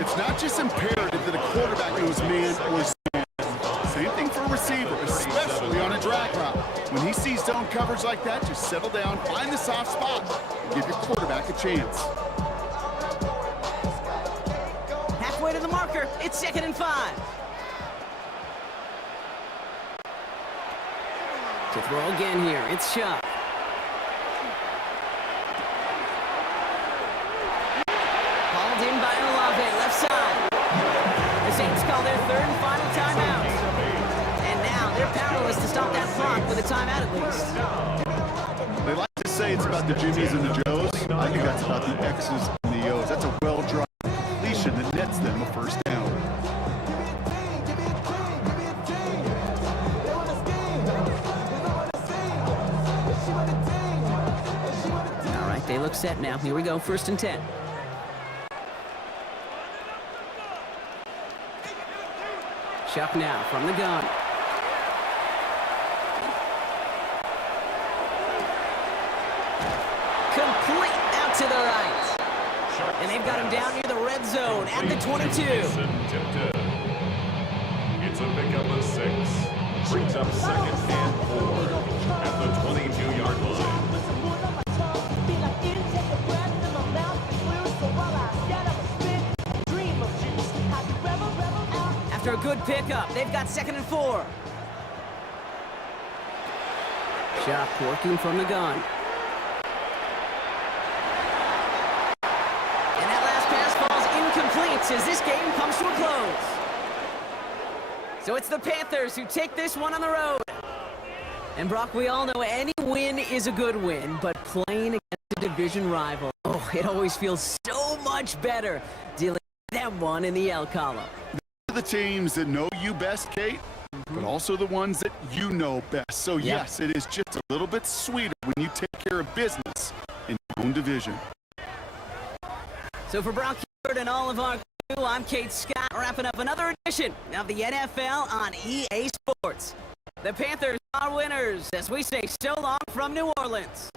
It's not just imperative that a quarterback knows man or zone. Same thing for a receiver, especially on a drag route. When he sees zone coverage like that, just settle down, find the soft spot, and give your quarterback a chance. Halfway to the marker. It's 2nd and 5. To throw again here. It's Shuck. Saints call their third and final timeout. And now they're powerless to stop that clock with a timeout at least. They like to say it's about the Jimmies and the Joes. I think that's about the X's and the O's. That's a well-drawn completion that nets them a first down. All right, they look set now. Here we go, 1st and 10. Chuck now from the gun. Complete out to the right. And they've got him down near the red zone at the 22. It's a pickup of 6. Brings up 2nd and 4 at the 22-yard line. After a good pickup, they've got 2nd and 4. Chuck working from the gun. And that last pass falls incomplete as this game comes to a close. So it's the Panthers who take this one on the road. And Brock, we all know any win is a good win, but playing against a division rival, oh, it always feels so much better dealing with that one in the L column. The teams that know you best, Kate, but also the ones that you know best. So yes, it is just a little bit sweeter when you take care of business in your own division. So for Brock and all of our crew, I'm Kate Scott, wrapping up another edition of the NFL on EA Sports. The Panthers are winners as we say so long from New Orleans.